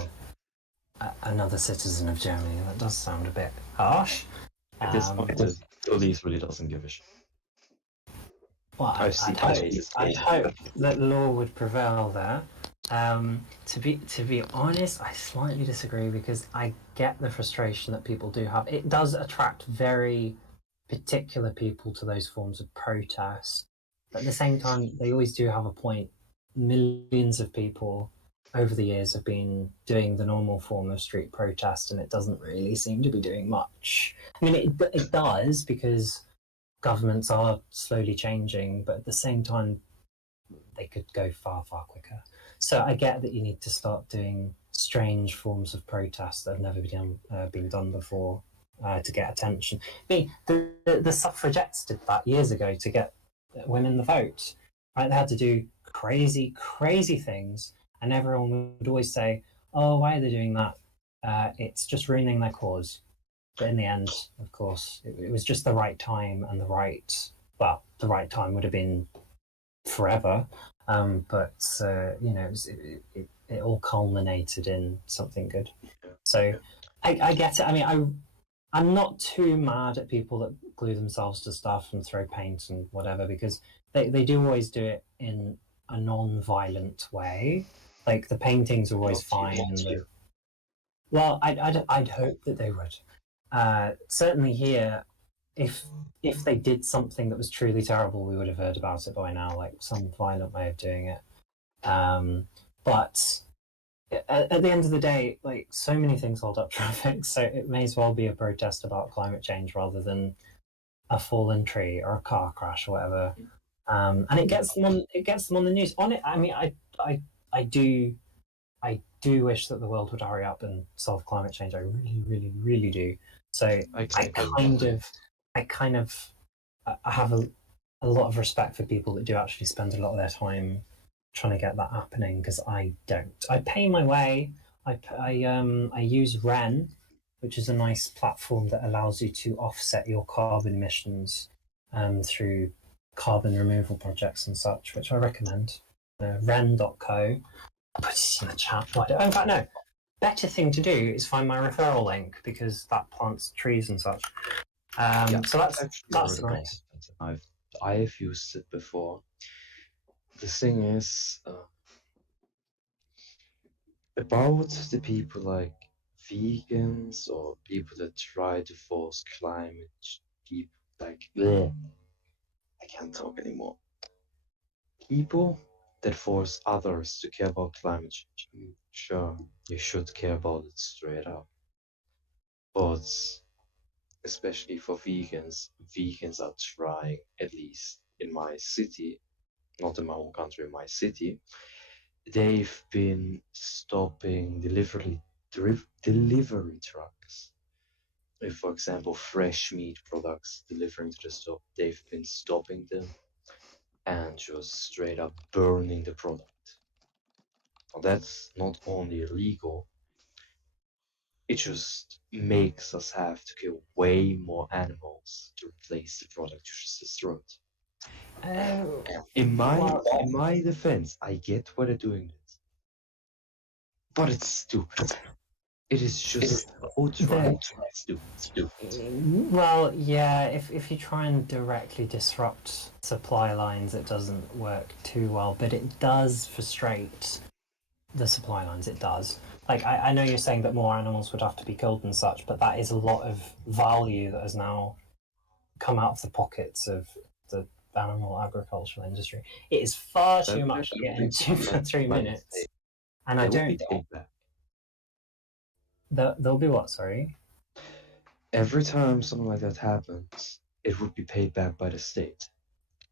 another citizen of Germany. That does sound a bit harsh. At this point, the police really doesn't give a shit. Well, I'd hope that law would prevail there. To be honest, I slightly disagree because I get the frustration that people do have. It does attract very particular people to those forms of protest. But at the same time, they always do have a point. Millions of people over the years have been doing the normal form of street protest, and it doesn't really seem to be doing much. I mean, it does because governments are slowly changing, but at the same time, they could go far, far quicker. So I get that you need to start doing strange forms of protest that have never been done before to get attention. The suffragettes did that years ago to get women the vote. Right? They had to do crazy, crazy things, and everyone would always say, "Oh, why are they doing that? It's just ruining their cause." But in the end, of course, it was just the right time, and the right time would have been forever. But it all culminated in something good. So I get it. I mean, I'm not too mad at people that glue themselves to stuff and throw paint and whatever, because they do always do it in a non-violent way. Like the paintings are always fine. Well, I'd hope that they would. Certainly here, if they did something that was truly terrible, we would have heard about it by now, like some violent way of doing it. But at the end of the day, like so many things hold up traffic, so it may as well be a protest about climate change rather than a fallen tree or a car crash or whatever. And it gets them on the news. On it, I mean, I do wish that the world would hurry up and solve climate change. I really, really, really do. So I have a lot of respect for people that do actually spend a lot of their time trying to get that happening, because I don't. I pay my way. I use Ren, which is a nice platform that allows you to offset your carbon emissions through carbon removal projects and such, which I recommend. Ren.co. I'll put it in the chat. In fact, no. Better thing to do is find my referral link, because that plants trees and such. So that's nice. I've used it before. The thing is about the people like vegans or people that try to force climate people, like bleh, I can't talk anymore. People that force others to care about climate change. Sure, you should care about it straight up. But especially for vegans are trying, at least in my city, not in my home country, in my city, they've been stopping delivery trucks. If, for example, fresh meat products delivering to the store, they've been stopping them and just straight up burning the product. Now, that's not only illegal, it just makes us have to kill way more animals to replace the product you just destroyed. In my defense, I get why they're doing this, but it's stupid. It is just outright stupid. Well, yeah, if you try and directly disrupt supply lines, it doesn't work too well, but it does frustrate the supply lines. It does. Like, I know you're saying that more animals would have to be killed and such, but that is a lot of value that has now come out of the pockets of the animal agricultural industry. It is far too much to get into for 3 minutes, and I don't. There'll be what? Sorry. Every time something like that happens, it would be paid back by the state,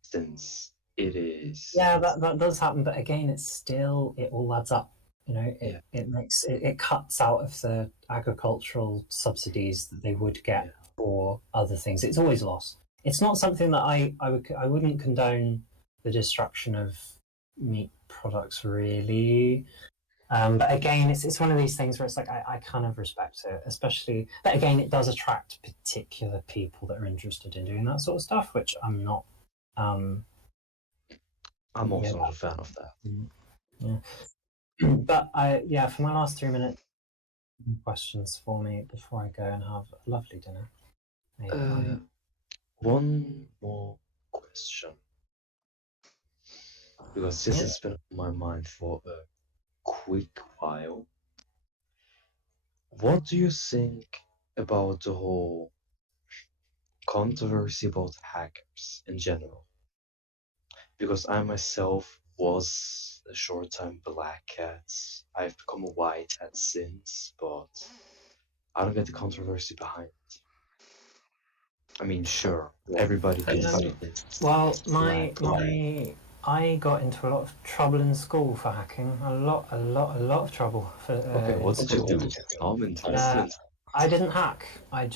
since it is. Yeah, that does happen, but again, it all adds up. You know, it cuts out of the agricultural subsidies that they would get for other things. It's always lost. it's not something that I wouldn't condone the destruction of meat products really. But again, it's one of these things where it's like I kind of respect it, especially. But again, it does attract particular people that are interested in doing that sort of stuff, which I'm not. I'm also not a fan of that. Yeah. But for my last 3 minutes, questions for me before I go and have a lovely dinner. One more question, because this has been on my mind for a quick while. What do you think about the whole controversy about hackers in general? Because I myself was a short time black hat. I've become a white hat since, but I don't get the controversy behind it. I mean, sure, everybody thinks well, I got into a lot of trouble in school for hacking. A lot of trouble. For, okay, what did you do? I'm interested. I didn't hack. I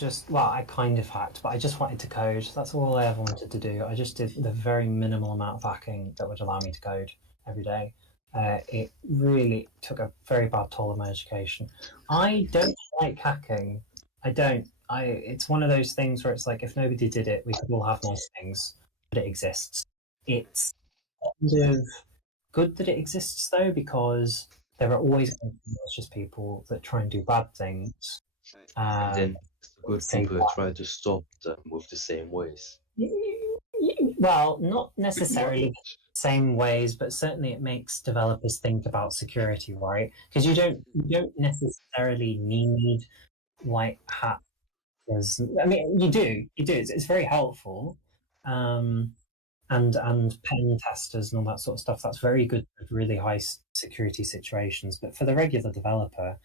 kind of hacked, but I just wanted to code. That's all I ever wanted to do. I just did the very minimal amount of hacking that would allow me to code every day. It really took a very bad toll on my education. I don't like hacking. I don't. It's one of those things where it's like if nobody did it, we could all have nice things, but it exists. It's kind of good that it exists though, because there are always malicious people that try and do bad things. And then the good people that try to stop them with the same ways. Well, not necessarily the same ways, but certainly it makes developers think about security, right? Because you don't necessarily need white hat. I mean, you do. It's very helpful, and pen testers and all that sort of stuff. That's very good for really high security situations. But for the regular developer,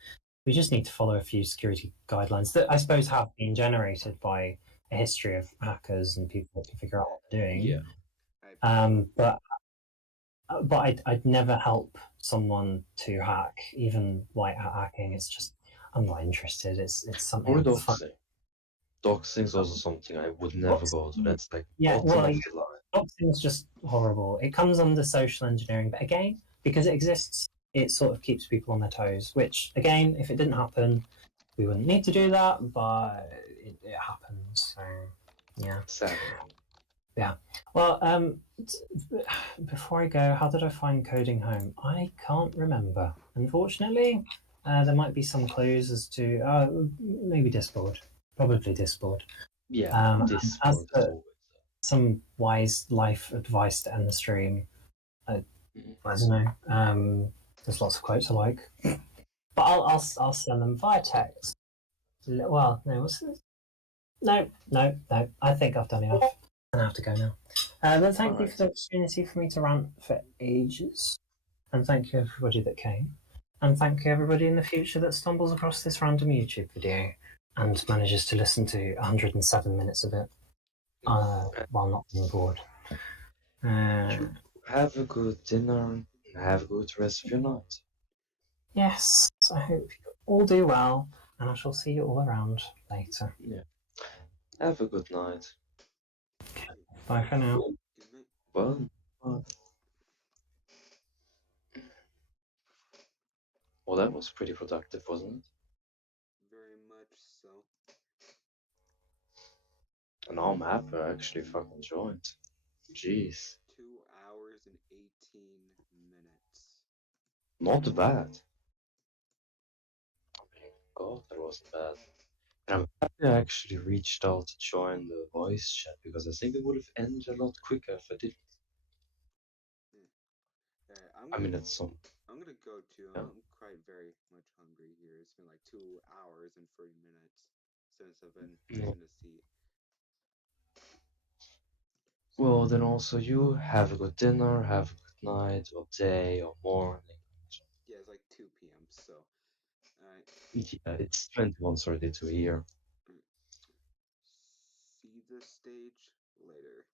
we just need to follow a few security guidelines that I suppose have been generated by a history of hackers and people that can figure out what they're doing. Yeah. But I'd never help someone to hack, even white hat hacking. It's just I'm not interested. It's something. Or doxing. Doxing is also something I would never go to. That's like bottom of the line. Doxing is just horrible. It comes under social engineering, but again, because it exists, it sort of keeps people on their toes. Which again, if it didn't happen, we wouldn't need to do that, but it happens. So yeah. Sad. Yeah. Well, before I go, how did I find coding home? I can't remember. Unfortunately, there might be some clues as to maybe Discord. Probably Discord. Yeah, Discord. As for some wise life advice to end the stream, I don't know. There's lots of quotes I like, but I'll send them via text. Well, no, what's this? No. I think I've done enough. I have to go now. But thank you for the opportunity for me to rant for ages. And thank you everybody that came. And thank you everybody in the future that stumbles across this random YouTube video and manages to listen to 107 minutes of it while not being bored. Have a good dinner and have a good rest of your night. Yes, I hope you all do well, and I shall see you all around later. Yeah. Have a good night. Bye for now. Well, well, that was pretty productive, wasn't it? Very much so. And now I'm happy I actually fucking joined. Jeez. 2 hours and 18 minutes. Not bad. I mean, God, that wasn't bad. And I'm happy I actually reached out to join the voice chat, because I think it would have ended a lot quicker if I didn't. I mean, it's some. I'm gonna go too. Yeah. I'm quite very much hungry here. It's been like 2 hours and 30 minutes since I've been in the seat. Well, then also you have a good dinner, have a good night, or day, or morning. Yeah, it's like 2 p.m. So, yeah, it's 21:32 here. See the stage later.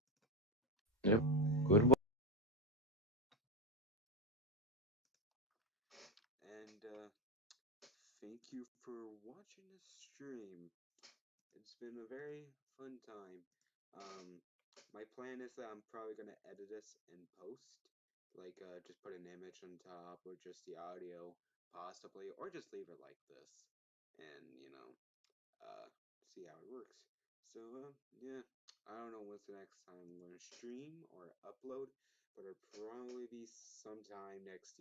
Yep. Goodbye. And thank you for watching this stream. It's been a very fun time. plan is that I'm probably gonna edit this in post, like just put an image on top or just the audio possibly, or just leave it like this, and see how it works. So yeah, I don't know what's the next time I'm gonna stream or upload, but it'll probably be sometime next year.